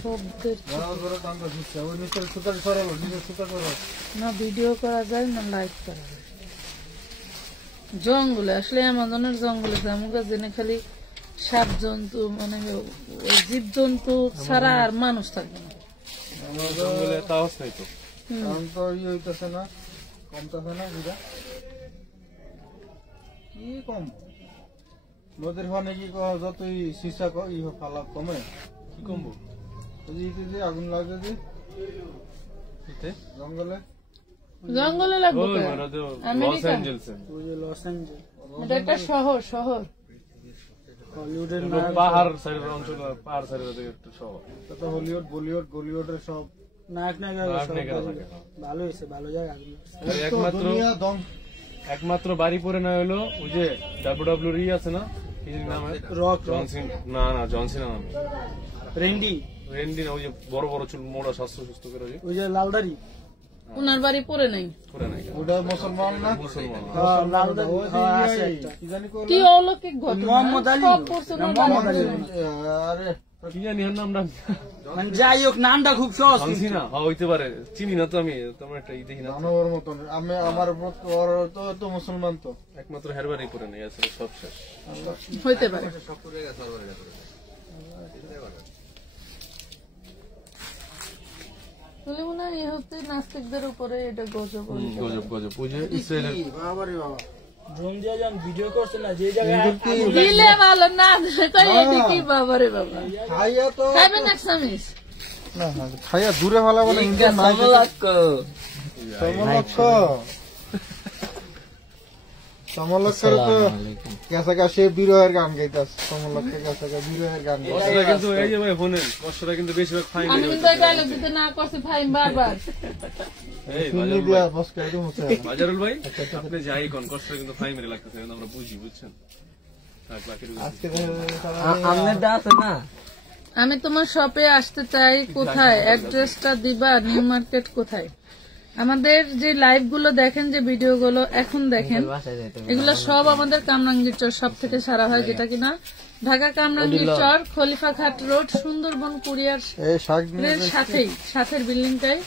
শব্দের না ভিডিও করা যায় না লাইভ করা যায়। জঙ্গলে আসলে অ্যামাজনের জঙ্গলে জামুগা জেনে খালি সাপ জন্তু মানে জীব জন্তু ছাড়া আর মানুষ থাকবে না। কি কম নদীর ফানে কি যতই সিসা ফালা কমে কি কমবো আগুন লাগে জঙ্গলে জঙ্গলে লাগবে লস এটা একটা শহর শহর হলিউডের পাহাড় সাইডের অঞ্চল পাহাড় সাইডের একটা শহর তো হলিউড বলিউড বলিউডের সব নায়ক নায়িকা ভালো হয়েছে ভালো জায়গা একমাত্র বাড়ি পরে না হলো ওই যে WWE আছে না জনসিনা নাম রেন্ডি না ওই যে বড় বড় চুল মোড়া স্বাস্থ্য সুস্থ করে ওই যে লালদারি ওনার বাড়ি পরে নাই ওটা মুসলমান না কি অলৌকিক ঘটনা মোহাম্মদ আলী আরে কি জানি নামটা মানে যাই হোক নামটা খুব সহজ না হইতে পারে চিনি না তো আমি তোমার একটা দেখি না আমার মতন আমি আমার তো মুসলমান তো একমাত্র হেরবারই করে নেই আসলে সব শেষ হইতে পারে মনে হয় হচ্ছে নাস্তিকদের উপরে এটা গজব ইসরায়েলের বাবারে বাবা ড্রোন দিয়ে যান ভিডিও করছে না যে জায়গায় দিলে ভালো না তাই এটা কি বাবারে বাবা খাইয়া তো খাবেন না সামিস না খাইয়া দূরে ভালো বলে ইন্ডিয়ান নাই সমলক্ষের তো কাছাকাছি বিরহের গান গাইতাস সমলক্ষের কাছাকাছি বিরহের গান কষ্টটা কিন্তু এই যে ভাই ফোনে কষ্টটা কিন্তু বেশিরভাগ ফাইন আমি কিন্তু ডায়লগ দিতে না করছি ফাইন বারবার এই বাজারুল ভাই আপনি যাই কোন কষ্টটা কিন্তু ফাইন মেরে লাগতেছে আমরা বুঝি বুঝছেন আজকে আমনে দাস না আমি তোমার শপে আসতে চাই কোথায় অ্যাড্রেসটা দিবা নিউ মার্কেট কোথায় আমাদের যে লাইভ গুলো দেখেন যে ভিডিও গুলো এখন দেখেন এগুলো সব আমাদের কামরাঙ্গীর চর সব থেকে সারা হয় যেটা কিনা ঢাকা কামরাঙ্গীর চর খলিফাঘাট রোড সুন্দরবন কুরিয়ার সাথের বিল্ডিংটাই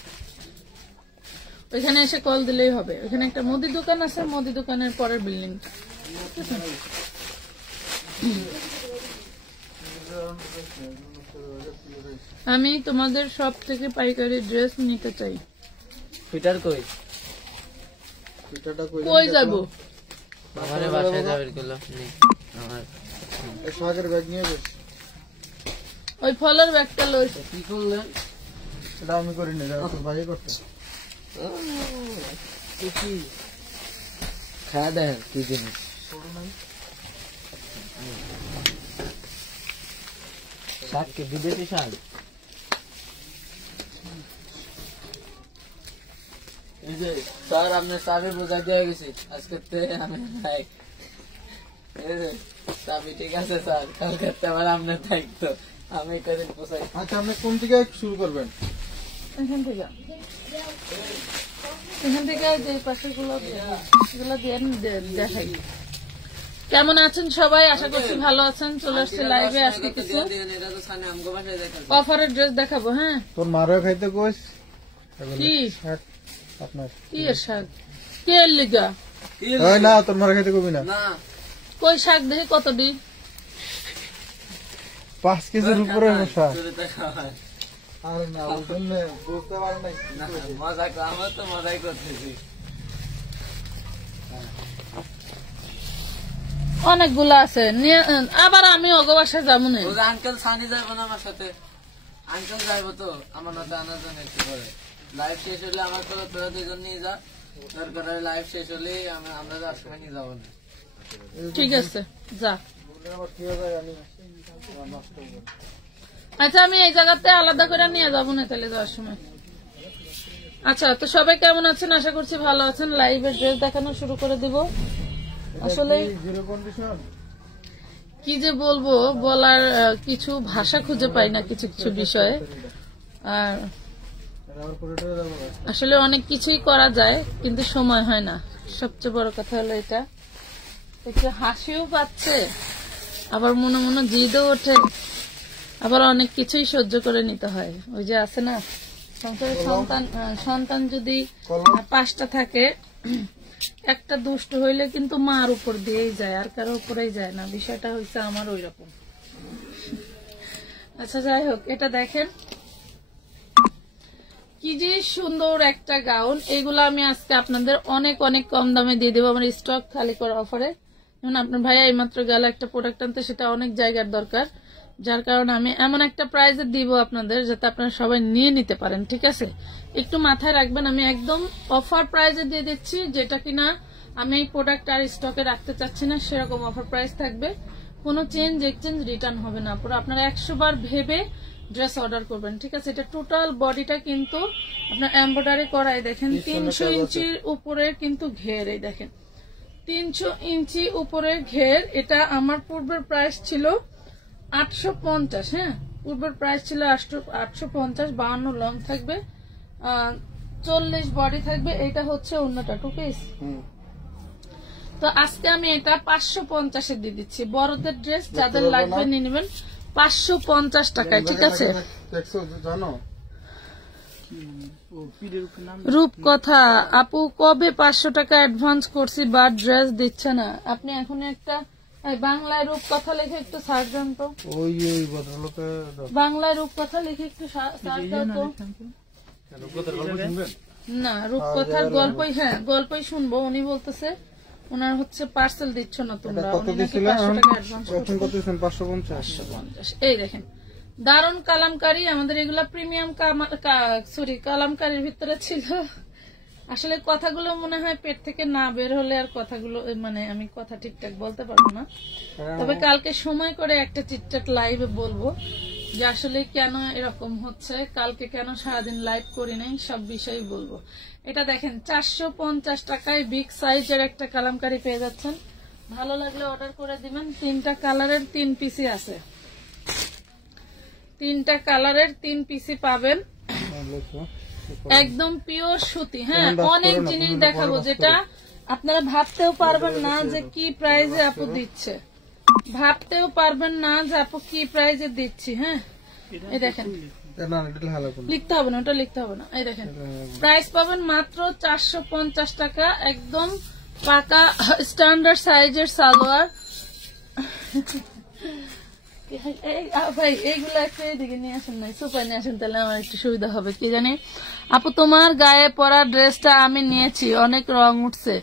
ওইখানে এসে কল দিলেই হবে ওইখানে একটা মুদি দোকান আছে মুদি দোকানের পরের বিল্ডিংটা আমি তোমাদের সব থেকে পাইকারি ড্রেস নিতে চাই ফিটার কই ফিটারটা কই যাব আমারে বাসায় যাবের গুলো নেই আমার এই সাগর ব্যাগ নিয়ে বস ওই ফলের ব্যাগটা লইছে কি করলেন এটা আমি করি না এটা ভাই করতে কি খাওয়া দেন কি জিনিস শাক কি বিদেশি শাক এই যে স্যার আপনার চাবি বোঝা দিয়ে গেছি আজকে আমি চাবি ঠিক আছে স্যার কালকে আবার আপনার দায়িত্ব আমি এটা পোষাই আচ্ছা আপনি কোন থেকে শুরু করবেন এখান থেকে যে পাশেগুলো দিয়ে দেখাই কেমন আছেন সবাই আশা করছি ভালো আছেন চলে আসছে লাইভে আজকে কিছু অফারের ড্রেস দেখাবো হ্যাঁ তোর মারও খাইতে কইস কি আপনার কি শাক কে লিগা ওই না তোর মারও খাইতে কবি না কই শাক দেখি কত দি 5 কেজির উপরে শাক আর না ওখানে বুঝতে পারেন না মজা আমরা তো মজাই করতেছি অনেকগুলো আছে আবার আমি ওগো বাসায় যাবো না আঙ্কেল সানি যাবো না আমার সাথে আঙ্কেল যাইবো তো আমার মতো আনার জন্য একটু করে লাইভ শেষ হলে আমার তো তোরা দুজন নিয়ে যা দরকার লাইভ শেষ হলে আমরা যাওয়ার সময় নিয়ে যাবো না ঠিক আছে যা আচ্ছা আমি এই জায়গাতে আলাদা করে নিয়ে যাবো না তাহলে যাওয়ার সময় আচ্ছা তো সবাই কেমন আছেন আশা করছি ভালো আছেন লাইভে ড্রেস দেখানো শুরু করে দিব আসলে কি যে বলবো বলার কিছু ভাষা খুঁজে পাই না কিছু কিছু বিষয়ে আর আসলে অনেক কিছুই করা যায় কিন্তু সময় হয় না সবচেয়ে বড় কথা হলো এটা একটু হাসিও পাচ্ছে আবার মনে মনে জিদও ওঠে আবার অনেক কিছুই সহ্য করে নিতে হয়। ওই যে আছে না, সংসারে সন্তান যদি 5টা থাকে, একটা দুষ্ট হইলে কিন্তু মার উপর দিয়েই যায়, আর কারো উপরেই যায় না। বিষয়টা হয়েছে আমার ওই রকম। আচ্ছা যাই হোক, এটা দেখেন কি যে সুন্দর একটা গাউন। এগুলো আমি আজকে আপনাদের অনেক অনেক কম দামে দিয়ে দেবো আমার স্টক খালি করা অফারে। যেমন আপনার ভাইয়া এইমাত্র গেল একটা প্রোডাক্ট আনতে, সেটা অনেক জায়গার দরকার, যার কারণে আমি এমন একটা প্রাইজে দিব আপনাদের যাতে আপনারা সবাই নিয়ে নিতে পারেন। ঠিক আছে, একটু মাথায় রাখবেন, আমি একদম অফার প্রাইজে দিয়ে দিচ্ছি, যেটা কিনা আমি এই প্রোডাক্ট আর স্টকে রাখতে চাচ্ছি না, সেরকম অফার প্রাইস থাকবে। কোনো চেঞ্জ এক্সচেঞ্জ রিটার্ন হবে না। পুরো আপনারা 100 বার ভেবে ড্রেস অর্ডার করবেন। ঠিক আছে, এটা টোটাল বডিটা কিন্তু আপনার এমব্রয়ডারি করাই। দেখেন 300 ইঞ্চির উপরে কিন্তু ঘের, এই দেখেন 300 ইঞ্চি উপরের ঘের। এটা আমার পূর্বের প্রাইস ছিল 850। হ্যাঁ, পূর্বের প্রাইস ছিল 850। 52 লং থাকবে, 40 বডি থাকবে। এটা হচ্ছে অন্যটা 2 পিস। তো আজকে আমি এটা 550 দিয়ে দিচ্ছি। বড়দের ড্রেস যাদের লাগবে নিয়ে নেবেন 550 টাকায়। ঠিক আছে, রূপকথা আপু কবে 500 টাকা অ্যাডভান্স করছি, বা ড্রেস দিচ্ছে না। আপনি এখন একটা বাংলায় রূপকথা লিখে একটু সার্চ দেন তো, বাংলায় রূপকথা লিখে একটু সার্চ দাও তো। না, রূপকথার গল্পই, হ্যাঁ গল্পই শুনবো। উনি বলতেছে ওনার হচ্ছে পার্সেল দিচ্ছ না তোমরা, উনি নাকি 500 টাকা অ্যাডভান্স করছেন। 550। এই দেখেন দারুন কালামকারী, আমাদের এগুলা প্রিমিয়াম কালামকারীর ভিতরে ছিল। আসলে কথাগুলো মনে হয় পেট থেকে না বের হলে আর কথাগুলো মানে আমি কথা ঠিকঠাক বলতে পারবো না। তবে কালকে সময় করে একটা ঠিকঠাক লাইভে বলবো যে আসলে কেন এরকম হচ্ছে, কালকে কেন সারাদিন লাইভ করি নাই, সব বিষয়ই বলবো। এটা দেখেন 450 টাকায় বিগ সাইজের একটা কালামকারী পেয়ে যাচ্ছেন। ভালো লাগলে অর্ডার করে দিবেন। 3টা কালারের 3 পিসি আছে, 3টা কালারের 3 পিসি পাবেন। একদম পিওর সুতি। হ্যাঁ, অনেক জিনিস দেখাবো যেটা আপনারা ভাবতেও পারবেন না যে কি প্রাইজে আপু দিচ্ছে, ভাবতেও পারবেন না যে আপু কি প্রাইজে দিচ্ছি। হ্যাঁ, এই দেখেন, লিখতে হবে না, ওটা লিখতে হবে না। এই দেখেন প্রাইস পাবেন মাত্র 450 টাকা। একদম পাকা স্ট্যান্ডার্ড সাইজের সালোয়ার। ভাই এইগুলো একটা এদিকে নিয়ে আসেন, নাই সুপার নিয়ে আসেন, তাহলে আমার একটু সুবিধা হবে। কি জানি আপু তোমার গায়ে পরা ড্রেসটা আমি নিয়েছি, অনেক রং উঠছে।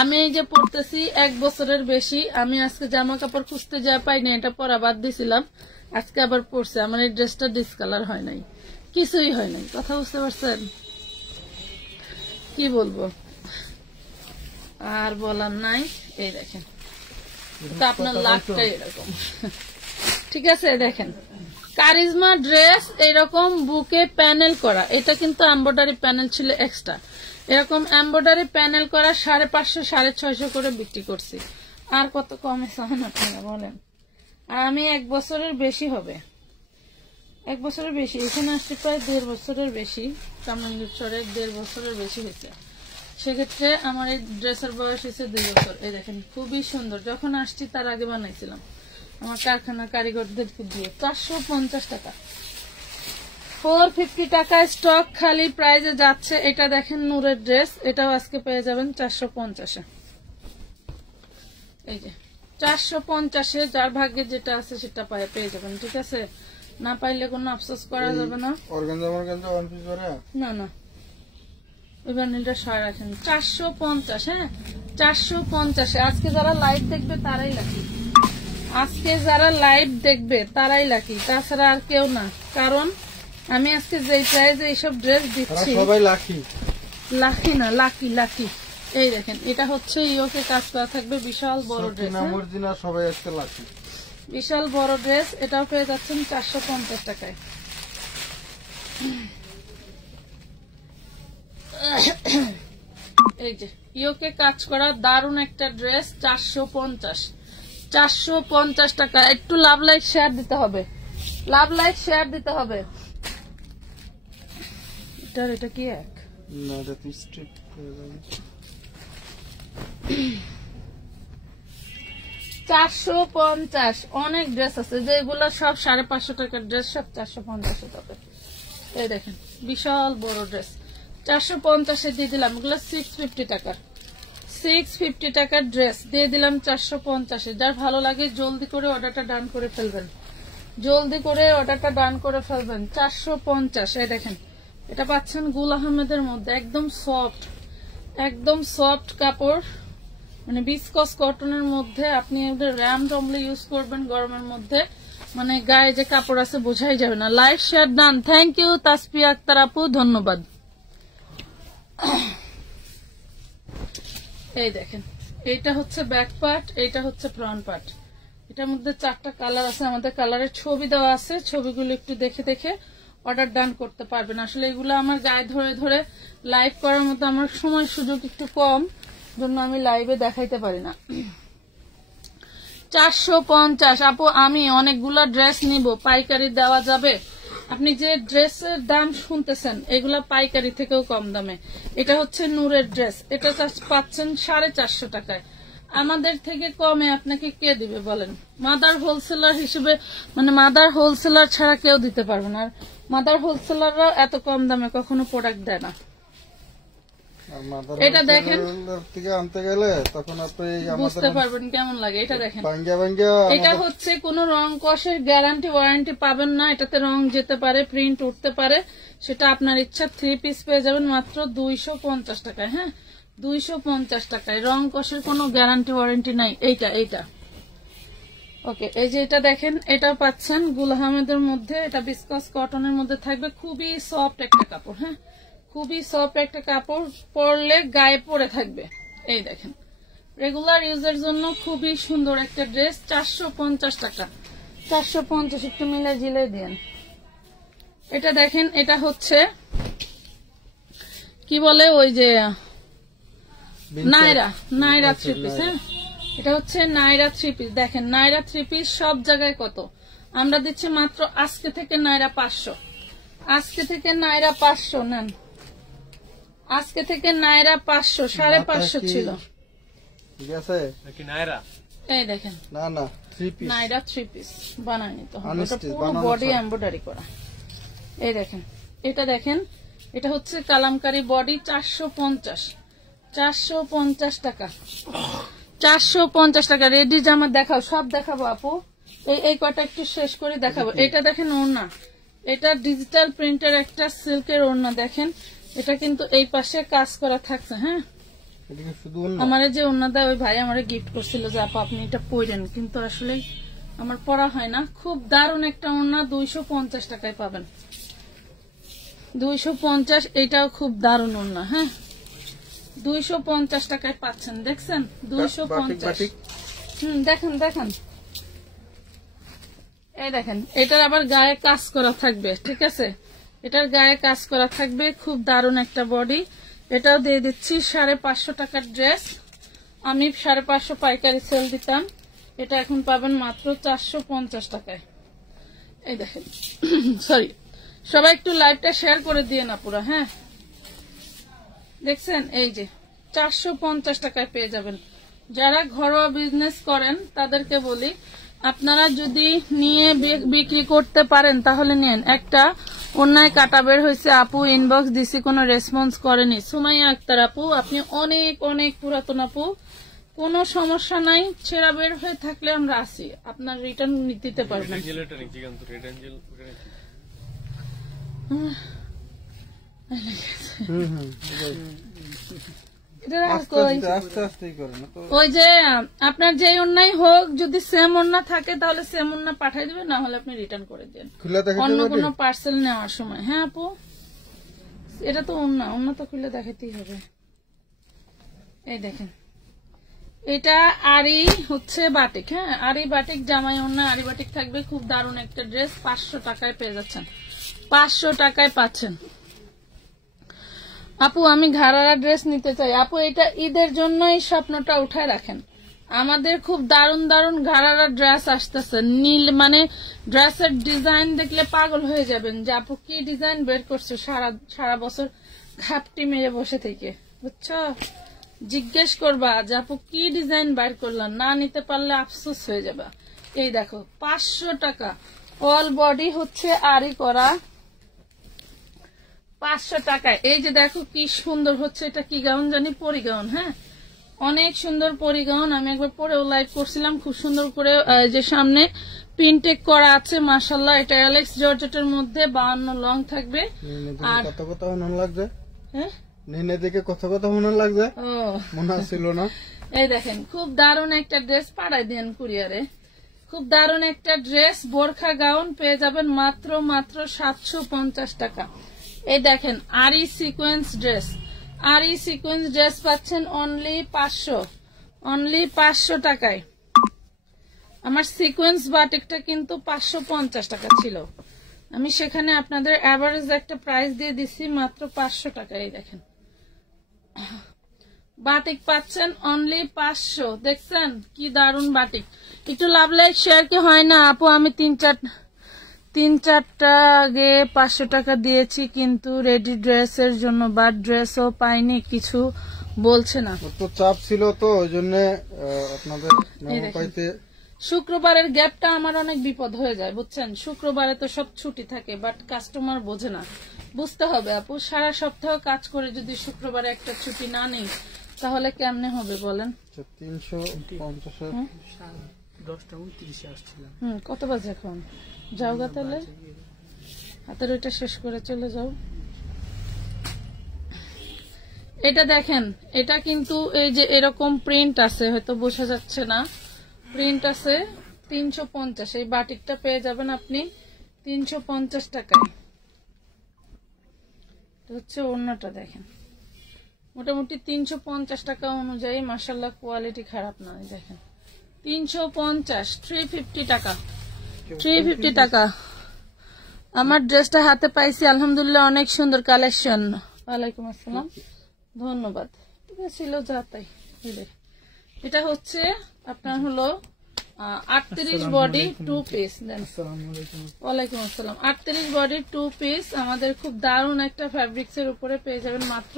আমি এই যে পড়তেছি 1 বছরের বেশি। আমি আজকে জামা কাপড় খুঁজতে যা পাইনি, এটা পরা বাদ দিছিলাম, আজকে আবার পড়ছে। আমার এই ড্রেসটা ডিসকালার হয় নাই, কিছুই হয় নাই। কথা বুঝতে পারছেন? কি বলবো আর বলার নাই। এই দেখেন আপনার লাকটাই এরকম। ঠিক আছে, দেখেন কারিজমা ড্রেস এরকম বুকে প্যানেল করা। এটা কিন্তু এমব্রয়ডারি প্যানেল ছিল এক্সট্রা। এরকম এমব্রয়ডারি প্যানেল করা 550 650 করে বিক্রি করছি। আর কত কমে চান আপনারা বলেন? আর আমি 1 বছরের বেশি হবে, 1 বছরের বেশি। এখানে আসতে প্রায় 1.5 বছরের বেশি, কামরাঙ্গীরচরে 1.5 বছরের বেশি হয়েছে। সেক্ষেত্রে আমার এই ড্রেসের বয়স হয়েছে 2 বছর। এই দেখেন খুবই সুন্দর। যখন আসছি তার আগে বানাইছিলাম আমার কারখানার কারিগরদেরকে দিয়ে। 450 টাকা, 450 টাকা স্টক খালি প্রাইজে যাচ্ছে। এটা দেখেন নূরের ড্রেস, এটাও আজকে পেয়ে যাবেন 450-এ। এই যে 450-এ, যার ভাগ্যে যেটা আছে সেটা পেয়ে যাবেন। ঠিক আছে, না পাইলে কোনো আফসোস করা যাবে না। না না, এবার নীলটা সয় রাখেন। 450। হ্যাঁ, 450-এ। আজকে যারা লাইভ দেখবে তারাই লাকি, আজকে যারা লাইভ দেখবে তারাই লাকি, তাছাড়া আর কেউ না। কারণ আমি আজকে যে প্রাইজে এইসব ড্রেস দিচ্ছি, সবাই লাকি, লাকি না লাকি লাকি। এই দেখেন এটা হচ্ছে ইয়োকে কাজ করা থাকবে, বিশাল বড় ড্রেস, সবাই আজকে লাকি, বিশাল বড় ড্রেস। এটাও পেয়ে যাচ্ছেন 450 টাকায়। এই যে ইয়োকে কাজ করা দারুন একটা ড্রেস, 450 টাকা। একটু লাভ লাইক শেয়ার দিতে হবে, লাভ লাইক শেয়ার দিতে হবে। এটা কি এক না, এটা স্ট্রিট 450 অনেক ড্রেস আছে যেগুলো সব 550 টাকার ড্রেস, সব 450 টাকা। এই দেখেন বিশাল বড় ড্রেস 450 দিয়ে দিলাম। এগুলো 650 টাকার, 650 টাকার ড্রেস দিয়ে দিলাম 450। যার ভালো লাগে জলদি করে অর্ডারটা ডান করে ফেলবেন, জলদি করে অর্ডারটা ডান করে ফেলবেন। 450। এই দেখেন এটা পাচ্ছেন গুল আহমেদের মধ্যে, একদম সফট, একদম সফট কাপড়, মানে বিসকস কটনের মধ্যে। আপনি র্যাম টমলে ইউজ করবেন গরমের মধ্যে, মানে গায়ে যে কাপড় আছে বোঝাই যাবে না। Like share done. Thank you Tasfia Akter আপু, ধন্যবাদ। এই দেখেন এইটা হচ্ছে ব্যাক পার্ট, এইটা হচ্ছে ফ্রন্ট পার্ট। এটার মধ্যে 4টা কালার আছে, আমাদের কালারের ছবি দেওয়া আছে, ছবিগুলো একটু দেখে দেখে অর্ডার ডান করতে পারবেন। আসলে এগুলো আমার গায়ে ধরে ধরে লাইভ করার মতো আমার সময় সুযোগ একটু কম, জন্য আমি লাইভে দেখাইতে পারি না। 450 আপু আমি অনেকগুলো ড্রেস নিব, পাইকারি দেওয়া যাবে? আপনি যে ড্রেসের দাম শুনতেছেন এগুলা পাইকারি থেকেও কম দামে। এটা হচ্ছে নূরের ড্রেস, এটা পাচ্ছেন 450 টাকায়। আমাদের থেকে কমে আপনাকে কে দিবে বলেন? মাদার হোলসেলার হিসেবে, মানে মাদার হোলসেলার ছাড়া কেউ দিতে পারবে না। আর মাদার হোলসেলাররা এত কম দামে কখনো প্রোডাক্ট দেয় না। এটা দেখেন আনতে গেলে তখন আপনি বুঝতে পারবেন কেমন লাগে। এটা দেখেন এটা হচ্ছে কোন রং কষের গ্যারান্টি ওয়ারেন্টি পাবেন না, এটাতে রং যেতে পারে, প্রিন্ট উঠতে পারে, সেটা আপনার ইচ্ছা। 3 পিস পেয়ে যাবেন মাত্র 250 টাকায়। হ্যাঁ 250 টাকায়, রং কষের কোনো গ্যারান্টি ওয়ারেন্টি নাই। এইটা ওকে। এই যে এটা দেখেন, এটা পাচ্ছেন গুল আহমেদের মধ্যে, এটা বিসকস কটনের মধ্যে থাকবে, খুবই সফট একটা কাপড়। হ্যাঁ খুবই সফট একটা কাপড়, পরলে গায়ে পরে থাকবে। এই দেখেন রেগুলার ইউজের জন্য খুবই সুন্দর একটা ড্রেস, 450 টাকা। 450 একটু মিলে জিলে দিন। এটা দেখেন এটা হচ্ছে কি বলে ওই যে নাইরা 3 পিস। হ্যাঁ এটা হচ্ছে নাইরা 3 পিস। দেখেন নাইরা 3 পিস সব জায়গায় কত আমরা দিচ্ছি মাত্র আজকে থেকে নাইরা 500। আজকে থেকে নাইরা 500 নেন, আজকে থেকে নাইরা 500, 550 ছিল। ঠিক আছে কি নাইরা? এই দেখেন না 3 পিস, নাইরা 3 পিস বানাই নিতে হবে, এটা পুরো বডি এমব্রয়ডারি করা। এই দেখেন এটা দেখেন, এটা হচ্ছে কালামকারী বডি, 450 টাকা। 450 টাকা। রেডি জামা দেখাও, সব দেখাবো আপু, এই কয়টা একটু শেষ করে দেখাবো। এটা দেখেন ওড়না, এটা ডিজিটাল প্রিন্টের একটা সিল্কের ওড়না। দেখেন এটা কিন্তু এই পাশে কাজ করা থাকছে। হ্যাঁ আমার যে ওড়না দেয় ওই ভাই আমার গিফট করছিল যে আপা আপনি এটা পরেন, কিন্তু আসলে আমার পরা হয় না। খুব দারুণ একটা ওড়না, 250 টাকায় পাবেন। 250, এটাও খুব দারুণ ওড়না। হ্যাঁ 250 টাকায় পাচ্ছেন, দেখছেন 250। দেখেন এই দেখেন, এটার আবার গায়ে কাজ করা থাকবে। ঠিক আছে, এটার গায়ে কাজ করা থাকবে, খুব দারুণ একটা বডি। এটাও দিয়ে দিচ্ছি 550 টাকার ড্রেস। আমি 550 পাইকারি সেল দিতাম, এটা এখন পাবেন মাত্র 450 টাকায়। এই দেখেন সরি, সবাই একটু লাইভটা শেয়ার করে দিয়ে না পুরো। হ্যাঁ দেখছেন এই যে 450 টাকায় পেয়ে যাবেন। যারা ঘরোয়া বিজনেস করেন তাদেরকে বলি, আপনারা যদি নিয়ে বিক্রি করতে পারেন তাহলে নেন। একটা অন্যায় কাটা বের হয়েছে আপু, ইনবক্স দিছি কোনো রেসপন্স করেনি। সুমাইয়া আক্তার আপু আপনি অনেক অনেক পুরাতন আপু, কোনো সমস্যা নাই, ছেঁড়া বের হয়ে থাকলে আমরা আসি, আপনার রিটার্ন দিতে পারবেন। ওই যে আপনার যে অন্যায় হোক, যদি সেম ওন্না থাকে তাহলে সেম ওন্না পাঠাই দিবেন, না হলে আপনি রিটার্ন করে দেন অন্য কোনো পার্সেল নেওয়ার সময়। হ্যাঁ আপু এটা তো ওন্না তো খুলে দেখাতেই হবে। এই দেখেন এটা আরি হচ্ছে বাটিক। হ্যাঁ আরি বাটিক জামাই ওন্না, আরি বাটিক থাকবে, খুব দারুণ একটা ড্রেস। 500 টাকায় পেয়ে যাচ্ছেন, 500 টাকায় পাচ্ছেন। আপু আমি ঘাড়ারা ড্রেস নিতে চাই। আপু এটা ঈদের জন্য এই স্বপ্নটা উঠায় রাখেন, আমাদের খুব দারুণ দারুণ ঘাড়ারা ড্রেস আসতেছে। নীল মানে ড্রেসের ডিজাইন দেখলে পাগল হয়ে যাবেন যে আপু কি ডিজাইন বের করছে, সারা বছর ঘাপটি মেরে বসে থেকে, বুঝছো? জিজ্ঞেস করবা যে আপু কি ডিজাইন বাইর করলাম, না নিতে পারলে আফসোস হয়ে যাবে। এই দেখো 500 টাকা, অল বডি হচ্ছে আরি করা 500 টাকায়। এই যে দেখো কি সুন্দর হচ্ছে, এটা কি গাউন জানি, পরি গাউন। হ্যাঁ, অনেক সুন্দর পরি গাউন। আমি একবার পরেও লাইভ করছিলাম, খুব সুন্দর করে যে সামনে প্রিন্টেক করা আছে মাশাআল্লাহ। এটা অ্যালেক্স জর্জেটের মধ্যে 52 লং থাকবে। আর কত কত মনে লাগছে, হ্যাঁ নেনে দেখে কত কত মনে লাগছে, ও মনে ছিল না। এই দেখেন খুব দারুণ একটা ড্রেস, পাঠাই দেন কুরিয়ারে। খুব দারুণ একটা ড্রেস, বোরখা গাউন পেয়ে যাবেন মাত্র 750 টাকা। এই দেখেন আরি সিকোয়েন্স ড্রেস, আরি সিকোয়েন্স ড্রেস পাচ্ছেন অনলি 500 টাকায়। আমার সিকোয়েন্স বাটিকটা কিন্তু 550 টাকা ছিল, আমি সেখানে আপনাদের এভারেজ একটা প্রাইস দিয়ে দিছি মাত্র 500 টাকা। এই দেখেন বাটিক পাচ্ছেন অনলি 500। দেখছেন কি দারুন বাটিক। একটু লাভ লাইক শেয়ার কি হয় না আপু? আমি 3-4টা আগে 500 টাকা দিয়েছি, কিন্তু রেডি ড্রেসের জন্য, বাট ড্রেসও পাইনি, কিছু বলছে না। তো চাপ ছিল, তো ওই জন্য আপনাদের পাইতে। শুক্রবারের গ্যাপটা আমার অনেক বিপদ হয়ে যায় বুঝছেন। শুক্রবারে তো সব ছুটি থাকে, বাট কাস্টমার বোঝে না। বুঝতে হবে আপু, সারা সপ্তাহ কাজ করে যদি শুক্রবারে একটা ছুটি না নেই তাহলে কেমনে হবে বলেন। 350 10:29 আসছিলাম। কত বাজে এখন? যাও গা তাহলে, হাতের ওইটা শেষ করে চলে যাও। এটা দেখেন, এটা কিন্তু এই যে এরকম প্রিন্ট আছে, হয়তো বোঝা যাচ্ছে না, প্রিন্ট আছে 350। এই বাটিকটা পেয়ে যাবেন আপনি 350 টাকায়। হচ্ছে ওড়নাটা দেখেন, মোটামুটি 350 টাকা অনুযায়ী মাশাআল্লাহ কোয়ালিটি খারাপ না। দেখেন 350, 350 টাকা, 350 টাকা। আমার ড্রেসটা হাতে পাইছি আলহামদুলিল্লাহ, অনেক সুন্দর কালেকশন। ওয়ালাইকুম আসসালাম, ধন্যবাদ। ঠিক আছে, ছিল যা তাই। এটা হচ্ছে আপনার হলো 38 বডি 2 পিস। ওয়ালাইকুম আসসালাম। 38 বডি 2 পিস আমাদের খুব দারুণ একটা ফ্যাব্রিক্স এর উপরে পেয়ে যাবেন মাত্র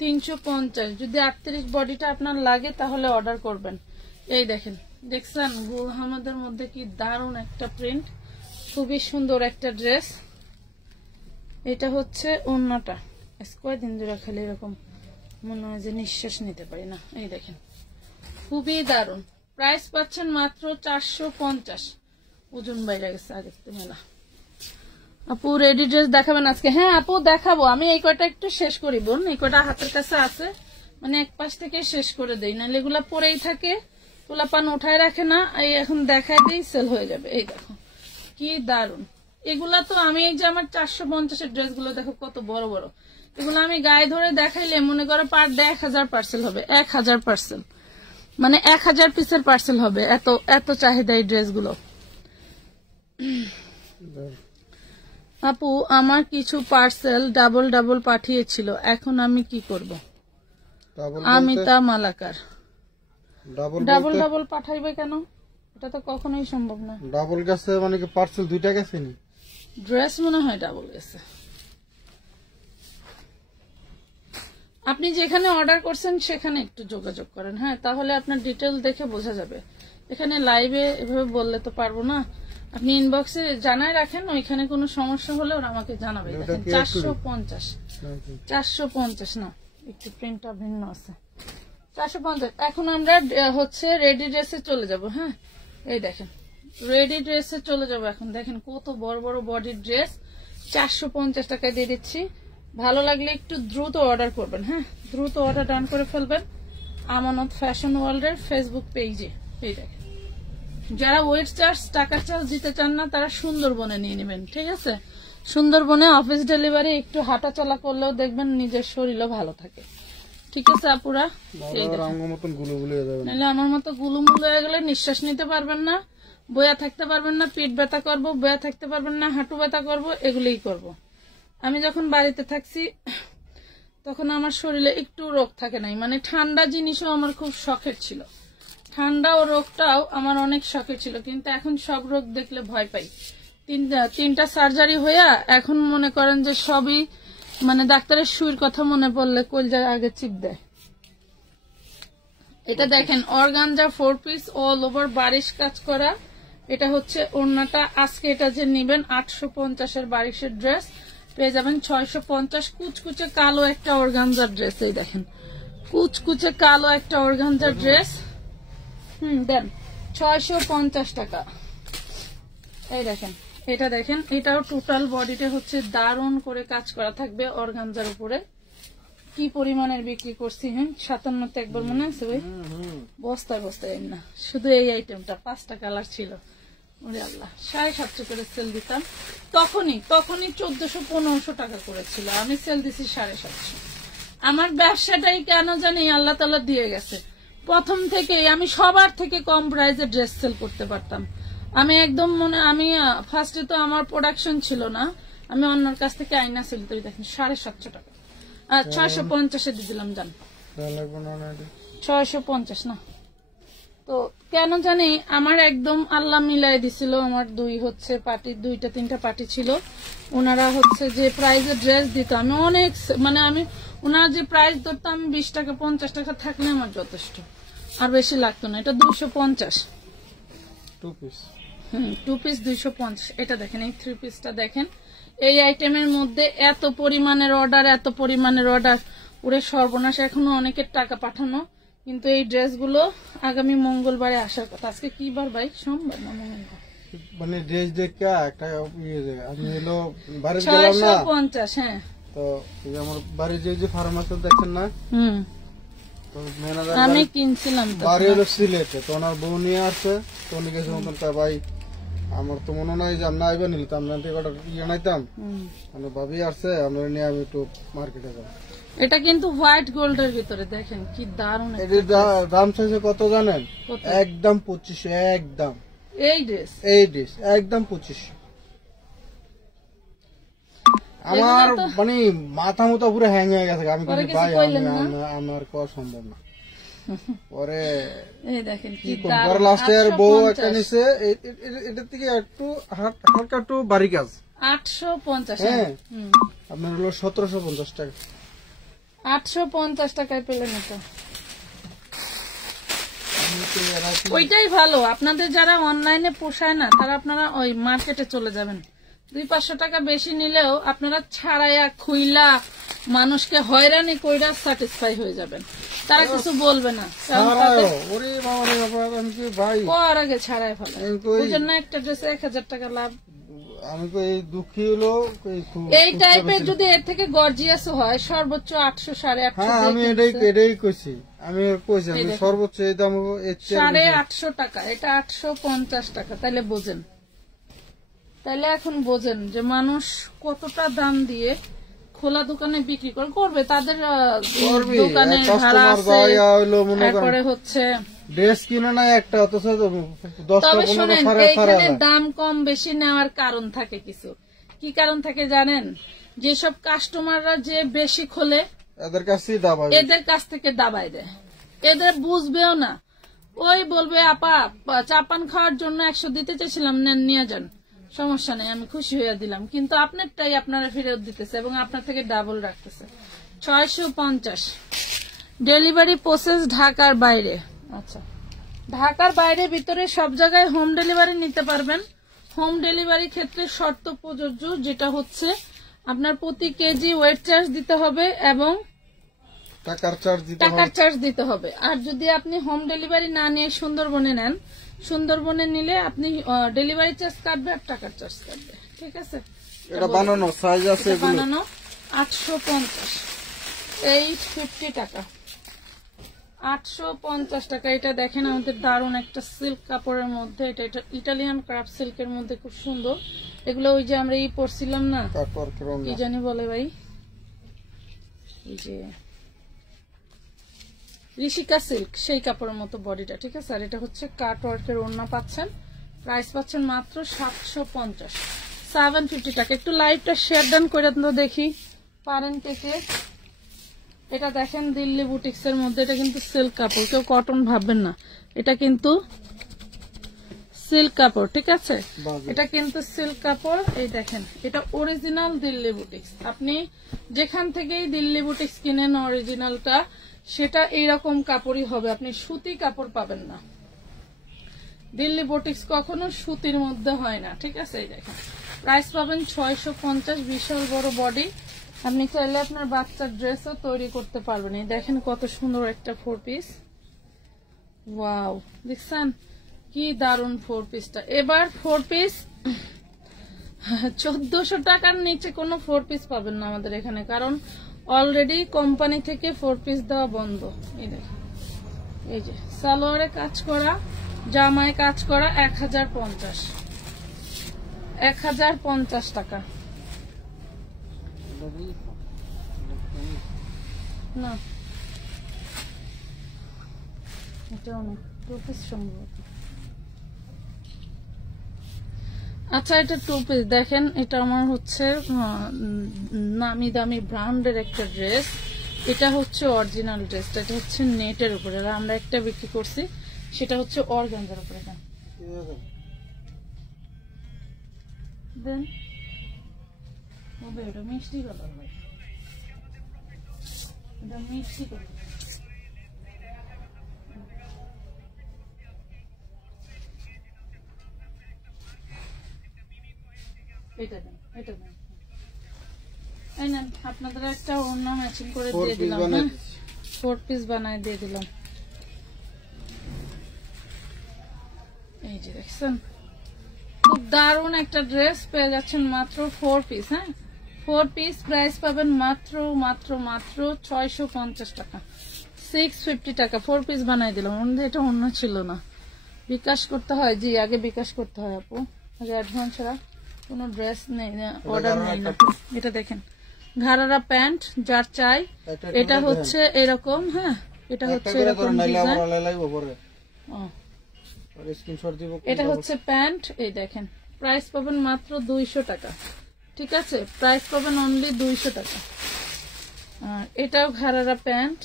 350। যদি 38 বডিটা আপনার লাগে তাহলে অর্ডার করবেন। এই দেখেন, দেখছেন গুল আহমদের মধ্যে কি দারুণ একটা প্রিন্ট, খুবই সুন্দর একটা ড্রেস। এটা হচ্ছে ওড়নাটা, কয়েকদিন ধরে খালি এরকম মনে হয় যে নিঃশ্বাস নিতে পারি না। এই দেখেন খুবই দারুণ, প্রাইস পাচ্ছেন মাত্র 450। ওজন বাইরে গেছে আগে মেলা। আপু রেডি ড্রেস দেখাবেন আজকে? হ্যাঁ আপু দেখাবো, আমি এই কয়টা একটু শেষ করি বোন, এই কয়টা হাতের কাছে আছে, মানে এক পাশ থেকে শেষ করে দেই, নাহলে এগুলা পরেই থাকে, পোলাপান উঠায় রাখে না। এই এখন দেখাই দিই, সেল হয়ে যাবে। এই দেখো কি দারুণ এগুলা। তো আমি এই যে আমার 450-এর ড্রেস গুলো দেখো কত বড় বড়, এগুলো আমি গায়ে ধরে দেখাইলে মনে করো পার ডে 1000 পার্সেল হবে, 1000 পার্সেল, মানে 1000 পিসের পার্সেল হবে, এত এত চাহিদা এই ড্রেসগুলো। আপু আমার কিছু পার্সেল ডাবল ডাবল পাঠিয়েছিল, এখন আমি কি করব? আমি তা মালাকার। ডাবল ডাবল পাঠাইবে কেন? এটা তো কখনোই সম্ভব না। ডাবল গেছে মানে কি পার্সেল দুইটা গেছে নি? ড্রেস মনে হয় ডাবল গেছে। আপনি যেখানে অর্ডার করছেন সেখানে একটু যোগাযোগ করেন, হ্যাঁ, তাহলে আপনার ডিটেল দেখে বোঝা যাবে। এখানে লাইভে এভাবে বললে তো পারবো না। আপনি ইনবক্সে জানাই রাখেন, ওইখানে কোনো সমস্যা হলে ওরা আমাকে জানাবে। দেখেন 450 না, একটু প্রিন্টটা ভিন্ন আছে। 450। এখন আমরা হচ্ছে রেডি ড্রেসে চলে যাব। হ্যাঁ, এই দেখেন রেডি ড্রেসে চলে যাব এখন। দেখেন কত বড় বড় বডির ড্রেস 450 টাকায় দিয়ে দিচ্ছি। ভালো লাগলে একটু দ্রুত অর্ডার করবেন, হ্যাঁ, দ্রুত অর্ডার ডান করে ফেলবেন আমানত ফ্যাশন ওয়ার্ল্ডের ফেসবুক পেজে। এই দেখেন, যারা ওয়েট চার্জ টাকা চার্জ দিতে চান না তারা সুন্দরবনে নিয়ে নেবেন, ঠিক আছে? সুন্দরবনে অফিস ডেলিভারি একটু হাঁটা চলা করলেও দেখবেন নিজের শরীরও ভালো থাকে, ঠিক আছে আপুরা? নাহলে আমার মতো গুলুমুলু হয়ে গেলে নিঃশ্বাস নিতে পারবেন না, বয়া থাকতে পারবেন না, পেট ব্যথা করবো, বয়া থাকতে পারবেন না, হাঁটু ব্যথা করবো, এগুলোই করবো। আমি যখন বাড়িতে থাকছি তখন আমার শরীরে একটু রোগ থাকে নাই, মানে ঠান্ডা জিনিসও আমার খুব শখের ছিল, ঠান্ডা ও রোগটাও আমার অনেক শখের ছিল, কিন্তু এখন সব রোগ দেখলে ভয় পাই। তিনটা সার্জারি হইয়া এখন মনে করেন যে সবই, মানে ডাক্তারের সুইর কথা মনে পড়লে কলজা আগে চিপ দেয়। এটা দেখেন অর্গানজা 4 পিস অল ওভার বারিশ কাজ করা। এটা হচ্ছে ওড়নাটা। আজকে এটা যে নিবেন 850 বারিশের ড্রেস পেয়ে যাবেন 650। কুচকুচে কালো একটা অর্গানজার ড্রেস, এই দেখেন কুচকুচে কালো একটা অর্গানজার ড্রেস। দেন 650 টাকা। এই দেখেন এটা দেখেন, এটাও টোটাল বডিতে হচ্ছে দারুণ করে কাজ করা থাকবে অর্গানজার উপরে। কি পরিমাণের বিক্রি করছি, 57 একবার মনে আছে ভাই, বস্তায় বস্তায় না। শুধু এই আইটেমটা 5টা কালার ছিল, ওরে আল্লাহ 750 করে সেল দিতাম তখনই 1400-1500 টাকা করেছিল, আমি সেল দিছি 750। আমার ব্যবসাটাই কেন জানি আল্লাহ তাআলা দিয়ে গেছে। প্রথম থেকেই আমি সবার থেকে কম প্রাইসে ড্রেস সেল করতে পারতাম। আমি একদম আমি ফার্স্টে তো আমার প্রোডাকশন ছিল না, আমি অন্যের কাছ থেকে আইনা সেল করি। দেখেন 750 টাকা, 650 দিয়ে দিলাম। জান 650 না তো কেন জানি আমার একদম আল্লাহ মিলাই দিছিল। আমার দুইটা তিনটা পার্টি ছিল, ওনারা হচ্ছে যে প্রাইজে ড্রেস দিত, আমি অনেক আমি ওনারা যে প্রাইস ধরতাম 20 টাকা 50 টাকা থাকলে আমার যথেষ্ট, আর বেশি লাগতো না। এটা 250 2 পিস 250। এটা দেখেন এই 3 পিসটা দেখেন, এই আইটেমের মধ্যে এত পরিমাণের অর্ডার ওরে সর্বনাশ। এখনো অনেকের টাকা পাঠানো, কিন্তু এই ড্রেসগুলো আগামী মঙ্গলবারে আসার কথা। আজকে কি বার ভাই, সোমবার না মঙ্গলবার? মানে ড্রেস দেখে একটা আমি হলো বাড়ি গেলাম না 650। হ্যাঁ তো আমার বাড়ি যে ফার্মাসি দেখছেন না, তো ম্যানেজার আমি কিনছিলাম তো, বাড়ি হলো সিলেটে, তো ওনার বউ নিয়ে আসছে। তো উনি গেছে মতন ভাই আমার তো মনে নাই যে আমরা আইবা নিতাম না, জানাইতাম মানে ভাবি আসছে আমরা নিয়ে আমি একটু মার্কেটে যাবো। এটা কিন্তু হোয়াইট গোল্ডের ভিতরে দেখেন কি দারুণ। দাম চাইছে কত জানেন? একদম 2500। একদম এই ড্রেস একদম 2500। আমার মানে মাথা মতো পুরো হ্যাং হয়ে গেছে। আমি ভাই আমার করা সম্ভব না। পরে দেখেন কি লাস্ট ইয়ার বউ একটা নিছে, এটার থেকে একটু হালকা একটু বাড়ি কাজ 850। হ্যাঁ আপনার হলো 1750 টাকা। 850 টাকায় পেলেন তো, ওইটাই ভালো। আপনাদের যারা অনলাইনে পোষায় না, তারা আপনারা ওই মার্কেটে চলে যাবেন। 200-500 টাকা বেশি নিলেও আপনারা ছাড়াইয়া খুইলা মানুষকে হয়রানি কইরা স্যাটিসফাই হয়ে যাবেন, তারা কিছু বলবে না। পর আগে ছাড়াই ফেলে, ওই জন্য একটা ড্রেসে 1000 টাকা লাভ। আমি তো এই দুঃখী হলো এই টাইপের যদি এর থেকে গর্জিয়াস হয় সর্বোচ্চ 800 850। আমি এটাই কইছি, আমি সর্বোচ্চ এই দাম 850 টাকা, এটা 850 টাকা। তাইলে বোঝেন, তাইলে এখন বোঝেন যে মানুষ কতটা দাম দিয়ে খোলা দোকানে বিক্রি করবে। তাদের দোকানে ভাড়া আছে, তারপরে হচ্ছে ড্রেস কিনে না একটা, অথচ 10 তবে শোনেন এইখানে দাম কম বেশি নেওয়ার কারণ থাকে কিছু। কি কারণ থাকে জানেন? যেসব কাস্টমাররা যে বেশি খোলে এদের কাছ থেকে দাবাই দেয়, এদের বুঝবেও না। ওই বলবে আপা চাপান খাওয়ার জন্য 100 দিতে চাইছিলাম, নেন নিয়ে যান, সমস্যা নেই, আমি খুশি হয়ে দিলাম। কিন্তু আপনারটাই আপনারা ফেরত দিতেছে এবং আপনার থেকে ডাবল রাখতেছে। 650 ডেলিভারি প্রসেস ঢাকার বাইরে। আচ্ছা, ঢাকার বাইরে ভিতরে সব জায়গায় হোম ডেলিভারি নিতে পারবেন। হোম ডেলিভারি ক্ষেত্রে শর্ত প্রযোজ্য, যেটা হচ্ছে আপনার প্রতি কেজি ওয়েট চার্জ দিতে হবে এবং টাকার চার্জ দিতে হবে। আর যদি আপনি হোম ডেলিভারি না নিয়ে সুন্দরবনে নেন, সুন্দরবনে নিলে আপনি ডেলিভারি চার্জ কাটবে আর টাকার চার্জ কাটবে। ঠিক আছে, এটা বানানো সাইজ আছে, বানানো 850, 850 টাকা, 850 টাকা। এটা দেখেন আমাদের দারুণ একটা সিল্ক কাপড়ের মধ্যে, এটা ইটালিয়ান ক্রাফট সিল্কের মধ্যে খুব সুন্দর। এগুলো ওই যে আমরা পরছিলাম না, কি জানি বলে ভাই, এই যে ঋষিকা সিল্ক, সেই কাপড়ের মতো বডিটা। ঠিক আছে, আর এটা হচ্ছে কাট ওয়ার্কের ওড়না পাচ্ছেন। প্রাইস পাচ্ছেন মাত্র 750, 750 টাকা। একটু লাইভটা শেয়ার ডান করে দেখি পারেন কে কে। এটা দেখেন দিল্লি বুটিক্স এর মধ্যে, এটা কিন্তু সিল্ক কাপড়, কেউ কটন ভাববেন না, এটা কিন্তু সিল্ক কাপড়। ঠিক আছে, এটা কিন্তু সিল্ক কাপড়। এই দেখেন, এটা অরিজিনাল দিল্লি বুটিক্স। আপনি যেখান থেকেই দিল্লি বুটিক্স কিনেন অরিজিনালটা, সেটা এইরকম কাপড়ই হবে, আপনি সুতি কাপড় পাবেন না। দিল্লি বুটিক্স কখনো সুতির মধ্যে হয় না, ঠিক আছে। এই দেখেন প্রাইস পাবেন 650, বিশাল বড় বডি। আপনি চাইলে আপনার বাচ্চার ড্রেসও তৈরি করতে পারবেন। এই দেখেন কত সুন্দর একটা 4 পিস, ওয়াও, দেখছেন কি দারুন 4 পিসটা। এবার 4 পিস 1400 টাকার নিচে কোনো 4 পিস পাবেন না আমাদের এখানে, কারণ অলরেডি কোম্পানি থেকে 4 পিস দেওয়া বন্ধ। এই দেখেন, এই যে সালোয়ারে কাজ করা, জামায় কাজ করা, 1050 টাকা। না এটা অনেক 2 পিস সম্ভবত। আচ্ছা এটা 2 পিস দেখেন, এটা আমার হচ্ছে নামি দামি ব্র্যান্ডের একটা ড্রেস। এটা হচ্ছে অরিজিনাল ড্রেস, এটা হচ্ছে নেটের উপরে, আর আমরা একটা বিক্রি করছি সেটা হচ্ছে অর্গানজার উপরে। দেন এটা মিষ্টি কালার, এটা মিষ্টি কালার। এটা দেন, এটা দেন, এই নেন আপনাদের একটা অন্য ম্যাচিং করে দিয়ে দিলাম। 4 পিস বানায় দিয়ে দিলাম। এই যে দেখছেন খুব দারুণ একটা ড্রেস পেয়ে যাচ্ছেন মাত্র 4 পিস। হ্যাঁ 4 পিস প্রাইস পাবেন মাত্র মাত্র মাত্র 650 টাকা, 650 টাকা। 4 পিস বানাই দিলাম। এটা অন্য ছিল না, বিকাশ করতে হয়। জি আগে বিকাশ করতে হয় আপু, আগে অ্যাডভান্স ছাড়া কোনো ড্রেস নেই, অর্ডার নেই না। এটা দেখেন ঘাড়ারা প্যান্ট যার চাই, এটা হচ্ছে এরকম। হ্যাঁ এটা হচ্ছে এরকম ডিজাইন, এটা হচ্ছে প্যান্ট। এই দেখেন প্রাইস পাবেন মাত্র 200 টাকা, ঠিক আছে, প্রাইস পাবেন অনলি 200 টাকা। আর এটাও ঘাড়ারা প্যান্ট,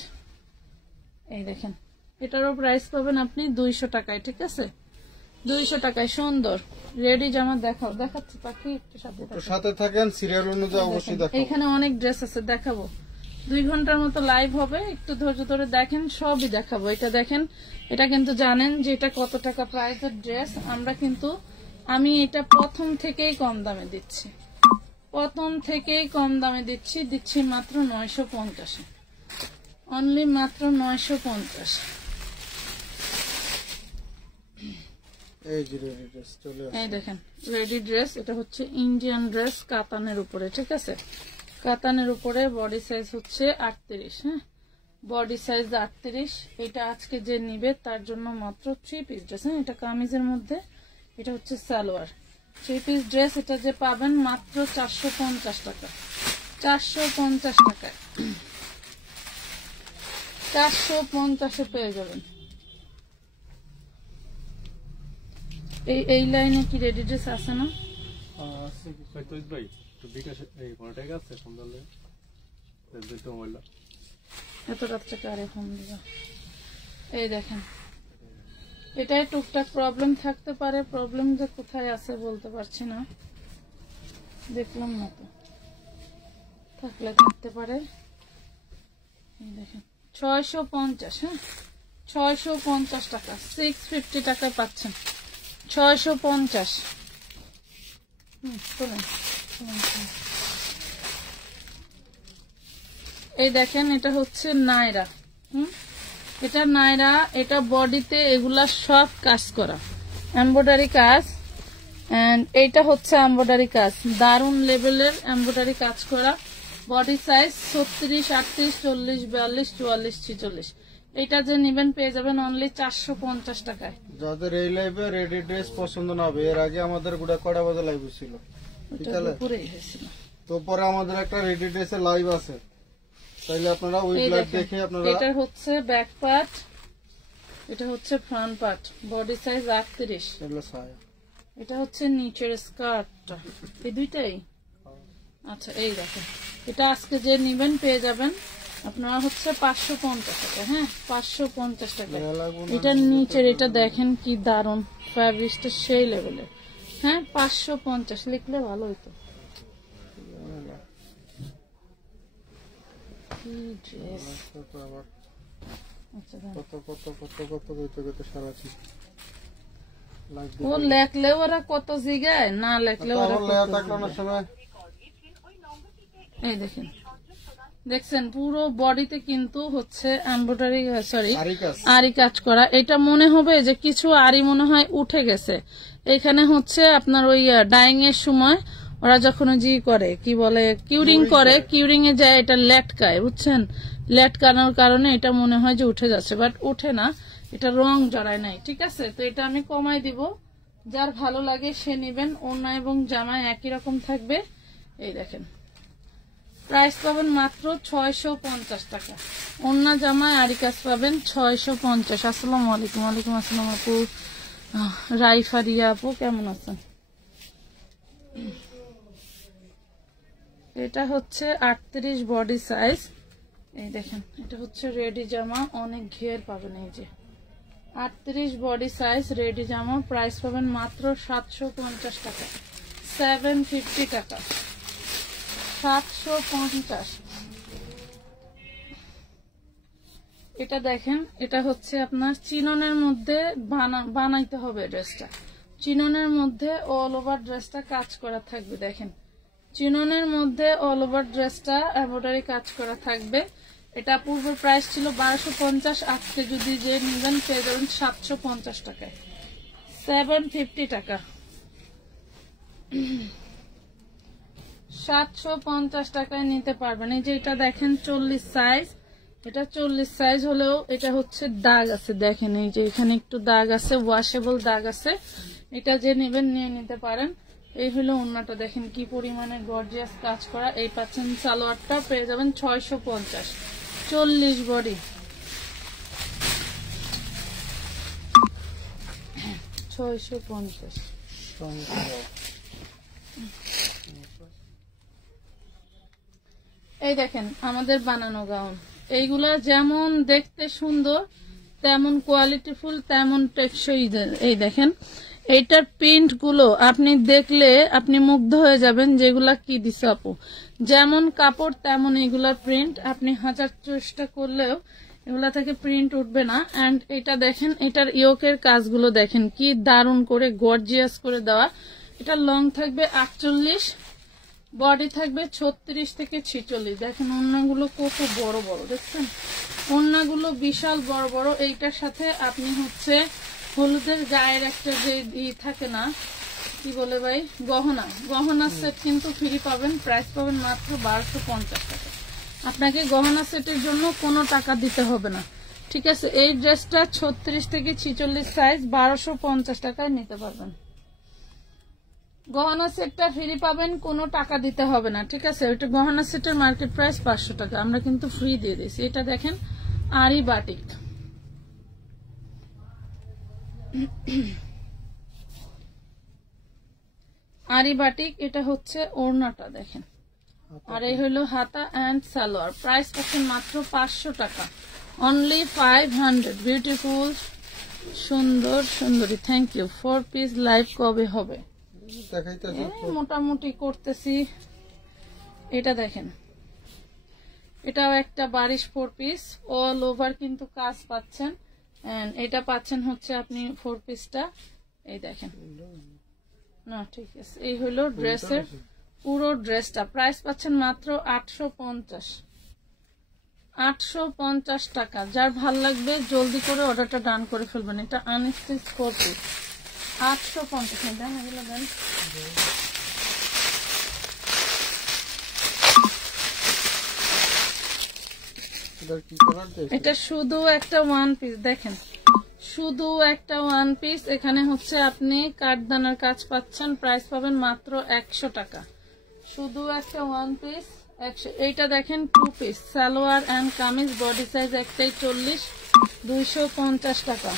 এই দেখেন এটারও প্রাইস পাবেন আপনি 200 টাকায়, ঠিক আছে, 200 টাকায়। সুন্দর রেডি জামা দেখাও, দেখাচ্ছি পাখি একটু সাথে থাকেন, সিরিয়াল অনুযায়ী অবশ্যই দেখাবো। এখানে অনেক ড্রেস আছে দেখাবো, 2 ঘন্টার মতো লাইভ হবে, একটু ধৈর্য ধরে দেখেন, সবই দেখাবো। এটা দেখেন, এটা কিন্তু জানেন যে এটা কত টাকা প্রাইসের ড্রেস। আমরা কিন্তু আমি এটা প্রথম থেকেই কম দামে দিচ্ছি, প্রথম থেকেই কম দামে দিচ্ছি মাত্র 950, অনলি মাত্র 950। এই দেখেন রেডি ড্রেস, এটা হচ্ছে ইন্ডিয়ান ড্রেস কাতানের উপরে, ঠিক আছে, কাতানের উপরে। বডি সাইজ হচ্ছে 38। হ্যাঁ বডি সাইজ 38। এটা আজকে যে নিবে তার জন্য মাত্র 3 পিস ড্রেস। হ্যাঁ এটা কামিজের মধ্যে, এটা হচ্ছে সালোয়ার। 3 পিস ড্রেস এটা যে পাবেন মাত্র 450 টাকা, 450 টাকায়, 450-এ পেয়ে যাবেন। এই লাইনে কি রেডি ড্রেস আছে না? এত রাত থেকে আরে ফোন দিবা। এই দেখেন এটাই টুকটাক প্রবলেম থাকতে পারে, প্রবলেম যে কোথায় আছে বলতে পারছি না, দেখলাম না তো, থাকলে থাকতে পারে। এই দেখেন 650। হ্যাঁ 650 টাকা, 650 টাকায় পাচ্ছেন 650। এই দেখেন এটা হচ্ছে নায়রা। এটা নায়রা, এটা বডিতে এগুলা সব কাজ করা, এমব্রয়ডারি কাজ, এন্ড এইটা হচ্ছে এমব্রয়ডারি কাজ, দারুন লেভেলের এমব্রয়ডারি কাজ করা। Body size 36, 38, 40, 42, 44, 46। এটা যে নিবেন পেয়ে যাবেন অনলি 450 টাকায়। যাদের এই লাইভে রেডি ড্রেস পছন্দ না হবে, এর আগে আমাদের গুড়া কড়া বাজে লাইভ ছিল, তো পরে আমাদের একটা রেডি ড্রেসের লাইভ আছে, তাইলে আপনারা ওই লাইভ দেখে আপনারা। এটা হচ্ছে ব্যাক পার্ট, এটা হচ্ছে ফ্রন্ট পার্ট, বডি সাইজ 38। এটা হচ্ছে নিচের স্কার্টটা, এই দুইটাই। আচ্ছা এই দেখেন এটা আজকে যে নিবেন পেয়ে যাবেন আপনারা হচ্ছে 550 টাকা। হ্যাঁ 550 টাকা। এটা নিচের, এটা দেখেন কি দারুন ফ্যাব্রিকটা, সেই লেভেলের। হ্যাঁ 550 লিখলে ভালো হইতো। আচ্ছা কত কত কত কত কইতে কইতে সারাছি ও লেখলে ওরা কত জিগায়, না লেখলে ওরা সময়। এই দেখেন, দেখছেন পুরো বডিতে কিন্তু হচ্ছে এমব্রয়ডারি, সরি আরি কাজ করা। এটা মনে হবে যে কিছু আরি মনে হয় উঠে গেছে। এখানে হচ্ছে আপনার ওই ডাইং এর সময় ওরা যখন জি করে কি বলে কিউরিং করে, কিউরিং এ যায় এটা লেটকায়, বুঝছেন? লেটকানোর কারণে এটা মনে হয় যে উঠে যাচ্ছে, বাট উঠে না, এটা রং জড়ায় নাই। ঠিক আছে, তো এটা আমি কমাই দিব, যার ভালো লাগে সে নিবেন। ওড়না এবং জামায় একই রকম থাকবে। এই দেখেন প্রাইস পাবেন মাত্র 650 টাকা। ওড়না জামায় আরি কাজ পাবেন 650। আসসালামু আলাইকুম। ওয়ালাইকুম আসসালাম আপু, রাইফারিয়া আপু কেমন আছেন? এটা হচ্ছে 38 বডি সাইজ। এই দেখেন এটা হচ্ছে রেডি জামা, অনেক ঘের পাবেন। এই যে 38 বডি সাইজ রেডি জামা, প্রাইস পাবেন মাত্র 750 টাকা, 750 টাকা, 750। এটা দেখেন, এটা হচ্ছে আপনার চিননের মধ্যে বানাইতে হবে ড্রেসটা। চিননের মধ্যে অল ওভার ড্রেসটা কাজ করা থাকবে। দেখেন চিননের মধ্যে অল ওভার ড্রেসটা এমব্রয়ডারি কাজ করা থাকবে। এটা পূর্ব প্রাইস ছিল 1250, আজকে যদি যে নিবেন পেয়ে যাবেন 750 টাকায়, 750 টাকা, 750 টাকায় নিতে পারবেন। এই যে এটা দেখেন 40 সাইজ, এটা 40 সাইজ হলেও এটা হচ্ছে দাগ আছে। দেখেন এই যে এখানে একটু দাগ আছে, ওয়াশেবল দাগ আছে। এটা যে নেবেন নিয়ে নিতে পারেন। এই হলো ওড়নাটা, দেখেন কি পরিমাণে গর্জিয়াস কাজ করা। এই পাচ্ছেন সালোয়ারটা, পেয়ে যাবেন 650, 40 বডি, 650। এই দেখেন আমাদের বানানো গাউন, এইগুলা যেমন দেখতে সুন্দর তেমন কোয়ালিটিফুল তেমন টেকসই। এই দেখেন এইটার প্রিন্ট গুলো আপনি দেখলে আপনি মুগ্ধ হয়ে যাবেন, যেগুলা কি দিছে আপু, যেমন কাপড় তেমন এগুলার প্রিন্ট। আপনি হাজার চেষ্টা করলেও এগুলা থেকে প্রিন্ট উঠবে না। এন্ড এটা দেখেন, এটার ইয়োকের কাজগুলো দেখেন কি দারুণ করে গর্জিয়াস করে দেওয়া। এটা লং থাকবে 48, বডি থাকবে 36 থেকে 46। দেখেন ওড়নাগুলো কত বড় বড়, দেখছেন ওড়নাগুলো বিশাল বড় বড়। এইটার সাথে আপনি হচ্ছে হলুদের গায়ের একটা যে থাকে না কি বলে ভাই, গহনা সেট কিন্তু ফ্রি পাবেন। প্রাইস পাবেন মাত্র 1250 টাকা। আপনাকে গহনা সেটের জন্য কোনো টাকা দিতে হবে না। ঠিক আছে, এই ড্রেসটা 36 থেকে 46 সাইজ 1250 টাকায় নিতে পারবেন। গহনা সেটটা ফ্রি পাবেন, কোনো টাকা দিতে হবে না। ঠিক আছে, ওইটা গহনা সেটের মার্কেট প্রাইস 500 টাকা, আমরা কিন্তু ফ্রি দিয়ে দিয়েছি। এটা দেখেন আরি বাটিক, আরি বাটিক। এটা হচ্ছে ওড়নাটা দেখেন, আর এই হলো হাতা এন্ড সালোয়ার। প্রাইস পাচ্ছেন মাত্র 500 টাকা, অনলি 500। বিউটিফুল, সুন্দর সুন্দরী, থ্যাংক ইউ। 4 পিস লাইভ কবে হবে? মোটামুটি করতেছি। এটা দেখেন, এটাও একটা 22 4 পিস, অল ওভার কিন্তু কাজ পাচ্ছেন। এন্ড এটা পাচ্ছেন হচ্ছে আপনি 4 পিসটা। এই দেখেন না, ঠিক আছে, এই হলো ড্রেসের পুরো ড্রেসটা। প্রাইস পাচ্ছেন মাত্র 850, 850 টাকা। যার ভাল লাগবে জলদি করে অর্ডারটা ডান করে ফেলবেন। এটা আনস্টিচ 4 পিস, 850। দেন এগুলো দেন। এটা শুধু একটা 1 পিস, দেখেন শুধু একটা 1 পিস। এখানে হচ্ছে আপনি কাঠদানার কাজ পাচ্ছেন। প্রাইস পাবেন মাত্র 100 টাকা, শুধু একটা 1 পিস 100। এইটা দেখেন 2 piece, salwar and kameez, body size একটাই 40, 250 টাকা।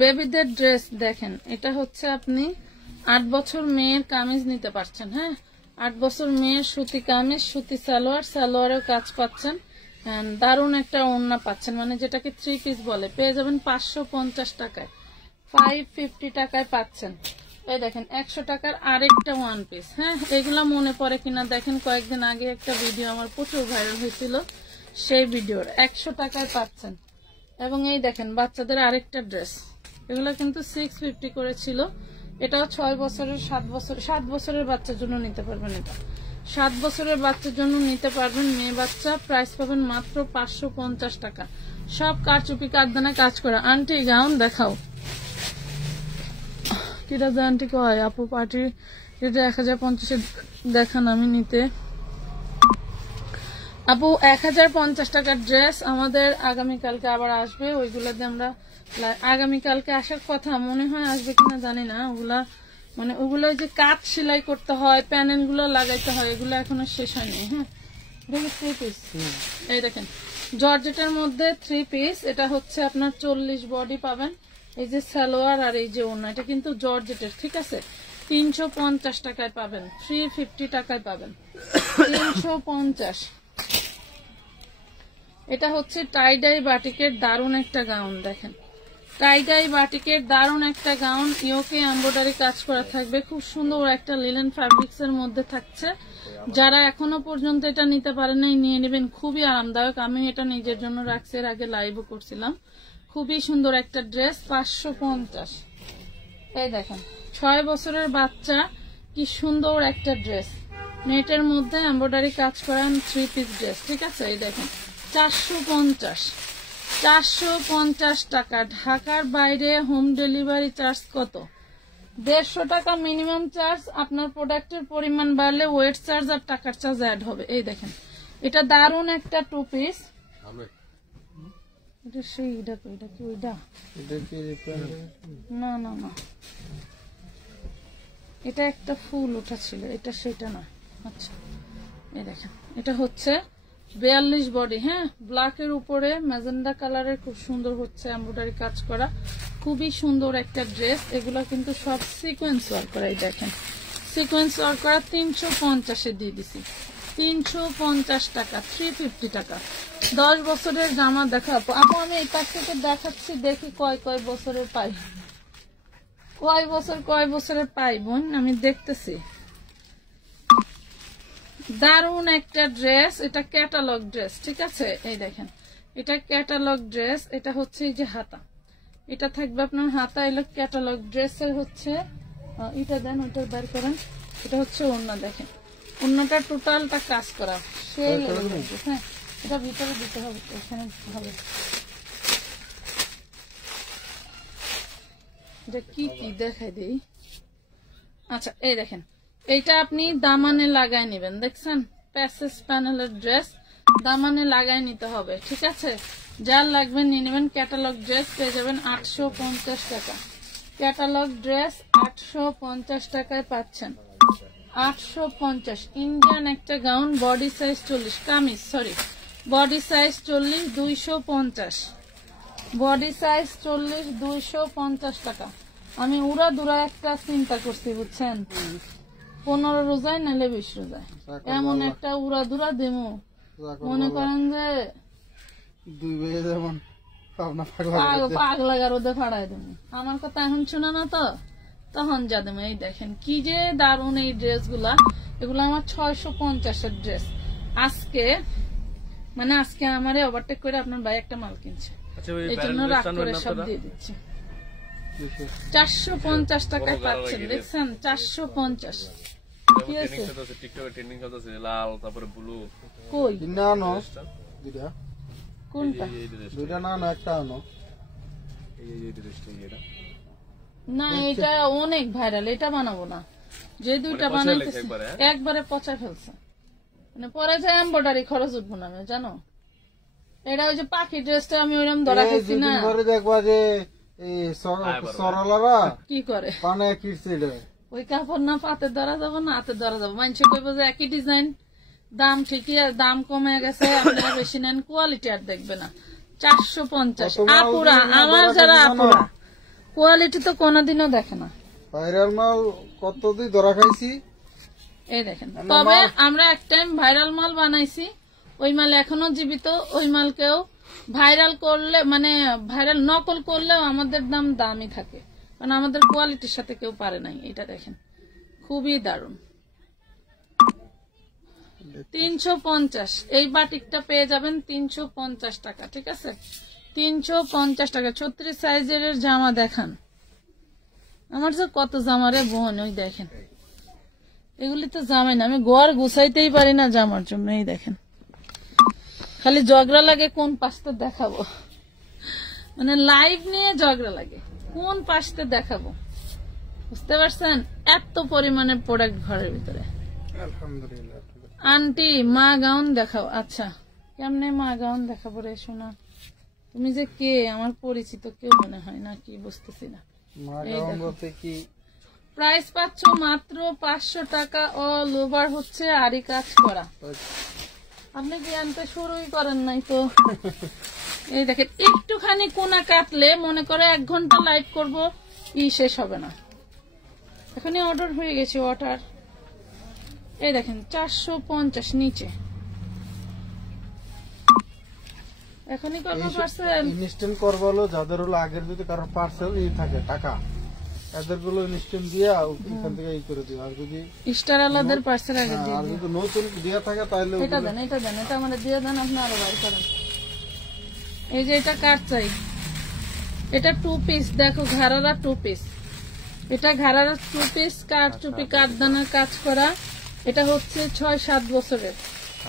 বেবিদের ড্রেস দেখেন, এটা হচ্ছে আপনি 8 বছর মেয়ের কামিজ নিতে পারছেন। হ্যাঁ, 8 বছর মেয়ের সুতি কামিজ, সুতি সালোয়ার, সালোয়ারেও কাজ পাচ্ছেন। দারুণ একটা ওড়না পাচ্ছেন, মানে যেটাকে 3 পিস বলে। পেয়ে যাবেন 550 টাকায়, 550 টাকায় পাচ্ছেন। এই দেখেন 100 টাকার আরেকটা ওয়ান পিস। হ্যাঁ, এগুলা মনে পড়ে কিনা দেখেন, কয়েকদিন আগে একটা ভিডিও আমার প্রচুর ভাইরাল হয়েছিল, সেই ভিডিওর 100 টাকায় পাচ্ছেন। এবং এই দেখেন বাচ্চাদের আরেকটা ড্রেস, এগুলো কিন্তু 650 করে ছিল। এটাও 6 বছরের 7 বছরের বাচ্চার জন্য নিতে পারবেন। এটা 7 বছরের বাচ্চার জন্য নিতে পারবেন, মেয়ে বাচ্চা। প্রাইস পাবেন মাত্র 550 টাকা। সব কারচুপি কারদানা কাজ করা। আন্টি গাউন দেখাও, কিটা যে আন্টি কয় আপু পার্টি, এটা 1050 দেখান আমি নিতে। আপু 1050 টাকার ড্রেস আমাদের আগামীকালকে আবার আসবে, ওইগুলাতে আমরা আগামীকালকে আসার কথা, মনে হয় আসবে কিনা জানি না। ওগুলা মানে ওগুলো যে কাজ সেলাই করতে হয়, প্যানেল গুলো লাগাইতে হয়, এগুলো এখনো শেষ হয়নি। হ্যাঁ, দেখি 3 পিস। এই দেখেন জর্জেটের মধ্যে 3 পিস। এটা হচ্ছে আপনার 40 বডি পাবেন। এই যে সালোয়ার আর এই যে ওড়না, এটা কিন্তু জর্জেটের, ঠিক আছে। 350 টাকায় পাবেন, 350 টাকায় পাবেন, 350। এটা হচ্ছে টাইডাই বাটিকের দারুণ একটা গাউন। দেখেন টাইডাই বাটিকের দারুণ একটা গাউন, ইয়োকে এমব্রয়ডারি কাজ করা থাকবে, খুব সুন্দর একটা লিলেন ফ্যাব্রিক্স এর মধ্যে থাকছে। যারা এখনো পর্যন্ত এটা নিতে পারেন নাই নিয়ে নেবেন, খুবই আরামদায়ক। আমি এটা নিজের জন্য রাখছি, এর আগে লাইভও করছিলাম। খুবই সুন্দর একটা ড্রেস, 550। এই দেখেন 6 বছরের বাচ্চা, কি সুন্দর একটা ড্রেস, নেটের মধ্যে এমব্রয়ডারি কাজ করা 3 পিস ড্রেস, ঠিক আছে। এই দেখেন 450 টাকা। ঢাকার বাইরে হোম ডেলিভারি চার্জ কত? 150 টাকা মিনিমাম চার্জ। আপনার প্রোডাক্টের পরিমাণ বাড়লে ওয়েট চার্জ আর টাকার চার্জ অ্যাড হবে। এই দেখেন এটা দারুণ একটা 2 পিস। এটা সেই এটা কি ওইটা? না না না, এটা একটা ফুল ওঠা ছিল, এটা সেটা না। আচ্ছা এই দেখেন এটা হচ্ছে 42 বডি। হ্যাঁ, ব্ল্যাকের উপরে ম্যাজেন্ডা কালারের খুব সুন্দর হচ্ছে এমব্রয়ডারি কাজ করা, খুবই সুন্দর একটা ড্রেস। এগুলো কিন্তু সব সিকোয়েন্স ওয়ার্ক করা। এই দেখেন সিকোয়েন্স ওয়ার্ক করা, 350-এ দিয়ে দিছি, 350 টাকা, 350 টাকা। 10 বছরের জামা দেখাবো আপু, আমি এই পাশ থেকে দেখাচ্ছি, দেখি কয় বছরের পাই, কয় বছরের পাই বোন, আমি দেখতেছি। দারুণ একটা ড্রেস, এটা ক্যাটালগ ড্রেস, ঠিক আছে। এই দেখেন এটা ক্যাটালগ ড্রেস। এটা হচ্ছে এই যে হাতা, এটা থাকবে আপনার হাতা। এলো ক্যাটালগ ড্রেসের হচ্ছে এটা দেন, ওইটা বের করেন। এটা হচ্ছে ওড়না, দেখেন ওড়নাটা টোটালটা কাজ করা, সেই হ্যাঁ। এটা ভিতরে দিতে হবে, এখানে হবে। এটা কি দেখাই দেই। আচ্ছা এই দেখেন এইটা আপনি দামানে লাগাই নেবেন, দেখছেন প্যাসেজ প্যানেলের ড্রেস, দামানে লাগাই নিতে হবে, ঠিক আছে। যার লাগবে নিয়ে নেবেন। ক্যাটালগ ড্রেস পেয়ে যাবেন 850 টাকা। ক্যাটালগ ড্রেস 850 টাকায় পাচ্ছেন, 850। ইন্ডিয়ান একটা gown, body size 40, kameez sorry, body size 40, 250। Body size 40, 250 টাকা। আমি উড়া দুরা একটা চিন্তা করছি বুঝছেন, 15 রোজায় নাহলে 20 রোজায় এমন একটা উড়া দুরা দেমো, মনে করেন যে 2 বেজে যেমন পাগলা গারদে ফাড়াই দেবো। আমার কথা এখন শোনা না তো, তখন যা দেবো। এই দেখেন কি যে দারুণ এই ড্রেস গুলা, এগুলো আমার 650-এর ড্রেস। আজকে মানে আজকে আমারে ওভারটেক করে আপনার ভাই একটা মাল কিনছে, এই জন্য রাগ করে সব দিয়ে দিচ্ছে। 450 টাকায় পাচ্ছেন, দেখছেন 450। কি আছে টিকটকে ট্রেন্ডিং চলতেছে লাল, তারপরে ব্লু। কই না না দুইটা, কোনটা? দুইটা না না একটা আনো। এই ড্রেসটা এটা না, এটা অনেক ভাইরাল, এটা বানাবো না। যে দুইটা বানাইতেছে একবারে পচা ফেলছে, মানে পরে যায় এমব্রয়ডারি খরচ উঠবো না জানো। এটা ওই যে পাখি ড্রেসটা আমি ওইরকম ধরা খাইছি না, দেখবা যে সরলারা কি করে পানে কিরছে, ওই কাপড় না পাতে ধরা যাবো না হাতে ধরা যাবো। মানুষ কইবো যে একই ডিজাইন, দাম ঠিকই, দাম কমে গেছে, আপনারা বেশি নেন, কোয়ালিটি আর দেখবে না। 450 আপুরা, আমার যারা আপুরা কোয়ালিটি তো কোনোদিনও দেখে না। ভাইরাল মাল কতদিন ধরা খাইছি। এই দেখেন, তবে আমরা এক টাইম ভাইরাল মাল বানাইছি, ওই মাল এখনো জীবিত। ওই মালকেও ভাইরাল করলে মানে ভাইরাল নকল করলেও আমাদের দামই থাকে, কারণ আমাদের কোয়ালিটির সাথে কেউ পারে নাই। এটা দেখেন খুবই দারুণ, 350। এই বাটিকটা পেয়ে যাবেন 350 টাকা, ঠিক আছে? 350 টাকা। 36 সাইজের জামা দেখান। আমার যে কত জামা রে বোন, ওই দেখেন এগুলি তো জামাই না, আমি ঘর গুছাইতেই পারি না জামার জন্য। এই দেখেন খালি ঝগড়া লাগে কোন পাশটা দেখাবো, মানে লাইভ নিয়ে ঝগড়া লাগে কোন পাশটা দেখাবো, বুঝতে পারছেন? এত পরিমাণে প্রোডাক্ট ঘরের ভিতরে। আলহামদুলিল্লাহ। আন্টি মা গাউন দেখাও। আচ্ছা কেমনে মা গাউন দেখাবো রে সোনা? তুমি যে কে, আমার পরিচিত কেউ মনে হয় না, কি বুঝতেছি না। প্রাইস পাচ্ছ মাত্র 500 টাকা। অল ওভার হচ্ছে আরি কাজ করা। আপনি কি আনতে শুরুই করেন নাই তো? এই দেখেন একটুখানি কোনা কাটলে মনে করে 1 ঘন্টা লাইভ করবো, শেষ হবে না। এখনই অর্ডার হয়ে গেছে অর্ডার। এই দেখেন 450 নিচে। এখনই করবো পার্সেল। ইনস্ট্যান্ট করবো হলো যাদের হলো আগের যদি কারো পার্সেল থাকে টাকা, এদের গুলো ইনস্ট্যান্ট দিয়া এখান থেকে ই করে দিও। আর যদি স্টার আলাদের পার্সেল আগে দিয়ে, আর যদি নতুন দিয়া থাকে তাহলে এটা দেন, এটা দেন, এটা আমাদের দিয়ে দেন, আপনি আরো বার করেন। এই যে এটা কাট চাই, এটা 2 পিস। দেখো ঘাড়ারা 2 পিস, এটা ঘাড়ারা 2 পিস। কাট চুপি কাঠদানার কাজ করা। এটা হচ্ছে 6-7 বছরের,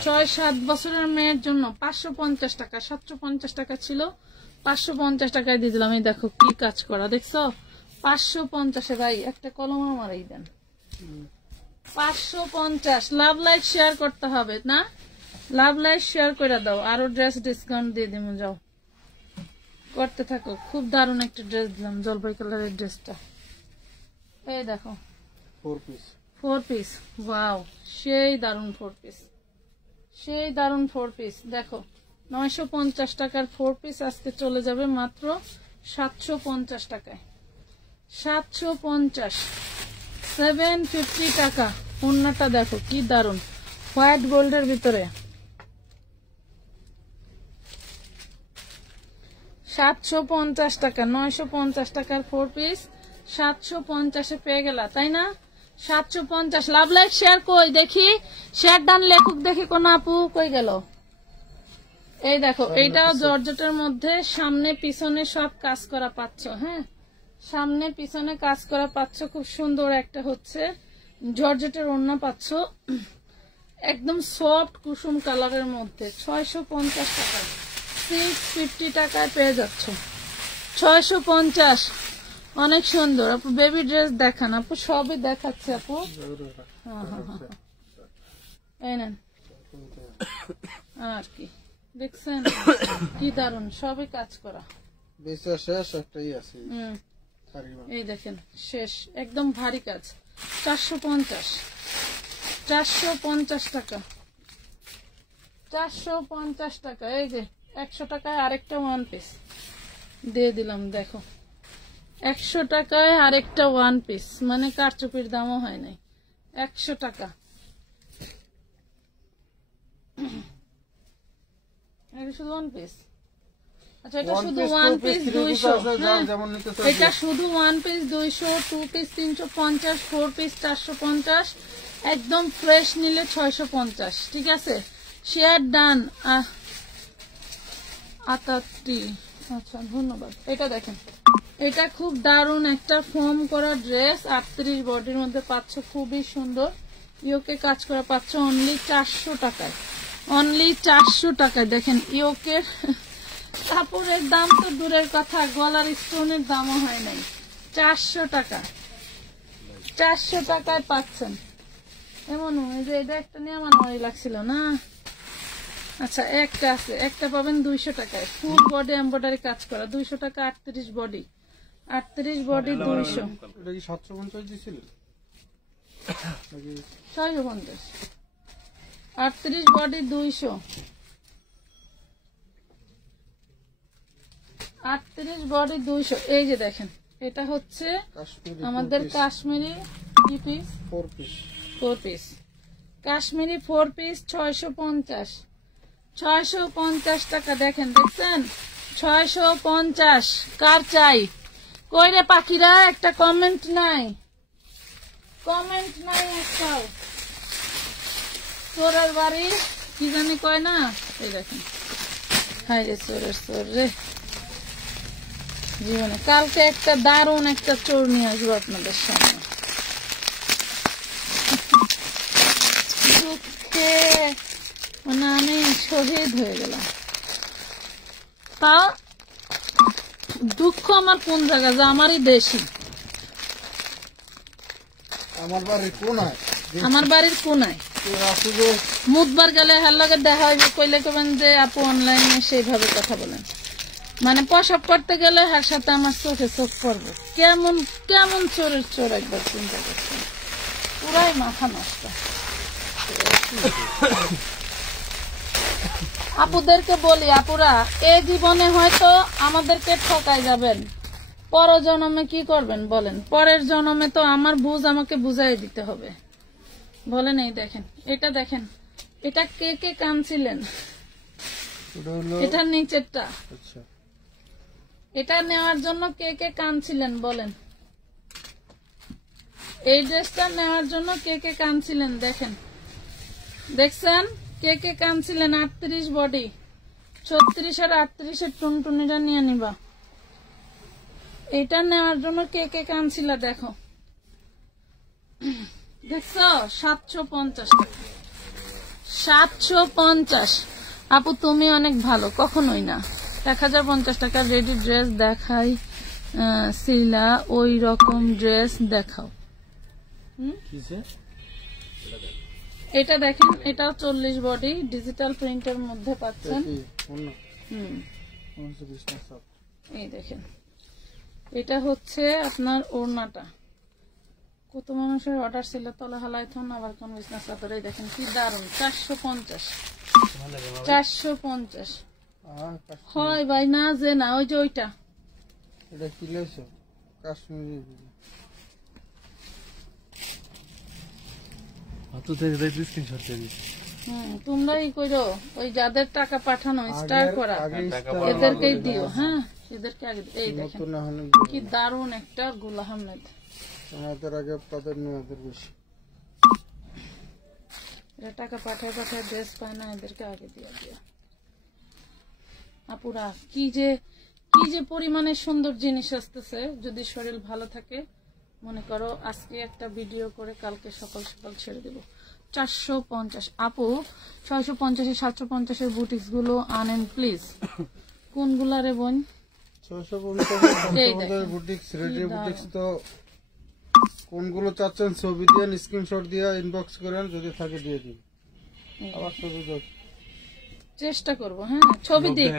6-7 বছরের মেয়ের জন্য 550 টাকা। 750 টাকা ছিল, 550 টাকায় দিয়ে দিলাম। এই দেখো কি কাজ করা, দেখছো? 550 ভাই একটা কলম আমার এই দেন। 550। লাভ লাইক শেয়ার করতে হবে না? লাভ লাইক শেয়ার করে দাও, আরো ড্রেস ডিসকাউন্ট দিয়ে দিব। যাও করতে থাকো। খুব দারুণ একটা ড্রেস দিলাম, জলপাই কালারের ড্রেসটা। এই দেখো 4 পিস, 4 পিস। ওয়াও সেই দারুণ 4 পিস, সেই দারুণ 4 পিস। দেখো 950 টাকার 4 পিস আজকে চলে যাবে মাত্র 750 টাকায়। 750, 750 টাকা। ওড়নাটা দেখো কি দারুণ, হোয়াইট গোল্ডের ভিতরে। 750 টাকা। 950 টাকার 4 পিস 750 পেয়ে গেলা, তাই না? 750। লাভ লাইক শেয়ার কই দেখি, শেয়ার ডান লেখুক দেখি কোন আপু কই গেল। এই দেখো এইটাও জর্জেটের মধ্যে, সামনে পিছনে সব কাজ করা পাচ্ছ। হ্যাঁ সামনে পিছনে কাজ করা পাচ্ছ, খুব সুন্দর একটা হচ্ছে জর্জেটের ওড়না পাচ্ছ, একদম সফট কুসুম কালারের মধ্যে। 650 টাকা, 650 টাকায় পেয়ে যাচ্ছ। 650, অনেক সুন্দর। আপু বেবি ড্রেস দেখান আপু, সবই দেখাচ্ছে আপু। এই নেন আর কি দেখছেন কি দারুন, সবই কাজ করা। শেষ একটাই আছে। এই দেখেন শেষ, একদম ভারী কাজ। 450, 450 টাকা, 450 টাকা। এই যে 100 টাকায় আরেকটা 1 পিস দিয়ে দিলাম। দেখো 100 টাকায় আরেকটা 1 পিস, মানে কারচুপির দামও হয় নাই। 100 টাকা। এটা শুধু 1 পিস। আচ্ছা এটা শুধু 1 পিস 200। এটা শুধু 1 পিস 200, 2 পিস 350, 4 পিস 450, একদম ফ্রেশ নিলে 650। ঠিক আছে, শেয়ার ডান। আতাতি, আচ্ছা ধন্যবাদ। এটা দেখেন, এটা খুব দারুণ একটা ফোম করা ড্রেস, 38 বডির মধ্যে পাচ্ছ, খুবই সুন্দর ইয়োকে কাজ করা পাচ্ছ অনলি 400 টাকায়। অনলি 400 টাকায়। দেখেন ইয়োকের কাপড়ের দাম তো দূরের কথা, গলার স্টোনের দামও হয় নাই। 400 টাকা, 400 টাকায় পাচ্ছেন। এমন যে এটা একটা নিয়ে আমার মনে লাগছিল না। আচ্ছা একটা আছে, একটা পাবেন 200 টাকায়, ফুল বডি এমব্রয়ডারি কাজ করা, 200 টাকা। 38 বডি, 38 বডি 200। এটা কি 750 দিছিল? 650, 38 বডি 200, 38 বডি 200। এই যে দেখেন এটা হচ্ছে আমাদের কাশ্মীরি কি piece, 4 piece, 4 piece Kashmiri 4 piece 650, 650 টাকা। দেখেন দেখছেন 650। কার চাই? কই রে পাখিরা, একটা কমেন্ট নাই একটাও। চোরের বাড়ি কি জানি কয় না, এই দেখেন। হাই রে চোরের চোর রে জীবনে। কালকে একটা দারুণ একটা চোর নিয়ে আসবো আপনাদের সামনে। দুঃখে মানে আমি শহীদ হয়ে গেলাম। তা দুঃখ আমার কোন জায়গা, যে আমারই দেশি। আমার বাড়ির কোনায়, আমার বাড়ির কোনায় মুদবার গেলে হার লগে দেখা হইবে, কইলে কেবেন যে আপু অনলাইনে সেইভাবে কথা বলেন। মানে প্রসাব করতে গেলে হার সাথে আমার চোখে চোখ পড়বে। কেমন কেমন চোরের চোর একবার চিন্তা করছেন, পুরাই মাথা নষ্ট। আপুদেরকে বলি, আপুরা এই জীবনে হয়তো আমাদেরকে ঠকাই যাবেন, পর জন্মে কি করবেন বলেন? পরের জন্মে তো আমার বুঝ আমাকে বুঝাই দিতে হবে বলেন। এই দেখেন, এটা দেখেন, এটা কে কে কানছিলেন? এটা নিচেরটা। এটা নেওয়ার জন্য কে কে কানছিলেন বলেন? এই ড্রেসটা নেওয়ার জন্য কে কে কানছিলেন? দেখেন, দেখছেন কে কে কানছিলেন? 38 বডি, 36 আর 38 টুনটুনিটা নিয়ে নিবা। এটা নেওয়ার জন্য কে কে কানছিল দেখো। দেখছো 750 টাকা, 750। আপু তুমি অনেক ভালো, কখনোই না। 1050 টাকা রেডি ড্রেস দেখাই সিলা, ওই রকম ড্রেস দেখাও। এটা দেখেন, এটাও 40 বডি, ডিজিটাল প্রিন্টের মধ্যে পাচ্ছেন। এই দেখেন, এটা হচ্ছে আপনার ওড়নাটা। কত মানুষের অর্ডার ছিল, তলে হালাই থন আবার কোন বিজনেস চাদর। এই দেখেন কি দারুন, 450 450 হয় ভাই। না যে না, ওই যে ওইটা এটা কি লইছো? কাশ্মীরি তোমরাই কইরো, ওই যাদের টাকা পাঠানো স্টার করা এদেরকেই দিও। হ্যাঁ, এদেরকে আগে। এই দেখেন কি দারুণ একটা গুল আহমেদ। টাকা পাঠায় পাঠায় ড্রেস পায় না, এদেরকে আগে দিয়ে দিয়া। আপুরা কি যে পরিমাণে সুন্দর জিনিস আসতেছে। যদি শরীর ভালো থাকে, মনে করো আজকে একটা ভিডিও করে কালকে সকাল সকাল ছেড়ে দেব। 450 আপু, 650 750 বুটিক্স গুলো আনেন প্লিজ। কোনগুলা রে বোন? 650 বুটিক্স, রেডি বুটিক্স। তো কোনগুলো চাচ্ছেন ছবি দিয়ে স্ক্রিনশট দিয়ে ইনবক্স করেন, যদি থাকে দিয়ে দিন। আবার ছবি দেখ, চেষ্টা করব। হ্যাঁ, ছবি দিয়ে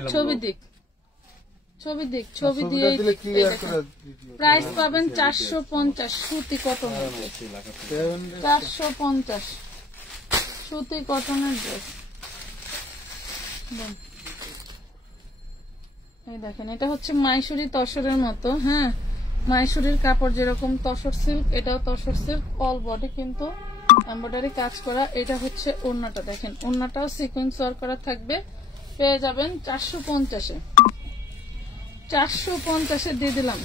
প্রাইস পাবেন 450। সুতি কটনের ড্রেস 450, সুতি কটনের ড্রেস। এই দেখেন, এটা হচ্ছে মাইসুরি তসরের মতো। হ্যাঁ, মাইসুরির কাপড় যেরকম তসর সিল্ক, এটাও তসর সিল্ক, অল বডি কিন্তু এমব্রয়ডারি কাজ করা। এটা হচ্ছে ওড়নাটা, দেখেন ওড়নাটাও সিকোয়েন্স ওয়ার্ক করা থাকবে। পেয়ে যাবেন 450-এ। 450-এ দিয়ে দিলাম।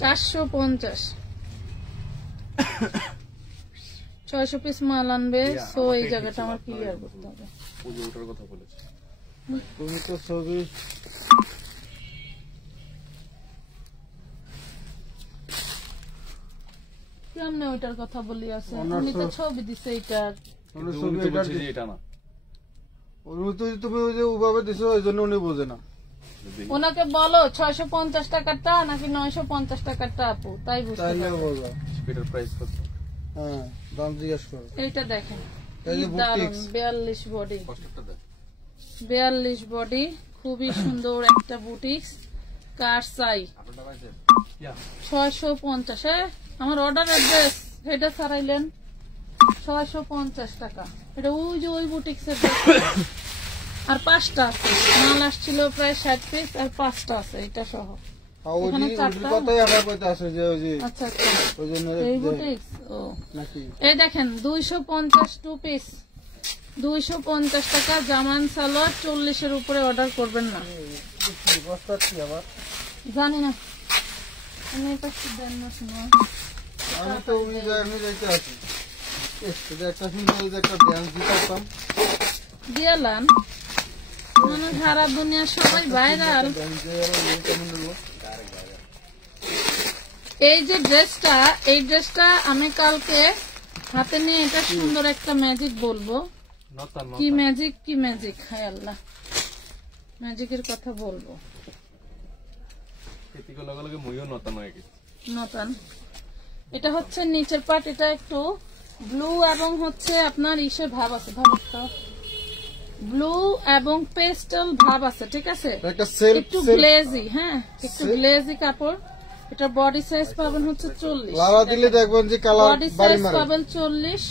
450, 600 পিস মাল আনবে। সো এই জায়গাটা আমার ক্লিয়ার করতে হবে। তুমি তো ছবি কেমনে ওইটার কথা বলি আছে, উনি তো ছবি দিছে। এইটার তুমি ওই যে ওভাবে দিছো, ওই জন্য উনি বোঝে না। ওনাকে বলো 650 টাকারটা নাকি 950 টাকারটা আপু, তাই বুঝতে পারবে। হ্যাঁ, দাম জিজ্ঞেস করো। এইটা দেখেন কি দারুন, 42 বডি, 42 বডি, খুবই সুন্দর একটা বুটিক্স। কার চাই? 650। আমার অর্ডার অ্যাড্রেস এটা ছাড়াইলেন 650 টাকা। এটা ওই যে ওই বুটিক্সের আর 5টা মাল আসছিল, প্রায় 60 পিস, আর 5টা আছে এটা সহ। এই দেখেন 250 2 পিস, 250 টাকা। জামান সালোয়ার 40-এর উপরে অর্ডার করবেন না। জানি না আমি এটা কি দেন না শুনো আমি তো উনি যাইতে আছি এটা একটা সুন্দর একটা ড্যান্স দিতাম দিলাম মানে সারা দুনিয়া সবাই ভাইরাল। এই যে ড্রেসটা এই ড্রেসটা আমি কালকে হাতে নিয়ে এটা সুন্দর একটা ম্যাজিক বলবো। কি ম্যাজিক কি ম্যাজিক, হায় আল্লাহ, ম্যাজিকের কথা বলবো। নতান এটা হচ্ছে নিচের পার্ট, এটা একটু ব্লু এবং হচ্ছে আপনার ইসের ভাব আছে, ব্লু এবং পেস্টেল ভাব আছে, ঠিক আছে, একটু গ্লেজি। হ্যাঁ একটু গ্লেজি কাপড়। এটা বডি সাইজ পাবেন হচ্ছে 40, বডি সাইজ পাবেন 40,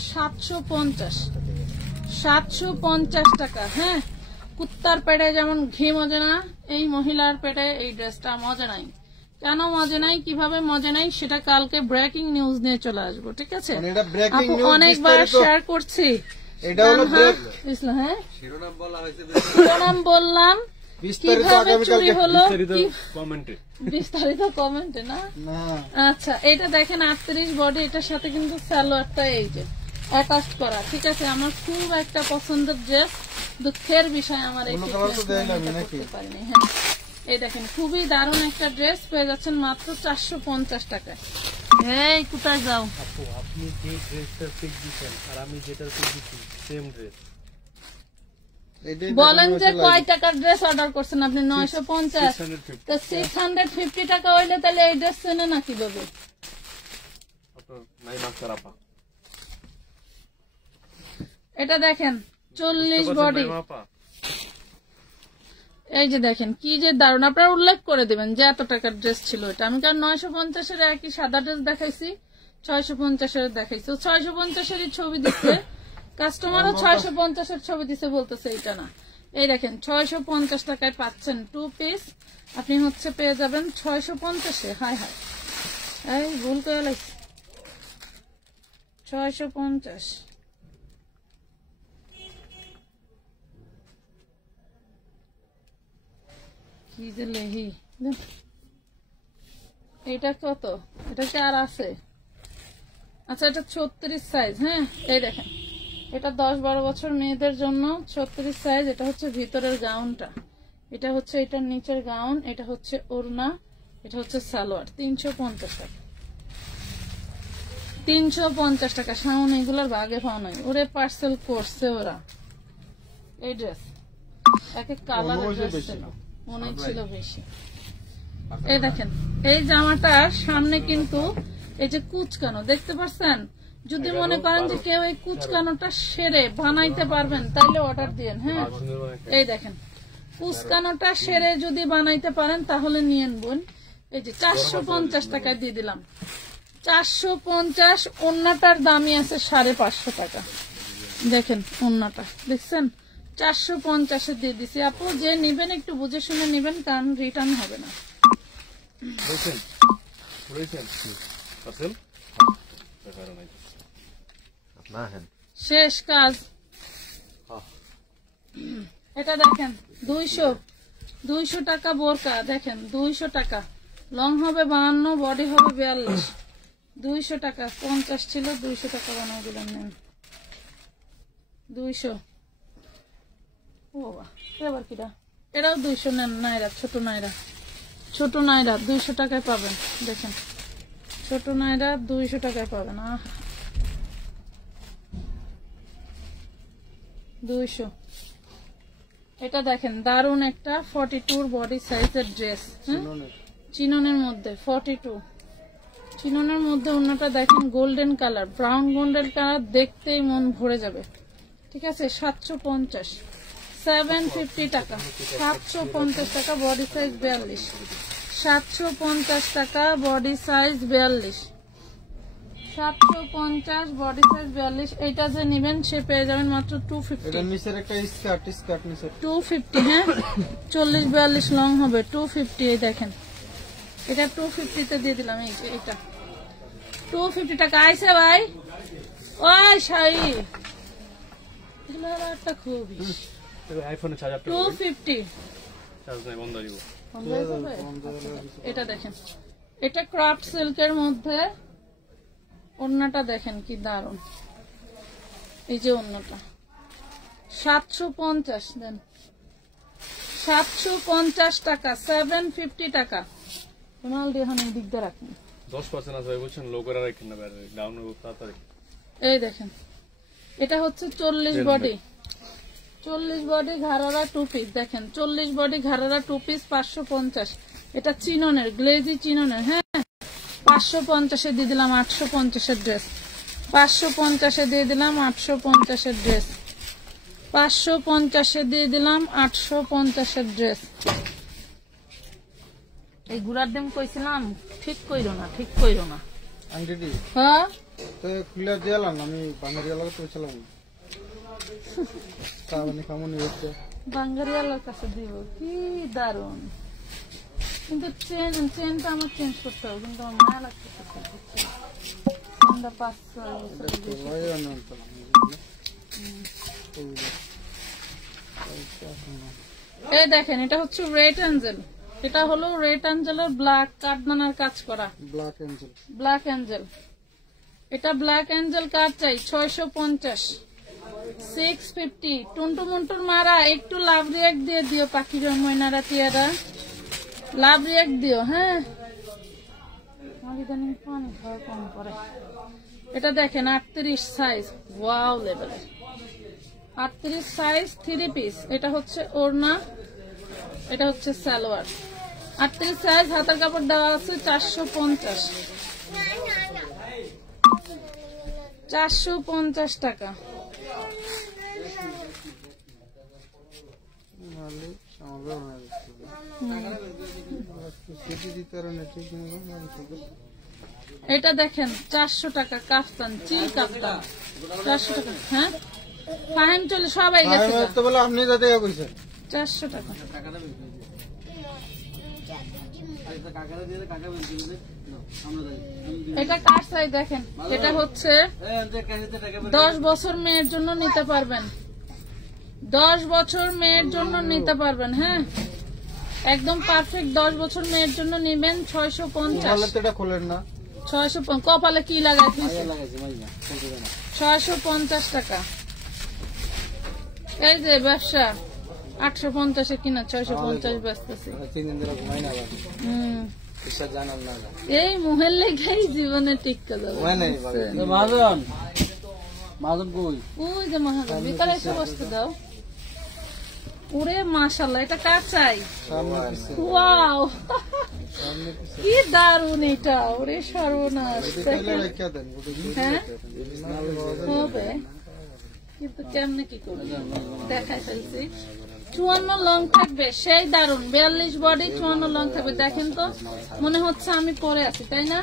750 টাকা। হ্যাঁ কুত্তার পেটে যেমন ঘি মজে না, এই মহিলার পেটে এই ড্রেসটা মজা নাই। কেন মজা নাই, কিভাবে মজা নাই সেটা কালকে ব্রেকিং নিউজ নিয়ে চলে আসবো, ঠিক আছে। আপু অনেকবার শেয়ার করছি, শিরোনাম বললাম, কিভাবে চুরি হলো বিস্তারিত কমেন্টে না। আচ্ছা এটা দেখেন 38 বডি, এটার সাথে কিন্তু সালোয়ারটা এই যে অ্যাটাচ করা, ঠিক আছে। আমার খুব একটা পছন্দের ড্রেস, দুঃখের বিষয় আমার এই করতে পারিনি। হ্যাঁ এই দেখেন খুবই দারুণ একটা ড্রেস পেয়ে যাচ্ছেন মাত্র 450 টাকায়। এই কোথায় যাও আপু, আপনি যে ড্রেসটা পিক দিয়েছেন আর আমি যেটা পিক দিয়েছি সেম ড্রেস। বলেন যে কয় টাকার ড্রেস অর্ডার করছেন আপনি? 950। তো 650 টাকা হইলে তাহলে এই ড্রেস চেনে না কিভাবে? এটা দেখেন 40 বডি, এই যে দেখেন কি যে দারুণ। আপনারা উল্লেখ করে দিবেন যে এত টাকার ড্রেস ছিল এটা। আমি কারণ 950-এর একই সাদা ড্রেস দেখাইছি, 650-এর দেখাইছি, 650-এরই ছবি দিচ্ছে কাস্টমারও, 650-এর ছবি দিচ্ছে, বলতেছে এটা না। এই দেখেন 650 টাকায় পাচ্ছেন 2 পিস, আপনি হচ্ছে পেয়ে যাবেন 650-এ। হায় হায় এই ভুল করে লাগছে, 650। কি যে লেহি, এটা কত? এটা কি আর আছে? আচ্ছা এটা 36 সাইজ। হ্যাঁ এই দেখেন এটা 10-12 বছর মেয়েদের জন্য 36 সাইজ। এটা হচ্ছে ভিতরের গাউনটা, এটা হচ্ছে এটার নিচের গাউন, এটা হচ্ছে ওড়না, এটা হচ্ছে সালোয়ার। 350 টাকা, 350 টাকা। শাওন এগুলোর ভাগে পাওয়া নাই, ওরে পার্সেল করছে ওরা। এই ড্রেস এক এক কালার ড্রেস ছিল, অনেক ছিল বেশি। এই দেখেন এই জামাটার সামনে কিন্তু এই যে কুচকানো দেখতে পাচ্ছেন। যদি মনে করেন যে কেউ এই কুচকানোটা সেরে বানাইতে পারবেন তাহলে অর্ডার দিয়েন। হ্যাঁ এই দেখেন কুচকানোটা সেরে যদি বানাইতে পারেন তাহলে নিয়েন বোন। এই যে 450 টাকায় দিয়ে দিলাম, 450। ওন্নাটার দামই আছে 550 টাকা। দেখেন ওন্নাটা দেখছেন 450-এ দিয়ে দিছি। আপু যে নিবেন একটু বুঝে শুনে নিবেন, কারণ রিটার্ন হবে না। শেষ কাজ। এটা দেখেন 200 টাকা বোরকা, দেখেন 200 টাকা। লং হবে 52, বডি হবে 42, 200 টাকা। 50 ছিল, 200 টাকা বানাই দিলাম। নেন 200। ও বাবা এবার কিটা, এটাও 200 নেন। নাইরা ছোট নাইরা, ছোট নাইরা 200 টাকায় পাবেন। দেখেন ছোট নাইরা 200 টাকায় পাবেন। 200। এটা দেখেন দারুন একটা 42 বডি সাইজের ড্রেস, চিননের মধ্যে 42। চিননের মধ্যে অন্যটা দেখেন golden colour, brown golden colour, দেখতেই মন ভরে যাবে, ঠিক আছে। 750, 750 টাকা, 750 টাকা বডি সাইজ 42, 750 টাকা বডি সাইজ 42, 750 বডি সাইজ 42। এইটা যে নিবেন সে পেয়ে যাবেন মাত্র 250। এটা নিচের একটা স্কার্ট নিচে 250। হ্যাঁ 40-42 লং হবে 250। এই দেখেন এটা 250 তে দিয়ে দিলাম। এইটা 250 টাকা আইছে ভাই। ওই শাই এগুলো একটা খুবই আইফোনে 250 চার্জ নাই, বন্ধ দিব। বন্ধ হয়ে যাবে? এটা দেখেন, এটা ক্রাফট সিল্কের মধ্যে ওড়নাটা দেখেন কি দারুন। এই যে ওড়নাটা 750 দেন, 750 টাকা, 750 টাকা। মাল দিয়ে এখন দিক দিয়ে রাখেন 10% আছে বুঝছেন, লো করে রাখেন না, ডাউন হবে তাড়াতাড়ি। এই দেখেন, এটা হচ্ছে 40 বডি, 40 বডি ঘাড়ারা 2 পিস। দেখেন 40 বডি ঘাড়ারা 2 পিস 550। এটা চিননের, গ্লেজি চিননের। হ্যাঁ 550 দিয়ে দিলাম 850 এর ড্রেস, 550 দিয়ে দিলাম 850 এর ড্রেস, 550 দিয়ে দিলাম 850 এর ড্রেস। এই গুড়ার দাম কইছিলাম, ঠিক কইরো না, ঠিক কইরো না। আন্টি হ্যাঁ তো খুলে দিলাম, আমি বাঙালিয়ালা কইছিলাম তা মানে কেমন হচ্ছে বাঙ্গারিয়ালার কাছে দিব, কি দারুন। কিন্তু চেনটা আমার চেঞ্জ করতে হবে, কিন্তু আমার মায়া লাগতেছে। চেনটা 500 এই দেখেন, এটা হচ্ছে রেড অ্যাঞ্জেল। এটা হলো রেড অ্যাঞ্জেলের ব্ল্যাক কাঠদানার কাজ করা, ব্ল্যাক এঞ্জেল। Black Angel. এটা ব্ল্যাক অ্যাঞ্জেল কার চাই 650, 650। টুন্টু মুন্টুর মারা একটু লাভ রিয়াক্ট দিয়ে দিও, পাখির ময়নারা টিয়ারা লাভ রিয়াক্ট দিও। হ্যাঁ ইদানিং পানি খাওয়া কম করে। এটা দেখেন 38 সাইজ, ওয়াও লেভেলের 38 সাইজ 3 পিস। এটা হচ্ছে ওড়না, এটা হচ্ছে সালোয়ার। 38 সাইজ, হাতের কাপড় দেওয়া আছে 450, 450 টাকা। এটা দেখেন 400 টাকা কাফতান, চিল কাফতান 400 টাকা। হ্যাঁ ফাইন চলে সবাই গেছে তো বলে আপনি যাতে কইছেন 400 টাকা। এটা কার চাই দেখেন, এটা হচ্ছে 10 বছর মেয়ের জন্য নিতে পারবেন, 10 বছর মেয়ের জন্য নিতে পারবেন। হ্যাঁ একদম পারফেক্ট 10 বছর মেয়ের জন্য নিবেন 650। এটা খোলেন না 650 কপালে কি লাগাইছিস 650 টাকা। এই যে ব্যবসা 850 কিনা 650 বেচতেছি। এই মুহের লেগেই জীবনে টিকা যাবে। ওই যে মহাজন বিকালে এসে বসতে দাও। ওরে মাশাআল্লাহ, এটা কার চাই? ওয়াও কি দারুন এটা, ওরে সর্বনাশ। হ্যাঁ হবে কিন্তু কেমনে কি করবে দেখাই ফেলছি। 54 লং থাকবে, সেই দারুন 42 বডি 54 লং থাকবে। দেখেন তো মনে হচ্ছে আমি পরে আছি, তাই না?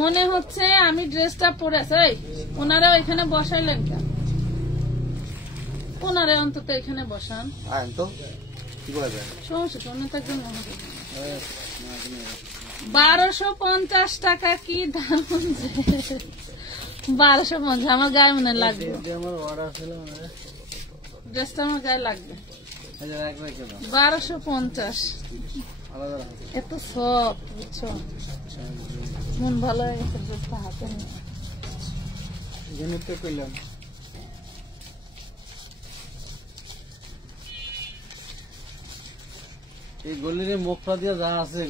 মনে হচ্ছে আমি ড্রেসটা পরে আছি। এই ওনারা এখানে বসাইলেন কেন? ওনারে অন্তত এখানে বসান, সমস্যা তো অন্য থাকবেন। 1250 টাকা, কি দারুন যে 1250। আমার গায়ে মনে লাগবে, ড্রেসটা আমার গায়ে লাগবে। 1250 এত সব, বুঝছো? মন ভালো হয়ে গেছে ড্রেসটা হাতে নিয়ে। এই গলির মুখটা দিয়ে যা আছে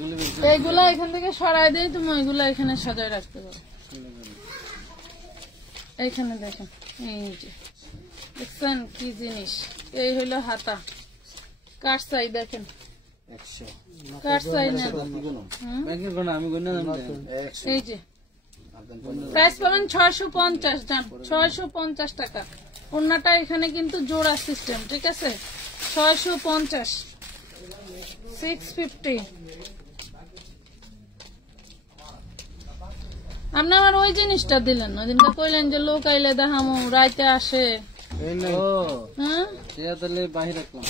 এইগুলা এখান থেকে সরাই দিয়ে তুমি ওইগুলা এখানে সাজায় রাখতে পারো। এইখানে দেখেন, এই যে দেখছেন কি জিনিস। এই হইলো হাতা, কার চাই দেখেন, কার চাই না। এই যে প্রাইস পাবেন 650, জান 650 টাকা। ওড়নাটা এখানে কিন্তু জোড়া সিস্টেম, ঠিক আছে? 650, 650। আপনি আমার ওই জিনিসটা দিলেন না, ওইদিনকে কইলেন যে লোক আইলে দেখামো, রাইতে আসে। হ্যাঁ বাহির রাখলাম,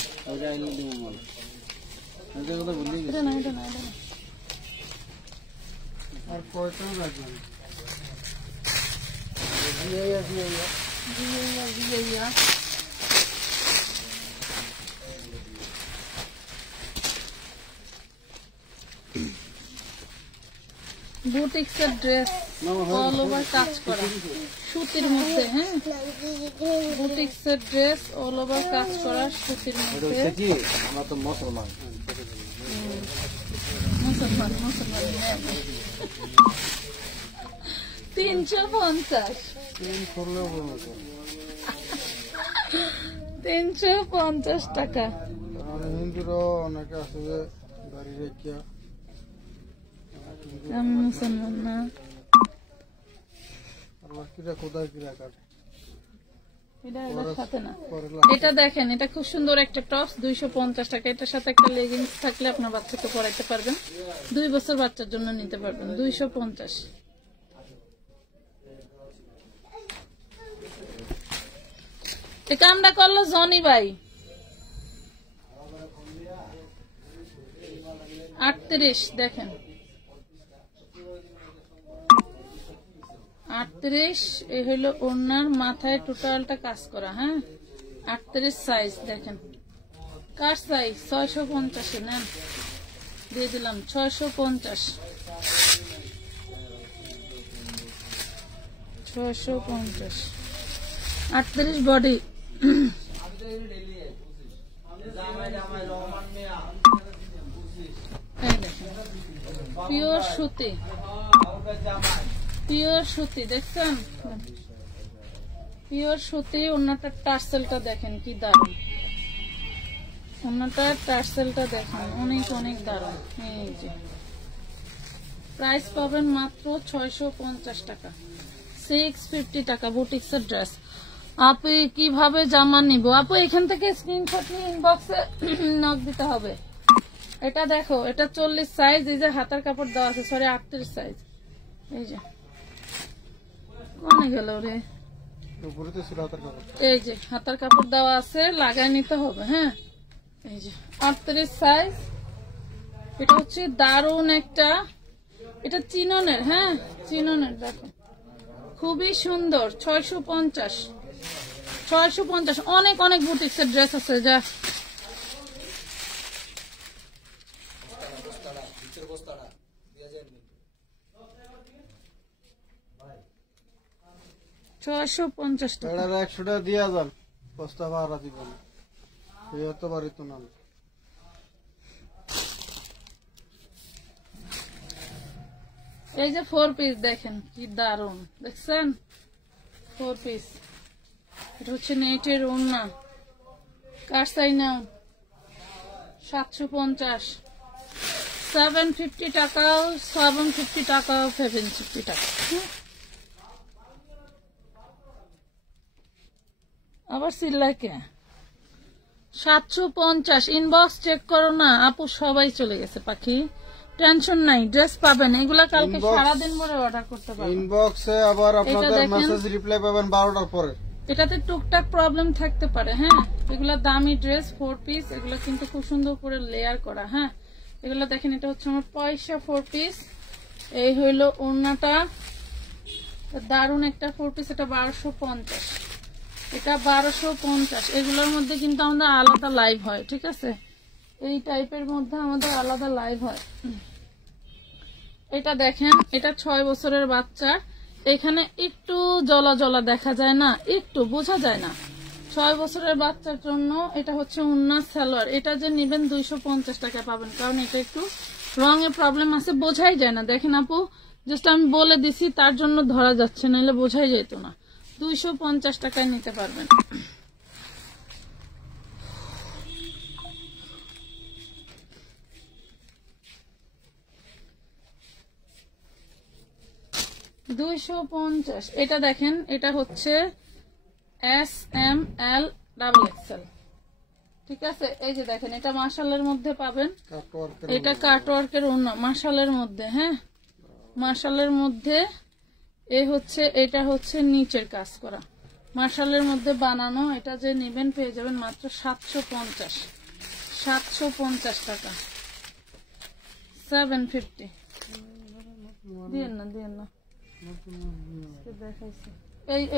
আর কয়টা রাখবেন? বুটিক্সের ড্রেস অল ওভার কাজ করা সুতির মধ্যে। হ্যাঁ, বুটিক্সের ড্রেস অল ওভার কাজ করা সুতির মধ্যে। আমরা তো মুসলমান। মুসলমান 350 350 টাকা। হিন্দুরও অনেকে আছে যে বাড়ি রেখে, আমি মুসলমান না। কোথায় কি রাখার এটা দেখেন, এটা খুব সুন্দর একটা টপস 250 টাকা। এটার সাথে একটা লেগিংস থাকলে আপনার বাচ্চাকে পরাইতে পারবেন, 2 বছর বাচ্চার জন্য নিতে পারবেন। 250। এই কামটা করলো জনি ভাই। 38 দেখেন, 38। এই হইলো ওনার মাথায় টোটালটা কাজ করা। হ্যাঁ, 38 সাইজ দেখেন। কার সাইজ? 650 নেন, দিয়ে দিলাম 650। 38 বডি। পিওর সুতি, পিওর সুতি দেখছেন? পিওর সুতি। ওনাটার টার্সেলটা দেখেন কি দারুন, ওনাটার টার্সেলটা দেখেন অনেক অনেক দারুন। এই যে প্রাইস পাবেন মাত্র 650 টাকা, 650 টাকা। বুটিক্সের ড্রেস। আপু কিভাবে জামা নিব? আপু এখান থেকে স্ক্রিনশট নিয়ে ইনবক্সে নক দিতে হবে। এটা দেখো, এটা 40 সাইজ। এই যে হাতার কাপড় দেওয়া আছে, সরি 38 সাইজ। এই যে কোনে গেল রে, এই যে হাতার কাপড় দেওয়া আছে, লাগাই নিতে হবে। হ্যাঁ, এই যে 38 সাইজ। এটা হচ্ছে দারুন একটা, এটা চিননের। হ্যাঁ, চিননের। দেখো খুবই সুন্দর। 650। অনেক অনেক বুটিক্সের ড্রেস আছে যা। $650 100 টাকা দিয়া যান, বস্তা ভাড়া দিবেন। এই হতে পারি তো না। এই যে 4 পিস দেখেন কি দারুন, দেখছেন? 4 পিস। এটা হচ্ছে নেটের ওড়না। কার চাই না? 750। 750 টাকাও, 750 টাকাও, 750 টাকা। আবার সিল্লাই কে? 750। ইনবক্স চেক করো না আপু, সবাই চলে গেছে পাখি। টেনশন নাই, ড্রেস পাবেন। এগুলা কালকে সারাদিন ধরে অর্ডার করতে পারবেন। ইনবক্সে আবার আপনাদের মেসেজ রিপ্লাই পাবেন 12টার পরে। এটাতে টুকটাক প্রবলেম থাকতে পারে। হ্যাঁ, এগুলা দামি ড্রেস 4 পিস। এগুলো কিন্তু খুব সুন্দর করে লেয়ার করা। হ্যাঁ, এগুলো দেখেন, এটা হচ্ছে আমার পয়সা 4 পিস। এই হইলো ওড়নাটা, দারুন একটা 4 পিস। এটা 1250। এটা 1250। এগুলোর মধ্যে কিন্তু আমাদের আলাদা লাইভ হয়, ঠিক আছে? এই টাইপের মধ্যে আমাদের আলাদা লাইভ হয়। এটা দেখেন, এটা 6 বছরের বাচ্চা। এখানে একটু জলা জলা দেখা যায় না, একটু বোঝা যায় না। 6 বছরের বাচ্চার জন্য এটা হচ্ছে উন্নাস সালোয়ার। এটা যে নিবেন 250 টাকা পাবেন, কারণ এটা একটু রঙের প্রবলেম আছে, বোঝাই যায় না। দেখেন আপু, জাস্ট আমি বলে দিছি তার জন্য ধরা যাচ্ছে, নাহলে বোঝাই যেত না। 250 টাকায় নিতে পারবেন। $250। এটা দেখেন, এটা হচ্ছে SML XXL, ঠিক আছে? এই যে দেখেন, এটা মাশালের মধ্যে পাবেন। এটা কাটওয়ার্কের অন্য মাশালের মধ্যে। হ্যাঁ, মাশালের মধ্যে। এটা হচ্ছে নিচের কাজ করা, মাশালের মধ্যে বানানো। এটা যে নিবেন পেয়ে যাবেন মাত্র 750। 750 টাকা। 750। দিয়েন না, দিয়েন না। দেখাইছি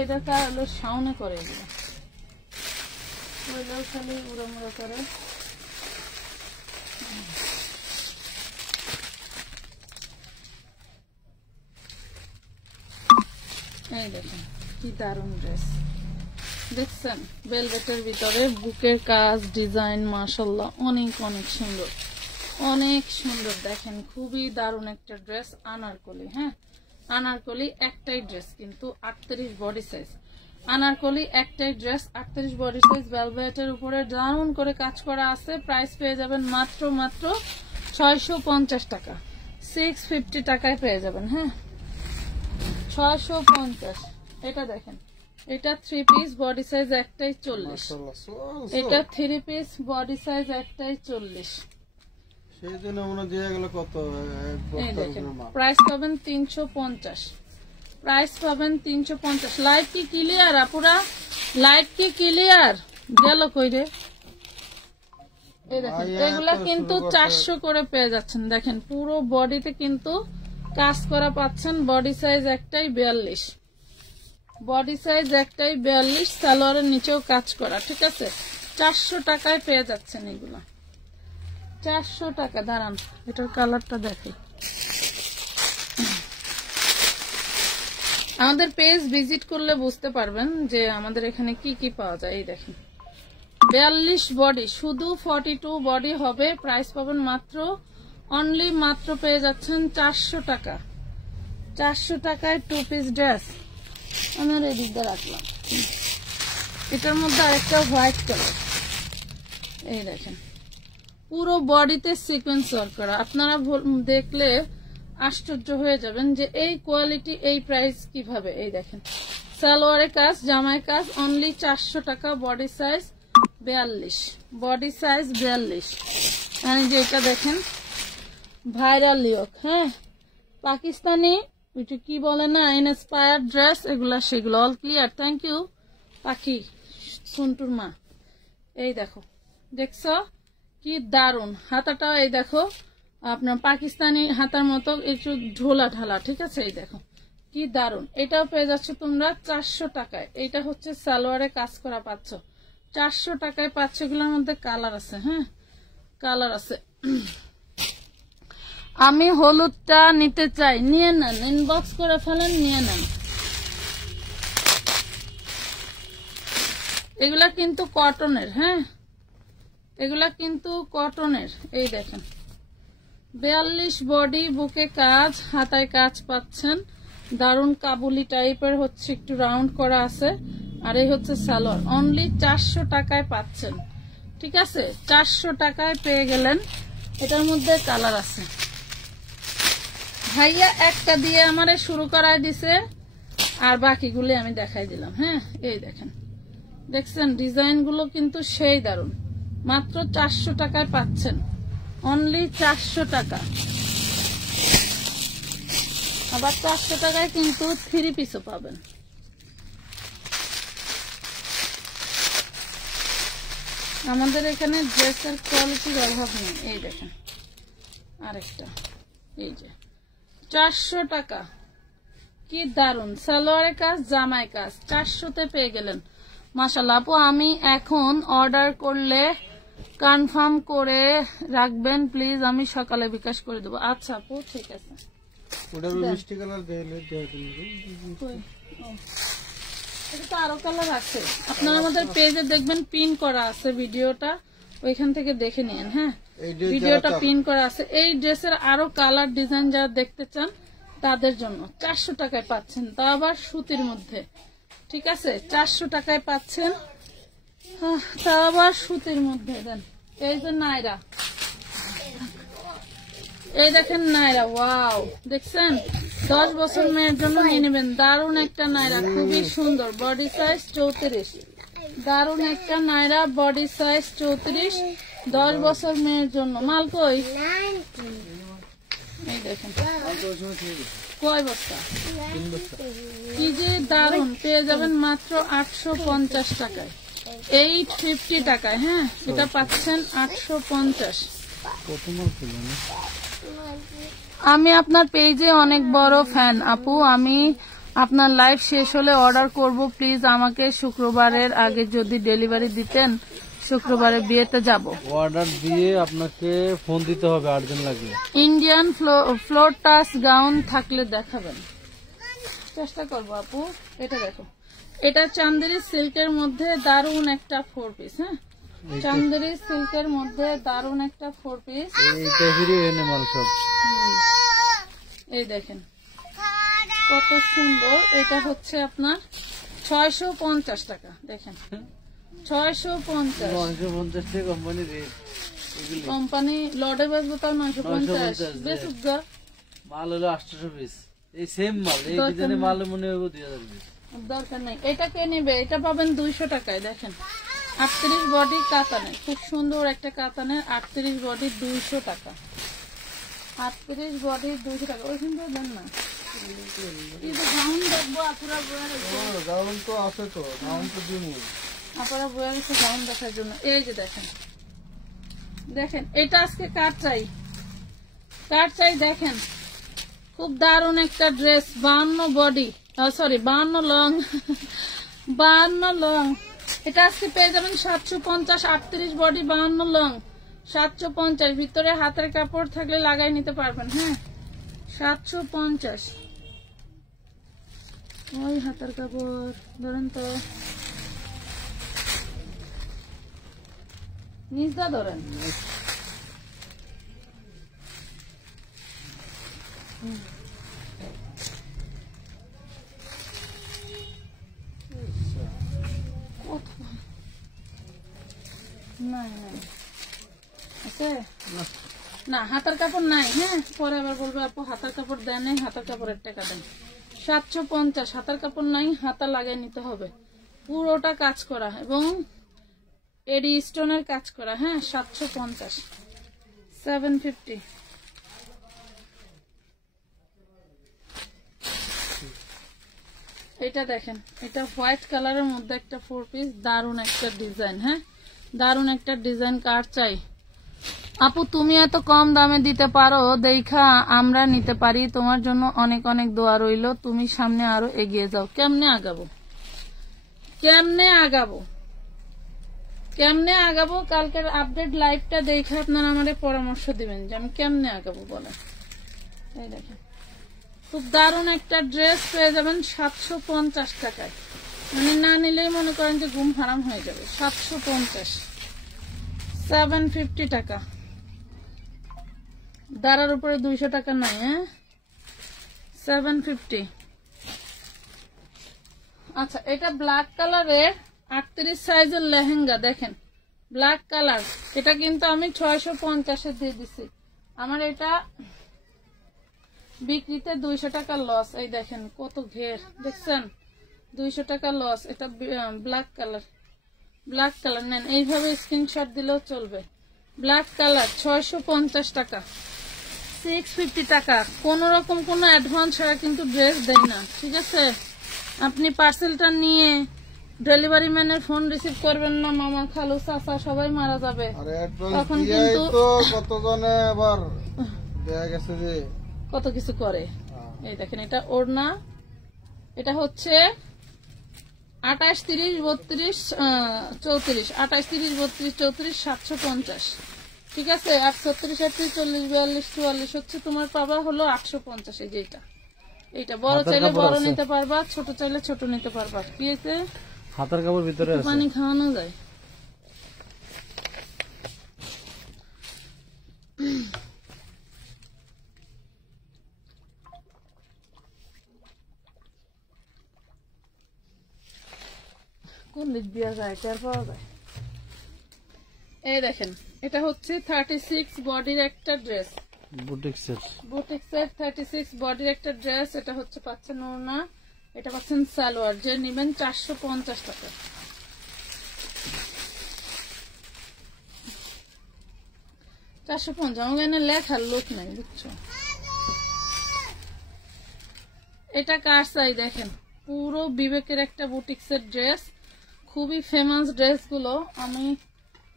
এটা হলো সাউনে করে, এগুলো ওইটাও খালি উড়ামুড়া করে। এই দেখেন কি দারুন ড্রেস দেখছেন, ভেলভেটের ভিতরে বুকের কাজ, ডিজাইন মাশাআল্লাহ অনেক অনেক সুন্দর, অনেক সুন্দর। দেখেন খুবই দারুন একটা ড্রেস, আনারকলি। হ্যাঁ, আনারকলি একটাই ড্রেস, কিন্তু 38 বডি সাইজ। আনারকলি একটাই ড্রেস, 38 বডি সাইজ, ভেলভেটের উপরে দারুন করে কাজ করা আছে। প্রাইস পেয়ে যাবেন মাত্র 650 টাকা, 650 টাকায় পেয়ে যাবেন। হ্যাঁ, 650। এটা দেখেন, এটা 3 পিস বডি সাইজ একটাই 40, এটা 3 পিস বডি সাইজ একটাই 40। সেই জন্য মনে দিয়ে গেল কত, এই দেখেন প্রাইস পাবেন 350, প্রাইস পাবেন 350। লাইট কি ক্লিয়ার আপুরা? লাইট কি ক্লিয়ার? গেল কই রে? এই দেখেন এগুলা কিন্তু 400 করে পেয়ে যাচ্ছেন। দেখেন পুরো বডিতে কিন্তু কাজ করা পাচ্ছেন। বডি সাইজ একটাই 42, বডি সাইজ একটাই 42, সালোয়ারের নিচেও কাজ করা। ঠিক আছে, 400 টাকায় পেয়ে যাচ্ছেন এগুলা, 400 টাকা। দাঁড়ান এটার কালারটা দেখে। আমাদের পেজ ভিজিট করলে বুঝতে পারবেন যে আমাদের এখানে কি কি পাওয়া যায়। এই দেখেন 42 বডি, শুধু 42 বডি হবে। প্রাইস পাবেন মাত্র অনলি মাত্র পেয়ে যাচ্ছেন 400 টাকা, 400 টাকায় 2 পিস ড্রেস। আমার এই দিকটা রাখলাম। এটার মধ্যে আরেকটা হোয়াইট কালার, এই দেখেন পুরো বডিতে সিকোয়েন্স ওয়ার্ক করা। আপনারা দেখলে আশ্চর্য হয়ে যাবেন যে এই কোয়ালিটি, এই প্রাইস কিভাবে। এই দেখেন সালোয়ারের কাজ, জামায় কাজ, অনলি 400 টাকা। Body size 42, body size 42। মানে যে এটা দেখেন ভাইরাল লিওক। হ্যাঁ, পাকিস্তানি ওইটা কি বলে না, ইন্সপায়ার্ড ড্রেস, এগুলা সেগুলো। অল ক্লিয়ার, থ্যাংক ইউ পাখি সন্টুর মা। এই দেখো, দেখছো কি দারুন হাতাটাও। এই দেখো আপনার পাকিস্তানি হাতার মতো একটু ঢোলা ঢালা। ঠিক আছে, এই দেখো কি দারুন। এটাও পেয়ে যাচ্ছ তোমরা 400 টাকায়। এটা হচ্ছে সালোয়ারে কাজ করা পাচ্ছ, 400 টাকায় পাচ্ছ। এগুলোর মধ্যে কালার আছে। হ্যাঁ, কালার আছে। আমি হলুদটা নিতে চাই, নিয়ে নেন, ইনবক্স করে ফেলেন, নিয়ে নেন। এগুলা কিন্তু কটনের। হ্যাঁ, এগুলা কিন্তু কটনের। এই দেখেন 42 বডি, বুকে কাজ, হাতায় কাজ পাচ্ছেন। দারুন কাবুলি টাইপের হচ্ছে, একটু রাউন্ড করা আছে। আর এই হচ্ছে সালোয়ার, অনলি 400 টাকায় পাচ্ছেন। ঠিক আছে, 400 টাকায় পেয়ে গেলেন। এটার মধ্যে কালার আছে। ভাইয়া একটা দিয়ে আমারে শুরু করায় দিছে, আর বাকিগুলি আমি দেখাই দিলাম। হ্যাঁ, এই দেখেন, দেখছেন ডিজাইন গুলো কিন্তু সেই দারুন। মাত্র 400 টাকায় পাচ্ছেন, অনলি 400 টাকা। আবার 400 টাকায় কিন্তু 3 পিসও পাবেন। আমাদের এখানে ড্রেসের কোয়ালিটির অভাব নেই। এই দেখেন আরেকটা, এই যে 400 টাকা, কি দারুন। সালোয়ারের কাজ, জামায় কাজ, 400-তে পেয়ে গেলেন। মাশাআল্লাহ আপু, আমি এখন অর্ডার করলে কনফার্ম করে রাখবেন প্লিজ, আমি সকালে বিকাশ করে দেবো। আচ্ছা আপু, ঠিক আছে। এটা তো আরো কালার আছে, আপনারা আমাদের পেজে দেখবেন পিন করা আছে ভিডিওটা, ওইখান থেকে দেখে নিন। হ্যাঁ, ভিডিওটা পিন করা আছে। এই ড্রেসের আরো কালার ডিজাইন যারা দেখতে চান তাদের জন্য 400 টাকায় পাচ্ছেন, তা আবার সুতির মধ্যে। ঠিক আছে, 400 টাকায় পাচ্ছেন, তা আবার সুতির মধ্যে। দেন এই যে নাইরা, এই দেখেন নাইরা, ওয়াও, দেখছেন 10 বছর মেয়ের জন্য নিয়ে নেবেন। দারুন একটা নাইরা, খুবই সুন্দর, বডি সাইজ 34। দারুন একটা নাইরা, বডি সাইজ 34, 10 বছর মেয়ের জন্য। মাল কই? এই দেখেন কয় বস্তা, কি যে দারুন। পেয়ে যাবেন মাত্র 850 টাকায়, 850 টাকায়। হ্যাঁ, এটা পাচ্ছেন 850। আমি আপনার পেজে অনেক বড় ফ্যান আপু, আমি আপনার লাইভ শেষ হলে অর্ডার করব প্লিজ। আমাকে শুক্রবারের আগে যদি ডেলিভারি দিতেন, শুক্রবারে বিয়েতে যাব। অর্ডার দিয়ে আপনাকে ফোন দিতে হবে আর্জেন্ট লাগলে। ইন্ডিয়ান ফ্লোর টাচ গাউন থাকলে দেখাবেন। চেষ্টা করবো আপু। এটা দেখো, এটা চান্দেরি সিল্কের মধ্যে দারুন একটা 4 পিস। হ্যাঁ, চান্দেরি সিল্কের মধ্যে দারুন একটা 4 পিস। এই দেখেন কত সুন্দর। এটা হচ্ছে আপনার 650 টাকা। দেখেন 650 কোম্পানি লডে বেচবো তাও 950 বেচুক গা। মাল হলো 800 পিস, এই সেম মাল, এই ডিজাইনের মাল মনে হবে 2000 পিস। দরকার নাই, এটা কে নেবে? এটা পাবেন 200 টাকায়। দেখেন 38 বডি কাতানের, খুব সুন্দর একটা কাতানের 38 বডি 200 টাকা। 38 বডি 200 টাকা। ওই সুন্দর দেন না, গাউন দেখবো আপুরা বয়ে রেখে। গাউন তো আছে তো, গাউন তো দিন আপনারা বয়ে রেখে গাউন দেখার জন্য। এই যে দেখেন, দেখেন এটা আজকে কার চাই, কার চাই দেখেন। খুব দারুণ একটা dress, 52 body, sorry 52 long, 52 long. এটা আজকে পেয়ে যাবেন 750, 38 বডি 52 লং 750। ভিতরে হাতের কাপড় থাকলে লাগাই নিতে পারবেন। হ্যাঁ 750। ওই হাতের কাপড় ধরেন তো, নিজদা ধরেন। না হাতার কাপড় নাই। হ্যাঁ পরে আবার বলবে আপু হাতার কাপড় দেন নাই, হাতার কাপড়ের টাকা দেন। 750 হাতার কাপড় নাই, হাতা লাগিয়ে নিতে হবে। পুরোটা কাজ করা এবং এডি স্টোনের কাজ করা। হ্যাঁ 750, 750। এটা দেখেন, এটা হোয়াইট কালারের মধ্যে একটা 4 পিস, দারুন একটা ডিজাইন। হ্যাঁ দারুন একটা ডিজাইন। কার চাই আপু? তুমি এত কম দামে দিতে পারো দেখা আমরা নিতে পারি। তোমার জন্য অনেক অনেক দোয়া রইল। তুমি সামনে আরো এগিয়ে যাও। কেমনে আগাবো, কেমনে আগাবো, কেমনে আগাবো? কালকের আপডেট লাইভটা দেখে আপনারা আমাদের পরামর্শ দিবেন যে আমি কেমনে আগাবো বলেন। এই দেখেন খুব দারুণ একটা ড্রেস পেয়ে যাবেন 750 টাকায়। মানে না নিলেই মনে করেন যে ঘুম হারাম হয়ে যাবে। 750, 750 টাকা। দাঁড়ার উপরে 200 টাকা নাই। হ্যাঁ 750। আচ্ছা এটা ব্ল্যাক কালারের 38 সাইজের লেহেঙ্গা। দেখেন ব্ল্যাক কালার, এটা কিন্তু আমি 650 দিয়ে দিছি। আমার এটা বিক্রিতে 200 টাকা লস। এই দেখেন কত ঘের, দেখছেন 200 টাকা লস। এটা ব্ল্যাক কালার, ব্ল্যাক কালার নেন, এইভাবে স্ক্রিনশট দিলেও চলবে। ব্ল্যাক কালার 650 টাকা, 650 টাকা। কোন রকম কোন অ্যাডভান্স ছাড়া কিন্তু ড্রেস দেন না, ঠিক আছে? আপনি পার্সেলটা নিয়ে ডেলিভারি ম্যানের ফোন রিসিভ করবেন না, মামা খালু চাচা সবাই মারা যাবে। তখন কিন্তু কতজনে আবার দেখা গেছে যে কত কিছু করে। এই দেখেন এটা ওড়না, এটা হচ্ছে 28, 30, 32, 34, 28, 30, 32, 34, 750, ঠিক আছে? আর 36, 38, 40, 42, 44 হচ্ছে তোমার পাবা হলো 850। এই যে এইটা বড় চাইলে বড় নিতে পারবা, ছোট চাইলে ছোট নিতে পারবা। কি হয়েছে? হাতের কাপড় ভিতরে আছে, পানি খাওয়ানো যায়। কোন দিক দিয়ে যায় টের পাওয়া যায়। এই দেখেন এটা হচ্ছে 36 বডির একটা ড্রেস, বুটিক্সের 36 বডির একটা ড্রেস। এটা হচ্ছে পাচ্ছেন ওড়না, এটা পাচ্ছেন সালোয়ার। যে নিবেন 450 টাকা। আমার এখানে লেখার লোক নাই, বুঝছো? এটা কার চাই দেখেন, পুরো বিবেকের একটা বুটিক্সের ড্রেস। খুবই ফেমাস ড্রেসগুলো। আমি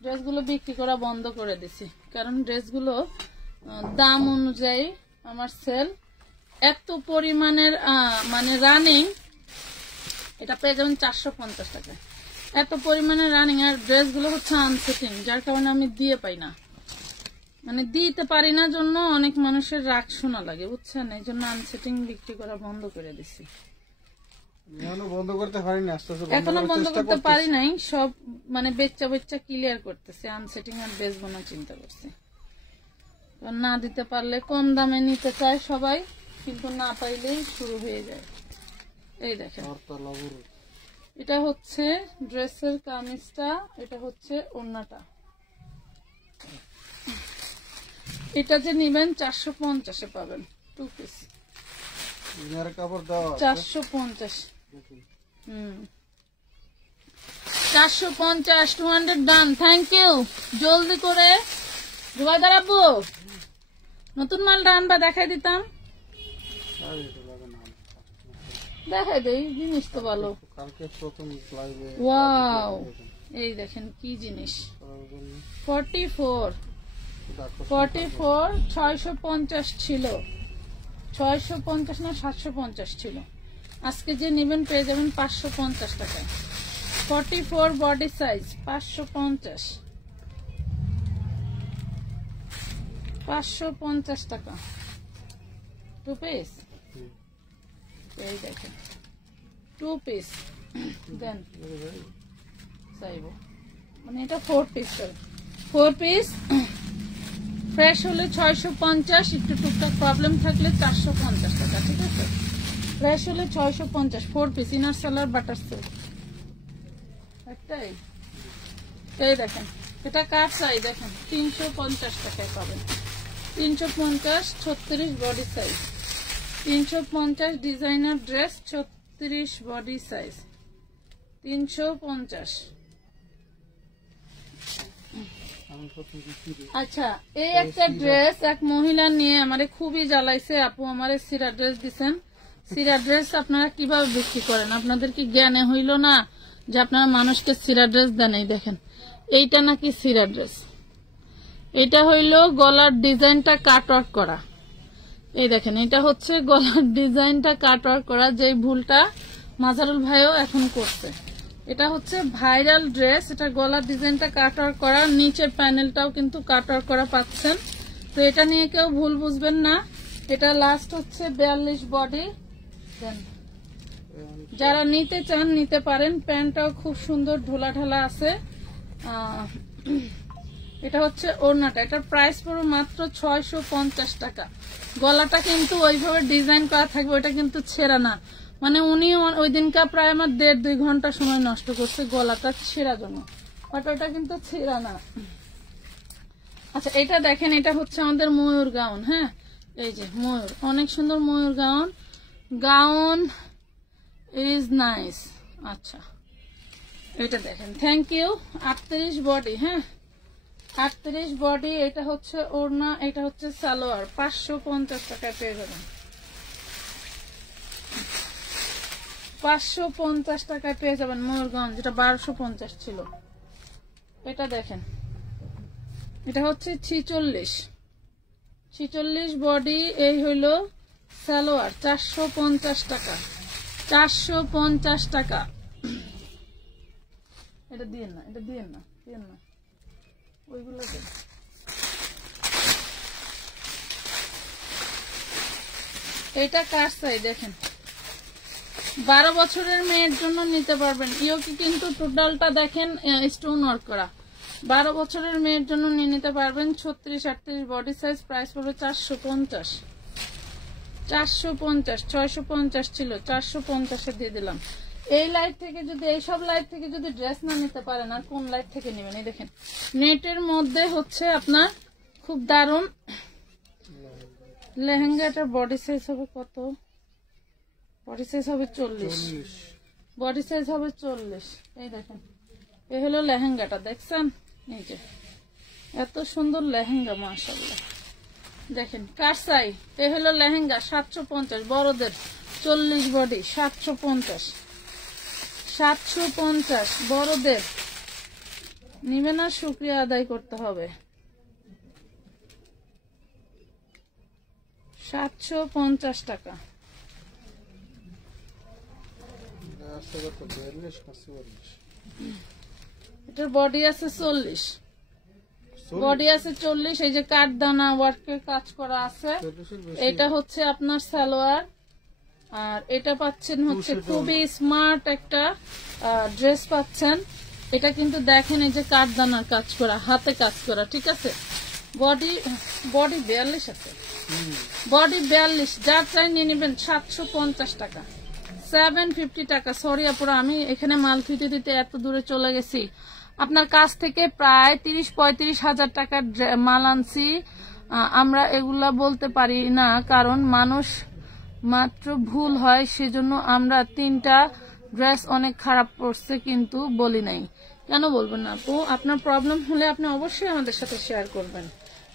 ড্রেসগুলো বিক্রি করা বন্ধ করে দিছি, কারণ ড্রেসগুলো দাম অনুযায়ী আমার সেল এত পরিমাণের মানে রানিং। এটা পেয়ে যাবেন 450 টাকায়। এত পরিমাণে রানিং, আর ড্রেসগুলো হচ্ছে আনসেটিং, যার কারণে আমি দিয়ে পাই না, মানে দিতে পারি না জন্য অনেক মানুষের রাগ শোনা লাগে, বুঝছেন? এই জন্য আনসেটিং বিক্রি করা বন্ধ করে দিছি। বন্ধ করতে পারিনি, আস্তে আস্তে এখনো বন্ধ করতে পারি নাই, সব মানে বেচ্চা ক্লিয়ার করতেছে, আনসেটিং আর বেচবো না চিন্তা করছি। না দিতে পারলে কম দামে নিতে চায় সবাই, কিন্তু না পাইলেই শুরু হয়ে যায়। এই দেখেন এটা হচ্ছে ড্রেসের কামিজটা, এটা হচ্ছে ওড়নাটা। এটা যে নিবেন 450-এ পাবেন 2 পিস, কাপড় দেওয়া 450। 450, 200 ডান। Thank you. জলদি করে জুবাইদার আব্বু নতুন মালটা আনবা, দেখাই দিতাম। দেখাই দেই, জিনিস তো ভালো। ওয়াও, এই দেখেন কি জিনিস। 44 650 ছিল, 650 না 750 ছিল। আজকে যে নেবেন পেয়ে যাবেন 550 টাকায়। 44 বডি সাইজ 550 টাকা 2 পিস। এই দেখেন 2 পিস দেন চাইবো, মানে এটা 4 পিস। 4 পিস ফ্রেশ হলে 650, একটু টুকটাক প্রবলেম থাকলে 450 টাকা, ঠিক আছে? ফ্রেশ হলে 650, 4 piece inner salwar butter silk একটাই। এই দেখেন এটা কার চাই দেখেন, 350 টাকায় পাবেন। 350, 36 body size, 350 designer dress, 36 body size, 350। আচ্ছা, এই একটা ড্রেস এক মহিলা নিয়ে আমারে খুবই জ্বালাইছে। আপু আমারে সিরা ড্রেস দিছেন। সিরা ড্রেস আপনারা কিভাবে বিক্রি করেন? আপনাদের কি জ্ঞানে হইল না যে আপনারা মানুষকে সিরা ড্রেস দেন? এই দেখেন এইটা নাকি সিরা ড্রেস, এটা হইল গলার ডিজাইনটা কাটওয়ার্ক করা। এই দেখেন এটা হচ্ছে গলার ডিজাইনটা কাটওয়ার্ক করা, যে ভুলটা মাজারুল ভাইও এখন করছে। এটা হচ্ছে ভাইরাল ড্রেস, এটা গলার ডিজাইনটা কাটওয়ার্ক করা, নিচের প্যানেলটাও কিন্তু কাটওয়ার্ক করা পাচ্ছেন। তো এটা নিয়ে কেউ ভুল বুঝবেন না। এটা লাস্ট হচ্ছে 42 বডি। যারা নিতে চান নিতে পারেন। প্যান্টটাও খুব সুন্দর ঢোলা ঢালা আছে। এটা হচ্ছে ওড়নাটা, এটার প্রাইস পড়বে মাত্র 650 টাকা। গলাটা কিন্তু ওইভাবে ডিজাইন করা থাকবে, ওটা কিন্তু ছেঁড়া না। মানে উনি ওই দিনকার প্রায় আমার 1.5-2 ঘন্টা সময় নষ্ট করছে গলাটা ছেঁড়া জন্য, বাট ওটা কিন্তু ছেঁড়া না। আচ্ছা এটা দেখেন, এটা হচ্ছে আমাদের ময়ূর গাউন। হ্যাঁ, এই যে ময়ূর, অনেক সুন্দর ময়ূর গাউন। Gown is nice. আচ্ছা এটা দেখেন, থ্যাংক ইউ। 38 বডি, হ্যাঁ 38 বডি। এটা হচ্ছে ওড়না, এটা হচ্ছে সালোয়ার। 550 টাকায় পেয়ে যাবেন। 550 টাকায় পেয়ে যাবেন ময়ূরগঞ্জ, যেটা 1250 ছিল। এটা দেখেন, এটা হচ্ছে 46 বডি। এই হইল সালোয়ার, 450 টাকা। 450 টাকা। এটা দিয়েন না, এটা দিয়েন না, দিয়েন না, ওইগুলো দেন। এটা কার চাই দেখেন, 12 বছরের মেয়ের জন্য নিতে পারবেন। ইয়োকি কিন্তু টোটালটা দেখেন স্টোন ওয়ার্ক করা। 12 বছরের মেয়ের জন্য নিয়ে নিতে পারবেন। 36-38 বডি সাইজ। প্রাইস পড়বে 450। 450, 650 ছিল, 450-এ দিয়ে দিলাম। এই লাইভ থেকে যদি, এইসব লাইভ থেকে যদি ড্রেস না নিতে পারেন, আর কোন লাইভ থেকে নেবেন? এই দেখেন নেটের মধ্যে হচ্ছে আপনার খুব দারুণ লেহেঙ্গাটার বডি সাইজ হবে কত? বডি সাইজ হবে 40। বডি সাইজ হবে 40। এই দেখেন, এই হলো লেহেঙ্গাটা, দেখছেন? এই যে এত সুন্দর লেহেঙ্গা, মাশাআল্লাহ। দেখেন কার চাই? এই হলো লেহেঙ্গা, 750 বড়দের, 40 বডি, 750। 750 বড়দের। নিবে না, শুকরিয়া আদায় করতে হবে। 750 টাকা। এটার বডি আছে 40, বডি আছে 40। এই যে কাঠদানা ওয়ার্কের কাজ করা আছে। এটা হচ্ছে আপনার সালোয়ার, আর এটা পাচ্ছেন হচ্ছে খুবই স্মার্ট একটা ড্রেস পাচ্ছেন। এটা কিন্তু দেখেন এই যে কাঠদানার কাজ করা, হাতে কাজ করা, ঠিক আছে। বডি 42 আছে, বডি 42, যার চাই নিয়ে নেবেন 750 টাকা, 750 টাকা। সরি আপুরা, আমি এখানে মাল দিতে দিতে এত দূরে চলে গেছি। আপনার কাছ থেকে প্রায় 30-35 হাজার টাকার মাল আনছি। আমরা এগুলা বলতে পারি না, কারণ মানুষ মাত্র ভুল হয়, সেজন্য আমরা 3টা ড্রেস অনেক খারাপ পড়ছে কিন্তু বলি নাই। কেন বলবেন না আপু? আপনার প্রবলেম হলে আপনি অবশ্যই আমাদের সাথে শেয়ার করবেন।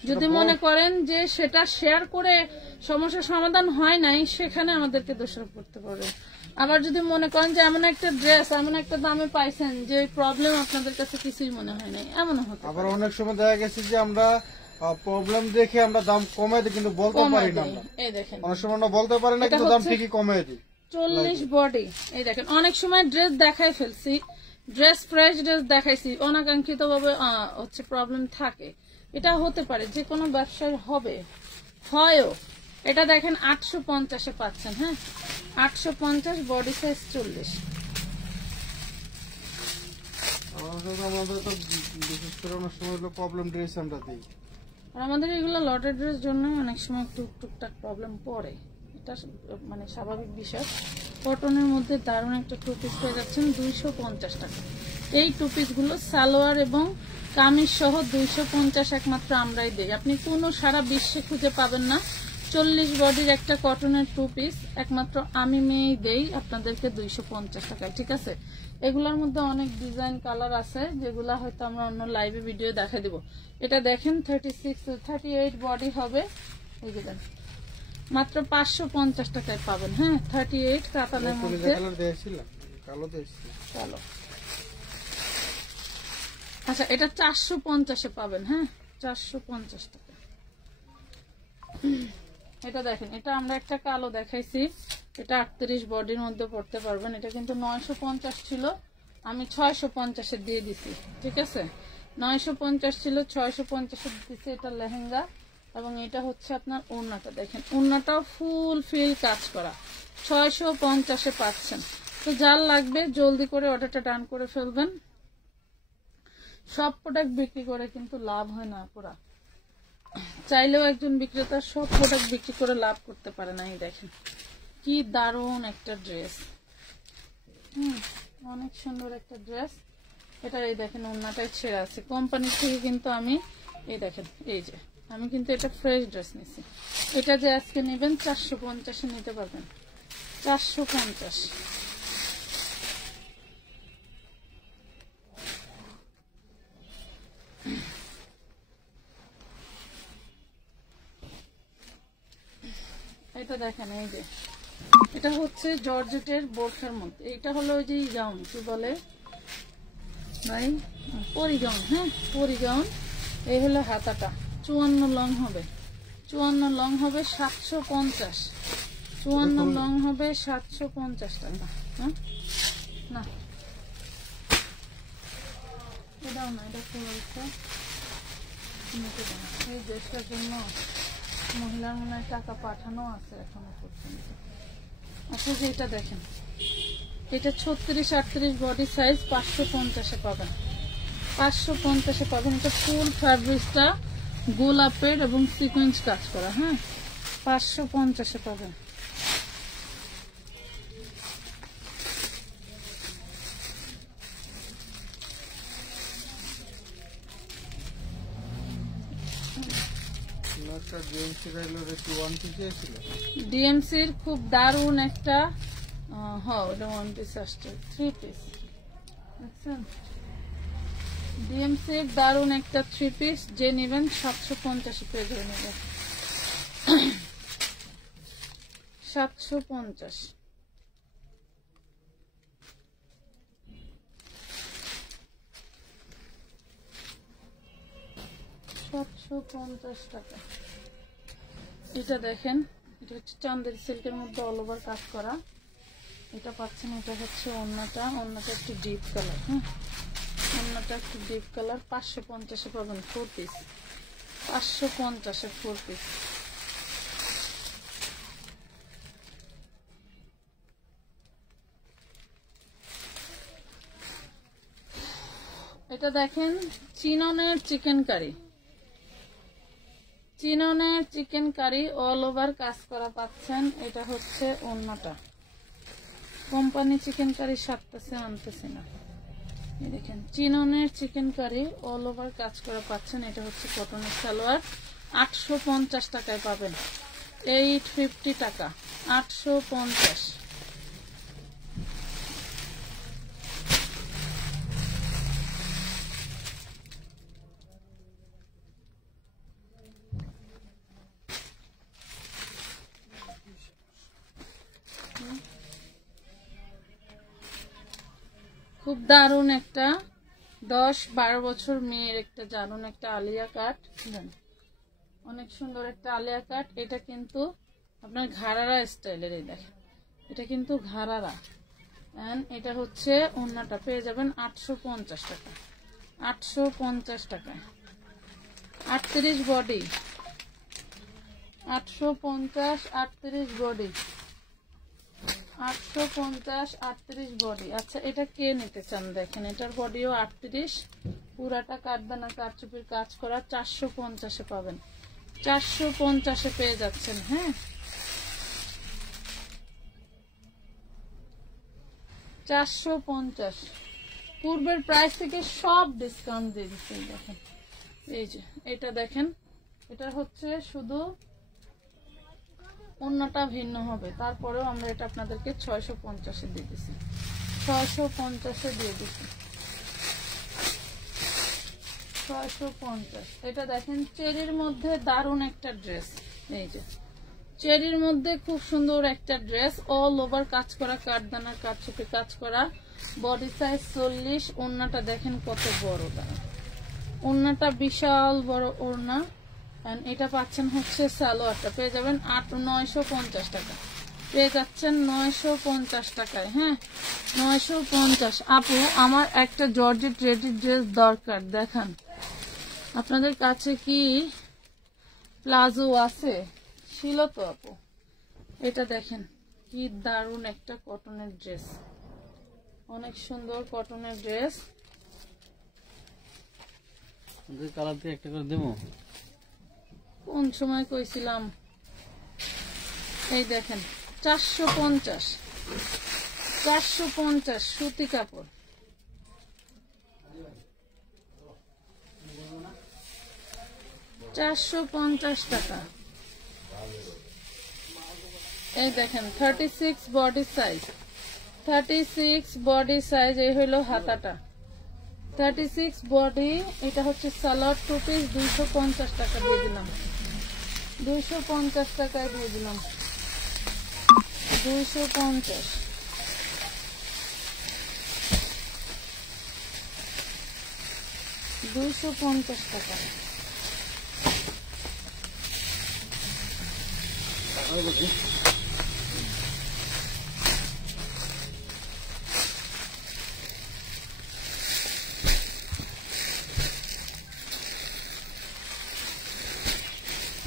যদি মনে করেন যে সেটা শেয়ার করে সমস্যার সমাধান হয় নাই, সেখানে আমাদেরকে দোষারোপ করতে পারবেন। আবার যদি মনে করেন যে এমন একটা ড্রেস এমন একটা দামে পাইছেন যে প্রবলেম আপনাদের কাছে কিছুই মনে হয় নাই, এমনও হতে পারে। আবার অনেক সময় দেখা গেছে যে আমরা প্রবলেম দেখে আমরা দাম কমাই দিই, কিন্তু বলতে পারি না। এই দেখেন, অনেক সময় আমরা বলতে পারি না, কিন্তু দাম ঠিকই কমাই দিই। 40 বডি। এই দেখেন, অনেক সময় ড্রেস দেখাই ফেলছি, ড্রেস ফ্রেশ ড্রেস দেখাইছি, অনাকাঙ্ক্ষিত ভাবে হচ্ছে প্রবলেম থাকে। এটা হতে পারে, যে কোনো ব্যবসায় হবে, হয়ও। এটা দেখেন 850-এ পাচ্ছেন। হ্যাঁ, 850, বডি সাইজ 40। আমাদের তো বিশেষ করে অনেক সময় প্রবলেম ড্রেস আমরা দিই। আর আমাদের এগুলো লটের ড্রেস জন্য অনেক সময় টুকটাক প্রবলেম পড়ে, এটা মানে স্বাভাবিক বিষয়। কটনের মধ্যে দারুণ একটা টু পিস পেয়ে যাচ্ছেন 250 টাকা। এই টু পিস গুলো সালোয়ার এবং কামিজ সহ 250 একমাত্র আমরাই দেই। আপনি কোনো সারা বিশ্বে খুঁজে পাবেন না। 40 বডির একটা কটনের টু পিস একমাত্র আমি মেয়েই দেই আপনাদেরকে 250 টাকায়, ঠিক আছে। এগুলোর মধ্যে অনেক ডিজাইন কালার আছে, যেগুলা হয়তো আমরা অন্য লাইভে ভিডিও দেখা দিব। এটা দেখেন 36-38 বডি হবে, এই যে দেখেন মাত্র 550 টাকায় পাবেন। হ্যাঁ, 38 কাতানের মধ্যে কালো। আচ্ছা, এটা 450-এ পাবেন। হ্যাঁ, 450 টাকা। এটা দেখেন, এটা আমরা একটা কালো দেখাইছি, এটা 38 বডির মধ্যে পড়তে পারবেন। এটা কিন্তু 950 ছিল, আমি 650-এ দিয়ে দিছি, ঠিক আছে। 950 ছিল, 650-এ দিছি। এটা লেহেঙ্গা, এবং এটা হচ্ছে আপনার ওড়নাটা। দেখেন ওড়নাটাও ফুল ফিল কাজ করা, 650-এ পাচ্ছেন। তো যার লাগবে জলদি করে অর্ডারটা ডান করে ফেলবেন। সব প্রোডাক্ট বিক্রি করে কিন্তু লাভ হয় না পুরা। চাইলেও একজন বিক্রেতা সব প্রোডাক্ট বিক্রি করে লাভ করতে পারে না। এই দেখেন কি দারুণ একটা ড্রেস, অনেক সুন্দর একটা ড্রেস। এটা এই দেখেন ওড়নাটাই ছেঁড়া আছে, কোম্পানি থেকে কিন্তু আমি এই দেখেন, এই যে আমি কিন্তু এটা ফ্রেশ ড্রেস নিছি। এটা যে আজকে নেবেন 450-এ নিতে পারবেন, 450। এটা দেখেন, এই যে এটা হচ্ছে জর্জেটের বোরখার মধ্যে। এটা হলো ওই যে গাউন, কি বলে ভাই, পরিগাউন। হ্যাঁ, পরিগাউন। এই হলো হাতাটা, 54 লং হবে, 54 লং হবে 750, 54 লং হবে 750 টাকা। হ্যাঁ, না এটাও না, এটা কি বলছে, এই দেশটার জন্য মহিলার মনে হয় টাকা পাঠানো আছে এখনো পর্যন্ত। আচ্ছা, এটা দেখেন, এটা 36-38 বডি সাইজ, 550-এ পাবেন, 550-এ পাবেন। এটা ফুল ফ্যাব্রিকটা গোলাপের এবং সিকোয়েন্স কাজ করা। হ্যাঁ, 550-এ পাবেন। ডিএমসির খুব দারুণ একটা ওটা 1 পিস আসছে, 3 পিস। ডিএমসির দারুণ একটা 3 পিস, যে নেবেন 750 পেয়ে ধরে নেবেন, 750। টাকা। এটা দেখেন, এটা হচ্ছে চান্দের সিল্কের মধ্যে অল ওভার কাজ করা। এটা পাচ্ছেন, এটা হচ্ছে ওড়নাটা, ওড়নাটা একটু ডিপ কালার। হ্যাঁ, ওড়নাটা একটু ডিপ কালার, 550-এ পাবেন 4 পিস, 550-এ 4 পিস। এটা দেখেন চিননের চিকেন কারি, চিননের চিকেন কারি অল ওভার কাজ করা পাচ্ছেন। এটা হচ্ছে ওড়নাটা, কোম্পানি চিকেন কারি সারতেছে আনতেছে না। এই দেখেন চিননের চিকেন কারি অল ওভার কাজ করা পাচ্ছেন। এটা হচ্ছে কটনের সালোয়ার, 850 টাকায় পাবেন, 850 টাকা, 850। খুব দারুণ একটা 10-12 বছর মেয়ের একটা দারুণ একটা আলিয়া কাট, অনেক সুন্দর একটা আলিয়া কাট। এটা কিন্তু আপনার ঘাড়ারা স্টাইলের, এই দেখেন এটা কিন্তু ঘাড়ারা। এন্ড এটা হচ্ছে ওড়নাটা, পেয়ে যাবেন 850 টাকা, 850 টাকায়। 38 বডি, 850, 38 বডি, 850, 38 বডি। আচ্ছা এটা কে নিতে চান দেখেন, এটার বডিও 38, পুরাটা কাঠদানা কারচুপির কাজ করা, 450-এ পাবেন, 450-এ পেয়ে যাচ্ছেন। হ্যাঁ 450, পূর্বের প্রাইস থেকে সব ডিসকাউন্ট দিয়ে দিচ্ছেন। দেখেন এই যে এটা দেখেন, এটা হচ্ছে শুধু ওড়নাটা ভিন্ন হবে, তারপরেও আমরা এটা আপনাদেরকে 650-এ দিয়ে দিচ্ছি, 650-এ দিয়ে দিচ্ছি, 650। এটা দেখেন চেরির মধ্যে দারুণ একটা ড্রেস, এই যে চেরির মধ্যে খুব সুন্দর একটা ড্রেস, অল ওভার কাজ করা, কাঠদানার কারচুপি কাজ করা, বডি সাইজ 40। ওড়নাটা দেখেন কত বড়, ওড়নাটা বিশাল বড় ওড়না। এটা পাচ্ছেন হচ্ছে সালোয়ারটা, পেয়ে যাবেন 950 টাকা, পেয়ে যাচ্ছেন 950 টাকায়। হ্যাঁ 950। আপু আমার একটা জর্জেট রেডি ড্রেস দরকার, দেখান আপনাদের কাছে কি প্লাজো আছে? ছিল তো আপু। এটা দেখেন কি দারুণ একটা কটনের ড্রেস, অনেক সুন্দর কটনের ড্রেস। কালার দিয়ে একটা করে দেবো, কোন সময় কইছিলাম? এই দেখেন 450, 450 সুতি কাপড়, 450 টাকা। এই দেখেন 36 বডি সাইজ, 36 বডি সাইজ। এই হইলো হাতাটা, 36 বডি। এটা হচ্ছে সালোয়ার, 2 পিস, 250 টাকা দিয়ে দিলাম, 250 টাকায় দিয়ে দিলাম, 250। টাকা।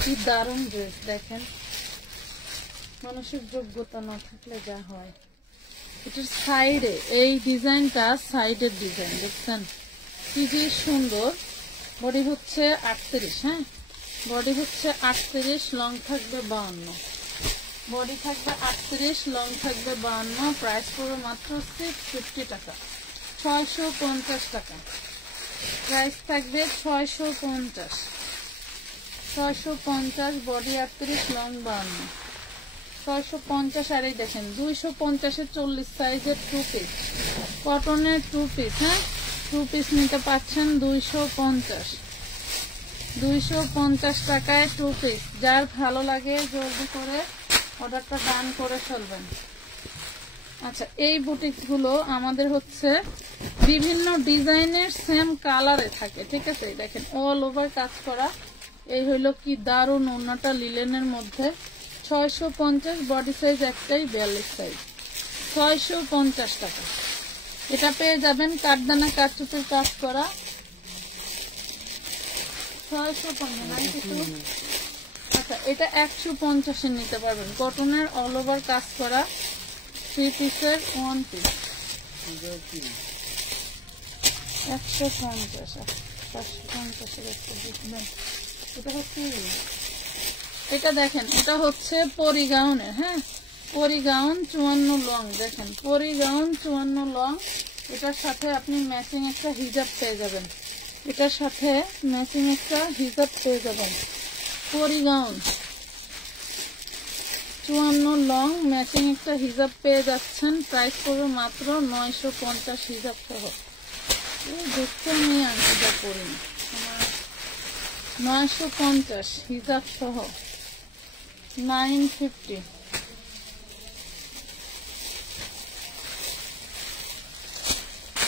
কি দারুণ ড্রেস দেখেন, মানুষের যোগ্যতা না থাকলে যা হয়। এটার সাইডে এই ডিজাইনটা, সাইডের ডিজাইন দেখছেন কি যে সুন্দর। বডি হচ্ছে 38, হ্যাঁ বডি হচ্ছে 38, লং থাকবে 52, বডি থাকবে 38, লং থাকবে 52। প্রাইস পড়বে মাত্র 650 টাকা, 650 টাকা। প্রাইস থাকবে 650, 650। Body 38, long 52, 650। আর এই দেখেন 250-এর 40 সাইজের 2 পিস, কটনের 2 পিস। হ্যাঁ 2 পিস নিতে পাচ্ছেন 250, 250 টাকায় 2 পিস। যার ভালো লাগে জলদি করে অর্ডারটা ডান করে ফেলবেন। আচ্ছা এই বুটিক্স গুলো আমাদের হচ্ছে বিভিন্ন ডিজাইনের সেম কালারে থাকে, ঠিক আছে? দেখেন অল ওভার কাজ করা। এই হইলো কি দারুণ ওড়নাটা, লিলেনের মধ্যে। 650, বডি সাইজ একটাই, 42 সাইজ, 650 টাকা। এটা পেয়ে যাবেন কাঠদানা কারচুপির কাজ করা, 650। আচ্ছা এটা 150-এ নিতে পারবেন, কটনের অল ওভার কাজ করা, 3 পিসের 1 পিস। 150 550 একটা দেখবেন। এটা হচ্ছে এটা দেখেন, এটা হচ্ছে পরিগাউনের, হ্যাঁ পরিগাউন 54 লং। দেখেন পরিগাউন 54 লং, এটার সাথে আপনি ম্যাচিং একটা হিজাব পেয়ে যাবেন, এটার সাথে ম্যাচিং একটা হিজাব পেয়ে যাবেন। পরিগাউন 54 লং ম্যাচিং একটা হিজাব পেয়ে যাচ্ছেন। প্রাইস পড়বে মাত্র 950 হিজাব সহ। দেখতে আমি হিজাব করিনি, 950 হিজাব সহ 950।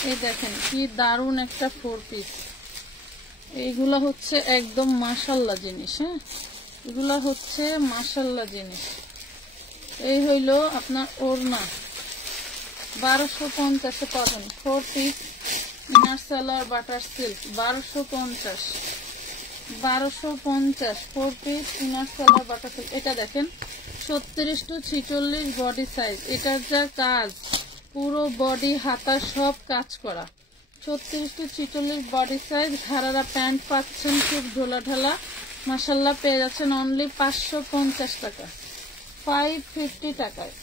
এই দেখেন কি দারুন একটা 4 পিস। এইগুলা হচ্ছে একদম মাশাআল্লাহ জিনিস, হ্যাঁ এগুলা হচ্ছে মাশাআল্লাহ জিনিস। এই হইল আপনার ওড়না, 1250 পাবেন 4 piece inner salwar butter silk, 1250 4 piece inner salwar butter silk. এটা দেখেন 36 to 46 বডি সাইজ, এটার যা কাজ পুরো বডি হাতা সব কাজ করা। 36 to 46 বডি সাইজ, ঘাড়ারা প্যান্ট পাচ্ছেন খুব ঢোলা ঢালা মাশাআল্লাহ, পেয়ে যাচ্ছেন অনলি 550 টাকা, 550 টাকায়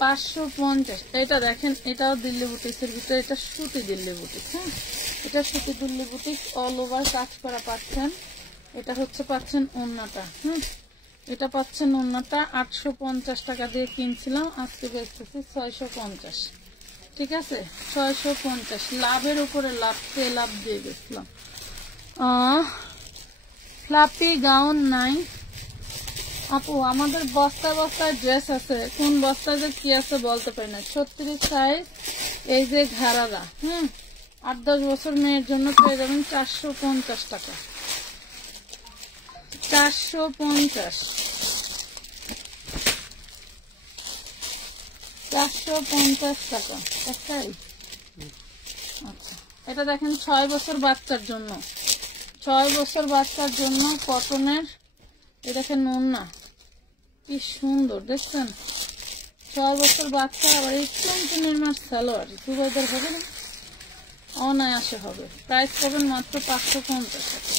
550। এটা দেখেন এটাও দিল্লি বুটিক্সের ভিতরে, এটা সুতি দিল্লি বুটিক, হ্যাঁ এটা সুতি দিল্লি বুটিক, অল ওভার কাজ করা পাচ্ছেন। এটা হচ্ছে পাচ্ছেন ওড়নাটা, হ্যাঁ এটা পাচ্ছেন ওড়নাটা 850 টাকা দিয়ে কিনছিলাম, আজকে বেচতেছি 650, ঠিক আছে 650। লাভের উপরে লাভ, লাভ দিয়ে গেছিলাম। ফ্লাপি গাউন নাই আপু, আমাদের বস্তায় বস্তায় ড্রেস আছে, কোন বস্তায় যে কি আছে বলতে পারি না। 36 সাইজ, এই যে ঘাড়ারা, 8-10 বছর মেয়ের জন্য পেয়ে যাবেন 450 টাকা, 450 টাকা একটাই। আচ্ছা এটা দেখেন 6 বছর বাচ্চার জন্য, 6 বছর বাচ্চার জন্য কটনের। এ দেখেন ওড়না কি সুন্দর, দেখছেন 6 বছর বাচ্চা, আবার এই নির্মাণ সালোয়ার দুবাইদার হবে না, অনায়াসে হবে। প্রাইস পাবেন মাত্র 550 টাকা,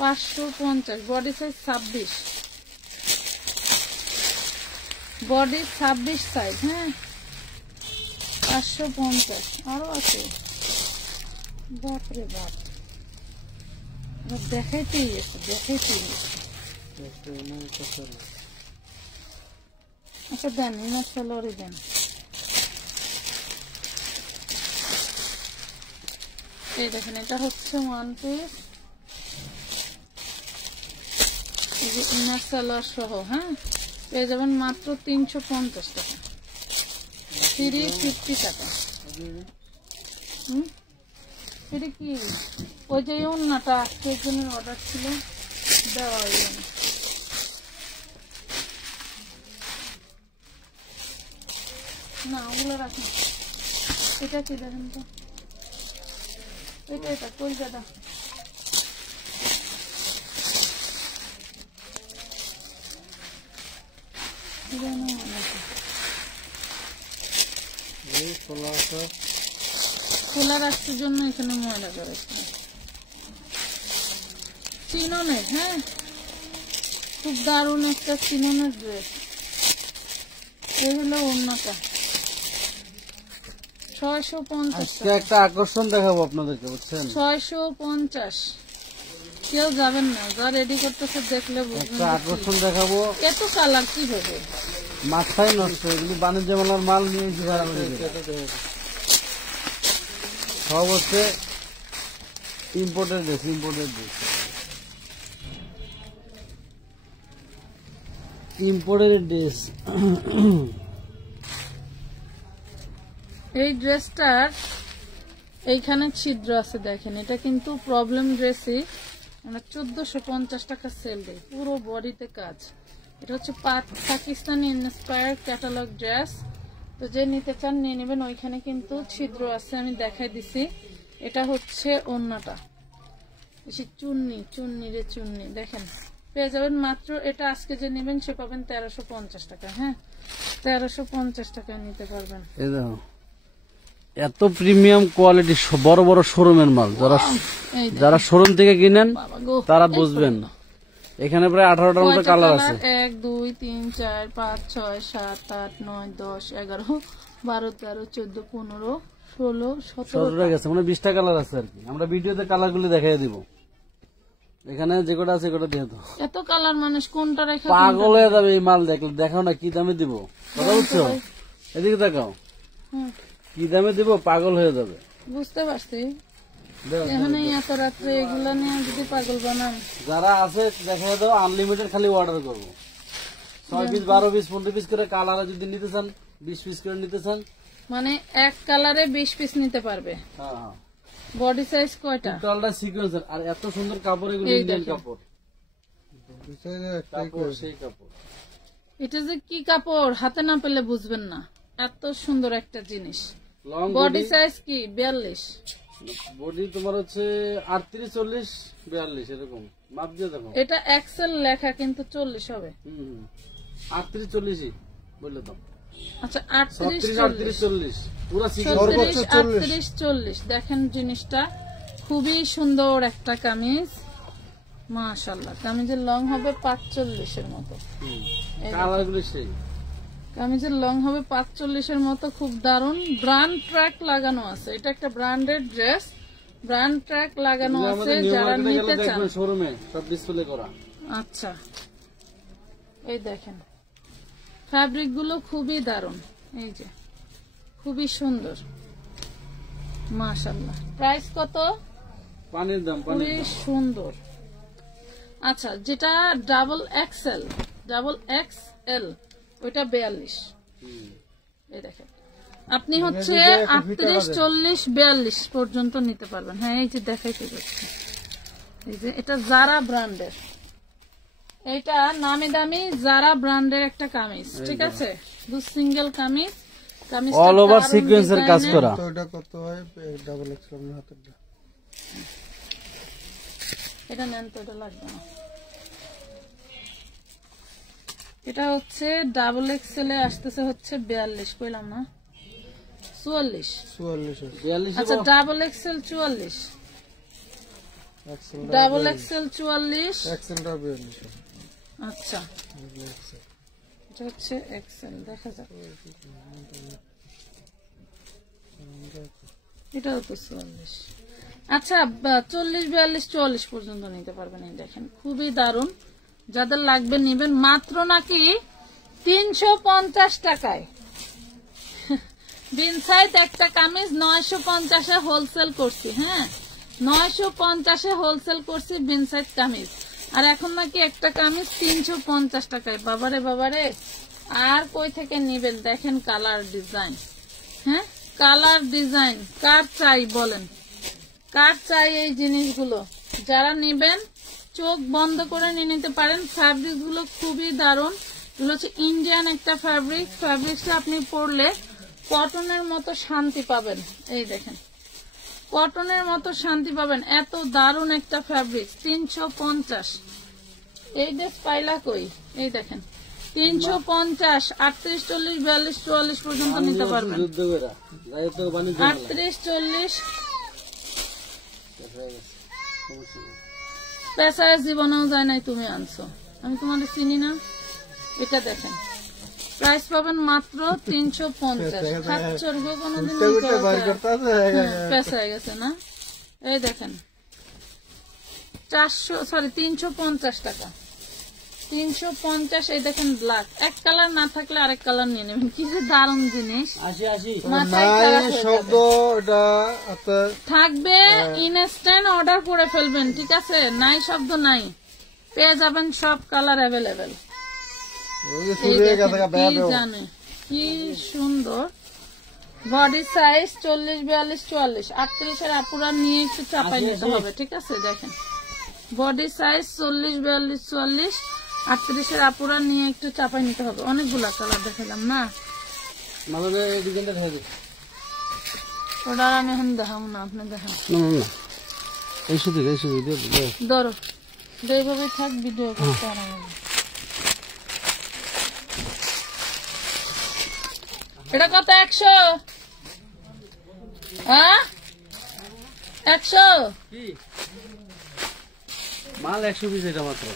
550। বডি সাইজ 26, বডি 26 সাইজ, হ্যাঁ 550। আরো আছে, বাপরে বাপ দেখাইতেই আছে, দেখাইতেই আছে। আচ্ছা দেন ইনার সালোয়ারই দেন। এই দেখেন এটা হচ্ছে 1 পিস, ইনার সালোয়ার সহ, হ্যাঁ পেয়ে যাবেন মাত্র 350 টাকা, 350 টাকা। এটা কি ওই যে ওড়নাটা আজকের জন্য অর্ডার ছিল দেওয়া হইল না, ওগুলো রাখুন। এটা কি দেখেন তো, এটা কলকাতা, খোলা রাখার জন্য এখানে ময়লা করেছে। চিননের, হ্যাঁ খুব দারুণ একটা চিননের ড্রেস। এই হলো ওড়নাটা 650 একটা আকর্ষণ দেখাবো আপনাদেরকে, বুঝছেন 650। কেউ যাবেন না, যা রেডি করতেছে দেখলে একটা আকর্ষণ দেখাবো। এত কালার কি হবে, মাথায় নষ্ট, এগুলি বাণিজ্য মেলার মাল নিয়েছি, সব হচ্ছে imported dress, imported dress, imported dress. এই ড্রেসটার এইখানে ছিদ্র আছে দেখেন, এটা কিন্তু প্রবলেম ড্রেসই, আমরা 1450 টাকা সেল দেয়, পুরো বডিতে কাজ। এটা হচ্ছে পাকিস্তানি ইন্সপায়ার্ড ক্যাটালগ ড্রেস, তো যে নিতে চান নিয়ে নেবেন। ওইখানে কিন্তু ছিদ্র আছে, আমি দেখাই দিছি। এটা হচ্ছে ওড়নাটা, বেশি চুন্নি চুন্নি দেখেন পেয়ে যাবেন মাত্র। এটা আজকে যে নেবেন সে পাবেন 1350 টাকা, হ্যাঁ 1350 টাকায় নিতে পারবেন। এত প্রিমিয়াম কোয়ালিটি, বড় বড় শোরুমের মাল। যারা শোরুম থেকে কিনেন তারা বুঝবেন। এখানে প্রায় 18টার মতো কালার আছে। 1 2 3 4 5 6 7 8 9 10 11 12 13 14 15 16 17 গেছে, মানে 20টা কালার আছে আর কি। আমরা ভিডিওতে কালার গুলো দেখাই দিব। এখানে যে কটা আছে কটা দিয়ে দাও। এত কালার মানুষ কোনটা রেখে পাগল হয়ে যাবে এই মাল দেখলে। দেখাও না কি দামে দিব, কথা বুঝছো? এদিকে দেখাও কি দামে দিব, পাগল হয়ে যাবে। বুঝতে পারছি। এখানে এত রাত্রে এগুলা নিয়ে যদি পাগল বানান, যারা আছে দেখাই দাও, আনলিমিটেড খালি অর্ডার করবো। 6 পিস 12 পিস 15 পিস করে কালারে যদি নিতে চান, 20 পিস করে নিতে চান, মানে এক কালারে 20 পিস নিতে পারবে। হ্যাঁ। বডি সাইজ কয়টা? টোটালটা সিকোয়েন্সার। আর এত সুন্দর কাপড়, এগুলো ইন্ডিয়ান কাপড়। সেই কাপড়, এটা যে কি কাপড় হাতে না পেলে বুঝবেন না, এত সুন্দর একটা জিনিস। লং বডি সাইজ কি 42? বডি তোমার হচ্ছে 38 40 42 এরকম মাপ দিয়ে দেখো। এটা এক্সেল লেখা কিন্তু 40 হবে। 38 40 বললে দাম। আচ্ছা 38 40 পুরো 38 40। দেখেন জিনিসটা খুবই সুন্দর একটা কামিজ, মাশাআল্লাহ। কামিজের লং হবে 45 এর মতো। কালারগুলো সেই কামিজের লং হবে 45 এর মতো, খুব দারুন। ব্র্যান্ড ট্র্যাক লাগানো আছে, এটা একটা ব্র্যান্ডেড ড্রেস, ব্র্যান্ড ট্র্যাক লাগানো আছে। যারা নিতে চান শোরুমে সব ডিসপ্লে করা। আচ্ছা এই দেখেন ফ্যাব্রিক গুলো খুবই দারুন, এই যে খুবই সুন্দর, মাশাআল্লাহ। প্রাইস কত? পানির দাম, খুবই সুন্দর। আচ্ছা যেটা ডাবল এক্সেল ওইটা 42। এই দেখেন আপনি হচ্ছে 38 40 42 পর্যন্ত নিতে পারবেন। হ্যাঁ এই যে দেখাইতে যাচ্ছি, এই যে এটা জারা ব্র্যান্ডের, এইটা নামি দামি জারা ব্র্যান্ডের একটা কামিজ, ঠিক আছে? দু সিঙ্গেল কামিজ, অল ওভার সিকোয়েন্সের কাজ করা। তো এটা কত হয়? ডাবল এক্সেল এর হাতেরটা এটা নেন তো, এটা লাগবে না। এটা হচ্ছে ডাবল এক্সেল এ আসতেছে হচ্ছে 42, কইলাম না 44? 44। আচ্ছা ডাবল এক্সেল 44, ডাবল এক্সেল 44, এক্সেলটা 42। আচ্ছা এটা হচ্ছে এক্সেল, দেখা যাক। এটাও তো 44। আচ্ছা 40 42 44 পর্যন্ত নিতে পারবেন। এই দেখেন খুবই দারুন, যাদের লাগবে নিবেন। মাত্র নাকি 350 টাকায় বিন সাইজ একটা কামিজ 950 এ হোলসেল করছি। হ্যাঁ 950 এ হোলসেল করছি বিন সাইজ কামিজ, আর এখন নাকি একটা কামিজ 350 টাকায়। বাবারে বাবারে, আর কই থেকে নিবেন? দেখেন কালার ডিজাইন, হ্যাঁ কালার ডিজাইন কার চাই বলেন, কার চাই এই জিনিসগুলো? যারা নিবেন চোখ বন্ধ করে নিয়ে নিতে পারেন। ফ্যাব্রিক গুলো খুবই দারুন, এগুলো হচ্ছে ইন্ডিয়ান একটা ফ্যাব্রিক। ফ্যাব্রিকটা আপনি পরলে কটনের মতো শান্তি পাবেন। এই দেখেন কটনের মতো শান্তি পাবেন, এত দারুন একটা ফ্যাব্রিক। 350 এই ড্রেস পাইলা কই? এই দেখেন 350, 38 40 42 44 পর্যন্ত নিতে পারবেন। 38 40 পেশায় জীবনেও যায় নাই, তুমি আনছো, আমি তোমাদের চিনি না। এটা দেখেন প্রাইস পাবেন মাত্র 350। খাচ্ছর গো কোনদিন পেশায় গেছে না? এই দেখেন 350 টাকা, 350। এই দেখেন ব্ল্যাক, এক কালার না থাকলে আরেক কালার নিয়ে নেবেন। কি যে দারুন জিনিস, শব্দ থাকবে ইনস্ট্যান্ট অর্ডার করে ফেলবেন, ঠিক আছে? নাই শব্দ নাই, পেয়ে যাবেন সব কালার অ্যাভেলেবেল। জানে কি সুন্দর বডি সাইজ 40 42 44 38 এর আপুরা নিয়ে একটু চাপাই নিতে হবে, ঠিক আছে? দেখেন বডি সাইজ 40 42 44 38 এর আপুরা নিয়ে একটু চাপাই নিতে হবে। অনেকগুলা কালার দেখালাম না, ওটা আমি এখন দেখাবো না, আপনি দেখান। ধরো এইভাবে থাক, ভিডিও করতে আরাম। এটা কত? 100 হ্যাঁ 100 মাল 100 পিস, এটা মাত্র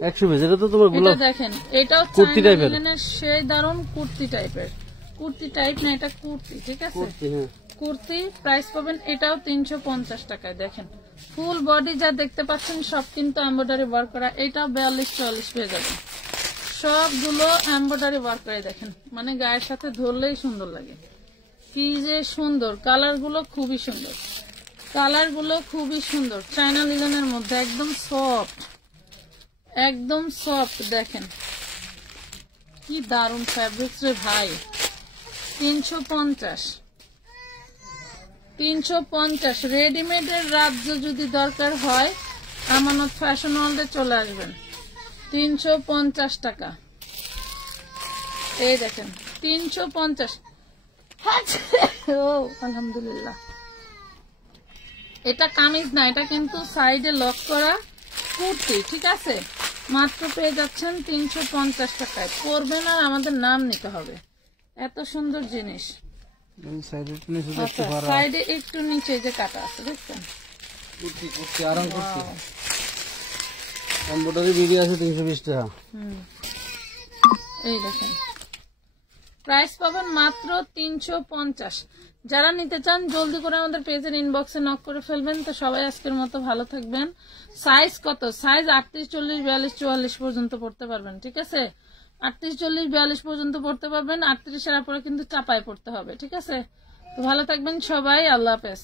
100 পিস। এটা তো তোমার এটা দেখেন, এটাও কুর্তি টাইপের, সেই দারুন কুর্তি টাইপের, কুর্তি টাইপ না, এটা কুর্তি, ঠিক আছে কুর্তি। প্রাইস পাবেন এটাও 350 টাকায়। দেখেন ফুল বডি যা দেখতে পাচ্ছেন সব কিন্তু এমব্রয়ডারি ওয়ার্ক করা। এটাও 42-44 পেয়ে যাবেন, সবগুলো এমব্রয়ডারি ওয়ার্ক করে। দেখেন মানে গায়ের সাথে ধরলেই সুন্দর লাগে, কি যে সুন্দর। কালার গুলো খুবই সুন্দর, কালার গুলো খুবই সুন্দর, চায়না লিনেনের মধ্যে একদম সফট, একদম সফট। দেখেন কি দারুন ফ্যাব্রিক্স রে ভাই। 350 রেডিমেডের রাজ্য যদি দরকার হয় আমানত ফ্যাশন ওয়ার্ল্ডে চলে আসবেন। 350 টাকা। এই দেখেন 350। ও আলহামদুলিল্লাহ, এটা কামিজ না, এটা কিন্তু সাইডে লক করা কুর্তি, ঠিক আছে। মাত্র পেয়ে যাচ্ছেন 350 টাকায়। পরবেন আর আমাদের নাম নিতে হবে, এত সুন্দর জিনিস। সাইডে একটু নিচে যে কাটা আছে দেখছেন, আরাম করছি। এমব্রয়ডারি ভিডিও আছে 320 টাকা। এই দেখেন প্রাইস পাবেন মাত্র 350। যারা নিতে চান জলদি করে আমাদের পেজের ইনবক্সে নক করে ফেলবেন। তো সবাই আজকের মতো ভালো থাকবেন। সাইজ কত? সাইজ 38, 40, 42, 44 পর্যন্ত পড়তে পারবেন, ঠিক আছে। 38, 40, 42 পর্যন্ত পড়তে পারবেন। 38 এর পরে কিন্তু চাপায় পড়তে হবে, ঠিক আছে। তো ভালো থাকবেন সবাই, আল্লাহ হাফেজ।